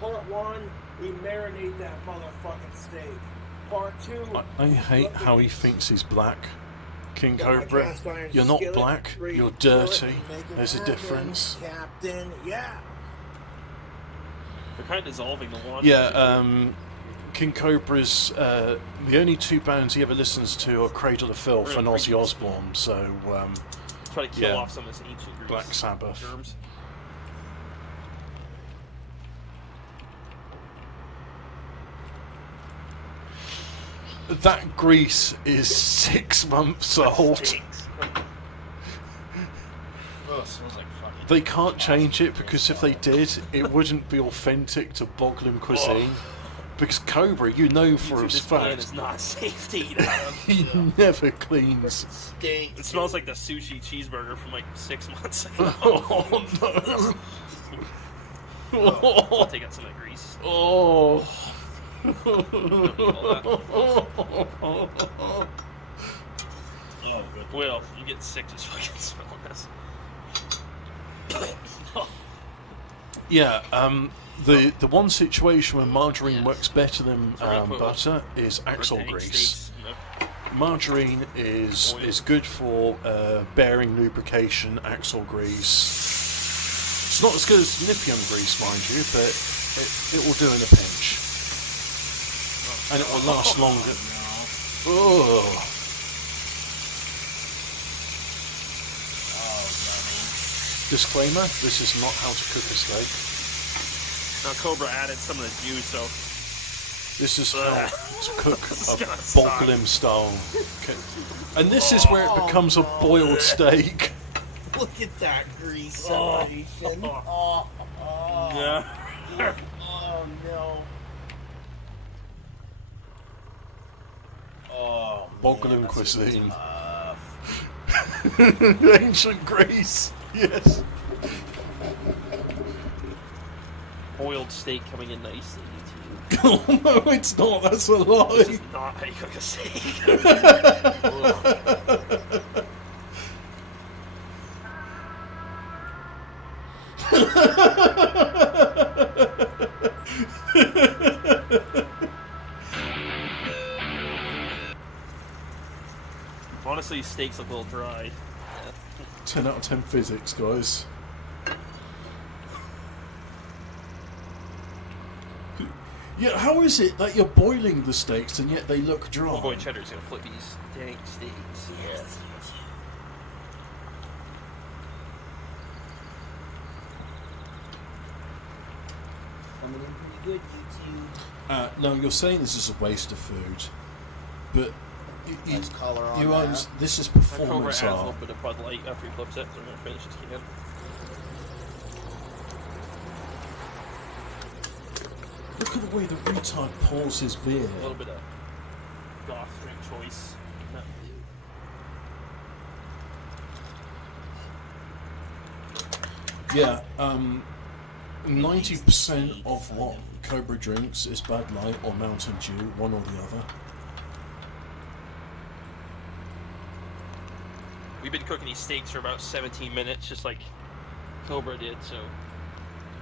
Part 1, we marinate that motherfucking steak. Part 2, I hate how he thinks he's black. King got my Cobra, cast iron you're not skillet, black, ready you're to do it dirty. and make it There's a happen, difference. Captain, yeah. They're kind of dissolving the water. Yeah, King Cobra's, the only 2 bands he ever listens to are Cradle of Filth and Ozzy Osbourne, so, try to kill yeah. off some of this ancient Greece Black Sabbath. germs. That grease is 6 months old. Oh, it smells like fucking. They can't change it because if they did, it wouldn't be authentic to Boglin cuisine. Because Cobra, you know for a This man fact, is not safe to eat. he never cleans. It smells like the sushi cheeseburger from like 6 months ago. Oh no! I'll take out some of the grease. Oh! Will, I'm getting sick just fucking smelling this. Yeah, the one situation where margarine works better than butter is axle grease. Margarine is good for bearing lubrication, axle grease. It's not as good as Niffion grease, mind you, but it will do in a pinch. And it will last longer. Oh. Disclaimer, this is not how to cook a steak. Now Cobra added some of the juice, so... This is how to cook a Boglin style. Okay. And this is where it becomes a boiled steak. Look at that grease separation. Oh, Yeah. oh no. Oh, Boglin cuisine. Ancient Greece, yes. Boiled steak coming in nicely. Oh no, it's not. That's a lie. This is not how you cook a steak. Honestly, steaks look a little dry. 10 out of 10 physics, guys. Yeah, how is it that you're boiling the steaks and yet they look dry? Oh boy, Cheddar's gonna flip these dank steaks. Yes. Coming in pretty good, YouTube. No, you're saying this is a waste of food, but Nice color on you that. own, this is Cobra performance adds a little art. bit of Bud Light after he flips it, so I'm gonna finish this can. Look at the way the retard pours his beer. A little bit of goth drink choice. Not you. Yeah, 90% of what Cobra drinks is Bud Light or Mountain Dew, one or the other. We've been cooking these steaks for about 17 minutes, just like Cobra did, so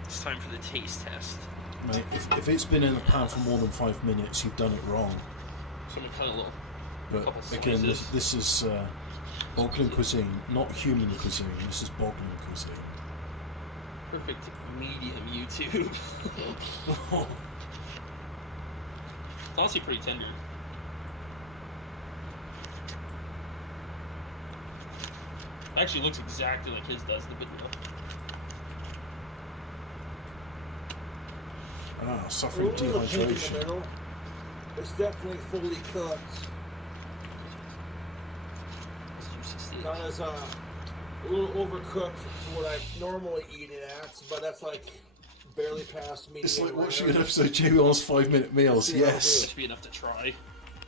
it's time for the taste test. Mate, if it's been in the pan for more than 5 minutes, you've done it wrong. So I'm gonna cut a little. But couple again, slices. this is Boglin cuisine, not human cuisine. This is Boglin cuisine. Perfect medium YouTube. It's honestly pretty tender. Actually looks exactly like his does, the video. Suffering Ooh, the pink in the dehydration. middle. It's definitely fully cooked. Not as a little overcooked to what I normally eat it at, but that's like barely past medium. It's like rare. watching an episode of Jamie Oliver's 5-minute meals. Yeah, Yes. That should be enough to try.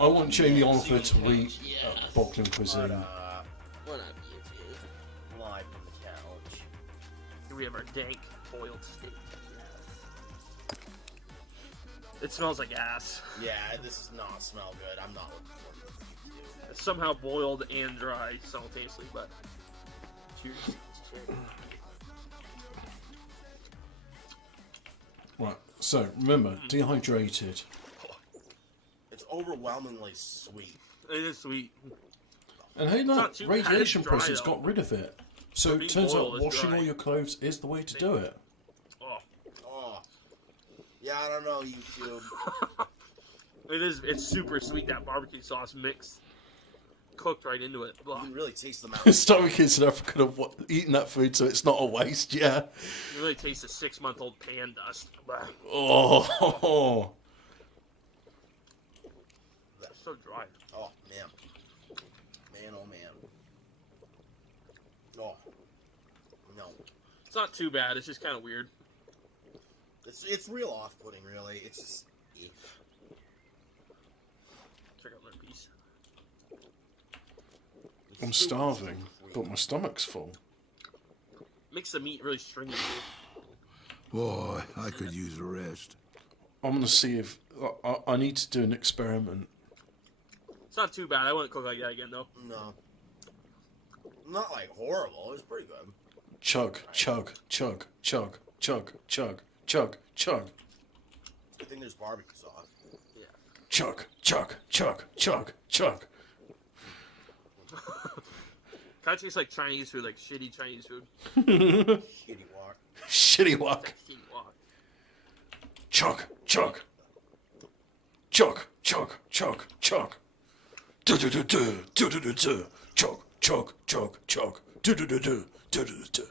I want Jamie Oliver to eat Boglin cuisine. What up, YouTube? Live from the couch. Here we have our dank boiled steak. It smells like ass. Yeah, this does not smell good. I'm not looking forward to this, YouTube. somehow boiled and dry simultaneously. But cheers. Right. So remember, dehydrated. It's overwhelmingly sweet. It is sweet. And hey, look, too bad radiation it's dry, process though. got rid of it. So Being it turns out boiled is washing dry. all your clothes is the way to do it. Oh. Yeah, I don't know, YouTube. It's super sweet, that barbecue sauce mixed, cooked right into it. Blah. You can really taste the mountain. Starving kids in Africa have eaten that food, so it's not a waste, yeah. You really taste the 6-month-old pan dust. Blah. Oh. That's so dry. Oh, man. Man, oh, man. Oh. No. It's not too bad, it's just kind of weird. It's real off-putting, really. It's just... Check out their piece. I'm starving, but my stomach's full. Makes the meat really stringy. Boy, I could use a rest. I'm going to see if... I need to do an experiment. It's not too bad. I wouldn't cook like that again, though. No. Not, like, horrible. It's pretty good. Chug, chug, chug, chug, chug, chug, chug, chug. Good thing there's barbecue sauce. Yeah. Chug, chug, chug, chug, chug. Kind of tastes like Chinese food, like shitty Chinese food. Shitty walk. Shitty walk. Shitty walk. Chug, chug. Chug, chug, chug, chug. Do-do-do-do, do-do-do-do. Chug, chug, chug, chug. Do-do-do-do, do-do-do-do.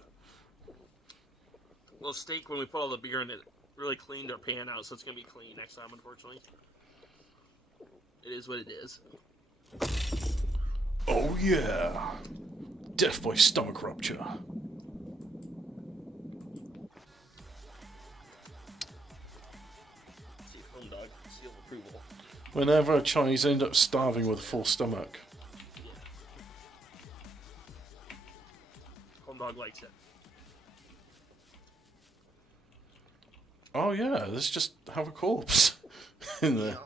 Well, steak, when we put all the beer in it, really cleaned our pan out, so it's going to be clean next time, unfortunately. It is what it is. Oh yeah. Death by stomach rupture. See, home dog, seal of approval. Whenever a Chinese end up starving with a full stomach. Home dog likes it. Oh yeah, let's just have a corpse in there.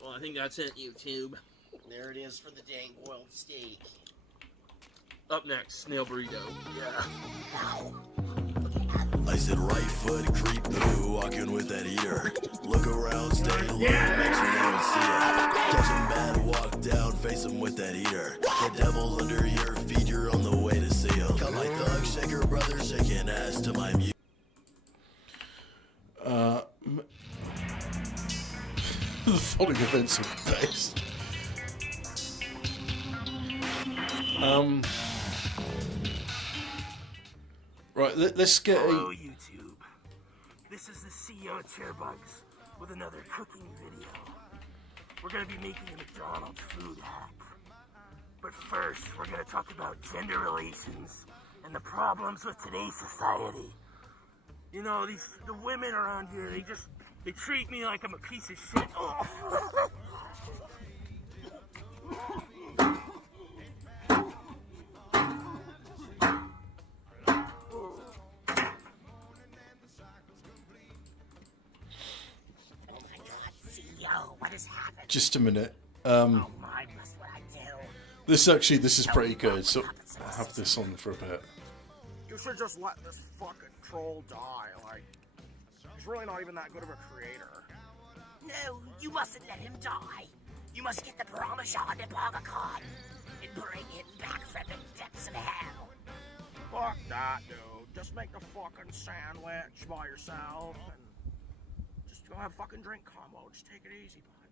Well, I think that's it, YouTube. There it is for the dang boiled steak. Up next, snail burrito. Yeah. I said right foot creep through, walking with that heater. Look around, stay low, make sure you don't see it. Catch him bad, walk down, face him with that heater. The devil's under your feet, you're on the way to see him. Come my thug, shaker brother, shaking ass to my music. The following events are based. Right, let's get Hello, YouTube. This is the CEO of Chairbugs with another cooking video. We're going to be making a McDonald's food hack. But first, we're going to talk about gender relations and the problems with today's society. You know, the women around here, they treat me like I'm a piece of shit. Oh. What has happened? just a minute. Oh my, that's what I do. This is pretty good, so I'll have this on for a bit. You should just let this fucking troll die, like, he's really not even that good of a creator. No, you mustn't let him die. You must get the Parmesan de Bogacon and bring him back from the depths of hell. Fuck that, dude. Just make the fucking sandwich by yourself and just go have fucking drink combo. Just take it easy, bud.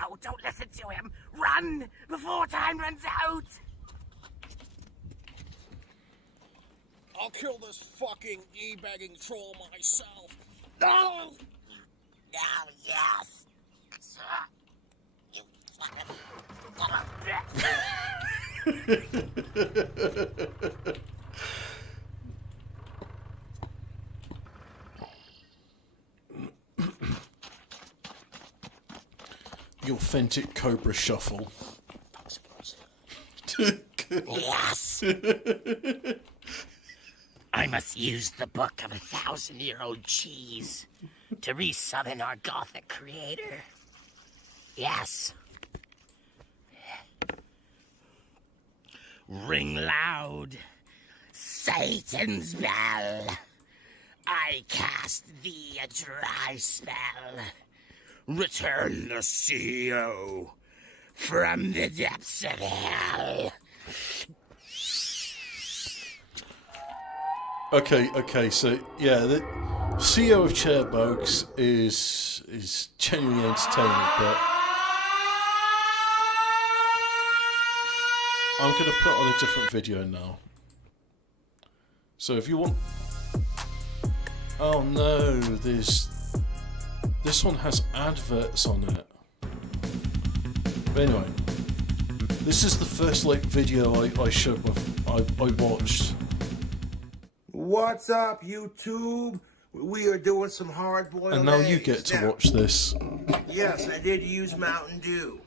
No, don't listen to him. Run before time runs out. I'll kill this fucking e-bagging troll myself. No! No, yes. You fucking The authentic Cobra Shuffle. Yes. I must use the Book of 1,000-Year-Old Cheese to resummon our Gothic creator. Yes. Ring loud, Satan's bell. I cast thee a dry spell. Return the CEO from the depths of hell. Okay, so yeah, the CEO of Chairbugs is genuinely entertaining, but I'm going to put on a different video now. So if you want... Oh no, this one has adverts on it. But anyway, this is the first video I showed I watched. What's up, YouTube? We are doing some hard-boiled And now you eggs. get to watch this. Yes, I did use Mountain Dew.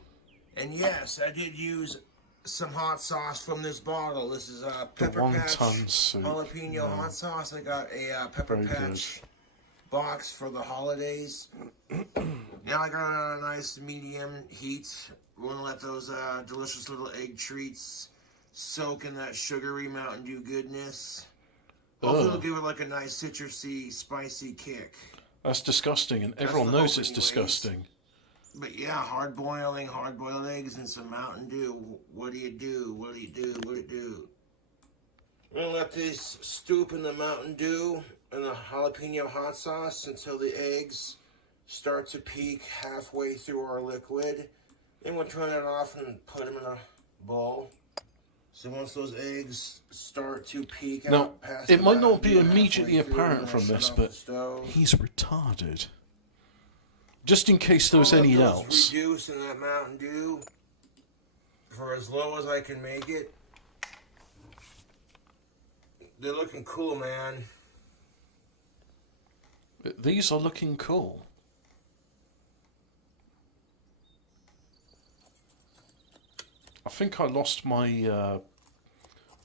And yes, I did use some hot sauce from this bottle. This is Pepper Patch jalapeno hot sauce. I got a Pepper Patch box for the holidays. Now I got it on a nice medium heat. We're gonna let those delicious little egg treats soak in that sugary Mountain Dew goodness. Hopefully it'll give it like a nice citrusy, spicy kick. That's disgusting, and everyone knows it's disgusting. But yeah, hard-boiled eggs and some Mountain Dew. What do you do? What do you do? What do you do? We're gonna let these stew in the Mountain Dew and the jalapeno hot sauce until the eggs start to peak halfway through our liquid. Then we'll turn it off and put them in a bowl. So once those eggs start to peak now, out past it might not be halfway immediately through, apparent from this, but he's retarded. Just in case there was I'll any let those else. reduce in that Mountain Dew for as low as I can make it. They're looking cool, man. These are looking cool. I think I lost my. Other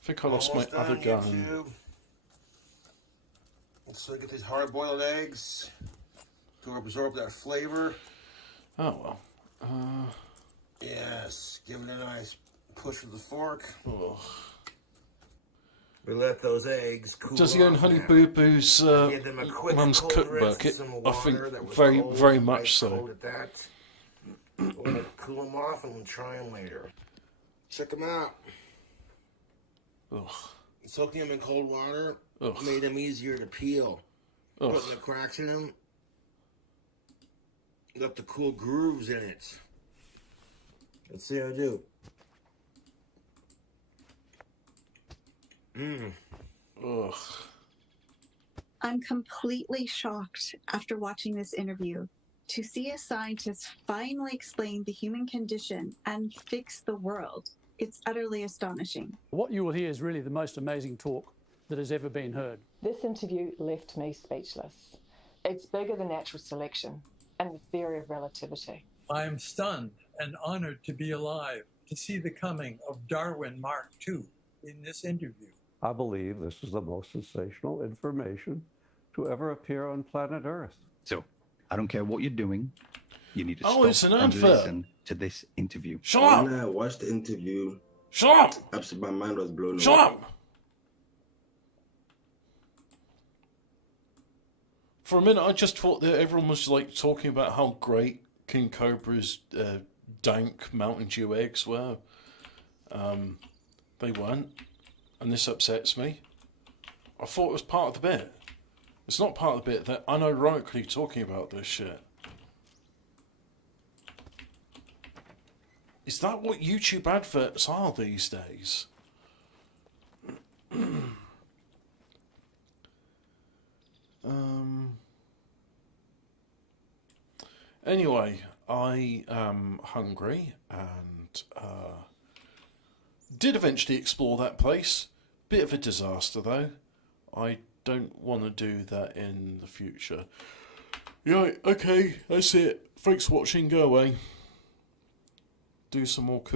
gun. YouTube. Let's look at these hard-boiled eggs to absorb that flavor. Oh well. Yes, give it a nice push with the fork. Oh. We let those eggs cool. Does he own Honey now. Boo Boo's Give them a quick mum's cold cookbook? rinse in some I think water that was very, cold, very much ice so. cold at that. We'll cool them off and we'll try them later. Check them out. Ugh. Soaking them in cold water Ugh. made them easier to peel. Ugh. Putting the cracks in them left the cool grooves in it. Let's see how I do. Ugh. I'm completely shocked after watching this interview to see a scientist finally explain the human condition and fix the world. It's utterly astonishing. What you will hear is really the most amazing talk that has ever been heard. This interview left me speechless. It's bigger than natural selection and the theory of relativity. I am stunned and honored to be alive to see the coming of Darwin Mark II in this interview. I believe this is the most sensational information to ever appear on planet Earth. So, I don't care what you're doing. You need to it's stop an and advert. listen to this interview. Shut up! When I watched the interview, Shut up! my mind was blown Shut away. up! For a minute, I just thought that everyone was like talking about how great King Cobra's dank Mountain Dew eggs were. They weren't, and this upsets me. I thought it was part of the bit. It's not part of the bit that unironically talking about this shit. Is that what YouTube adverts are these days? Anyway, I am hungry and did eventually explore that place. Bit of a disaster though. I don't want to do that in the future. Yeah, okay, that's it. Thanks for watching. Go away. Do some more cooking.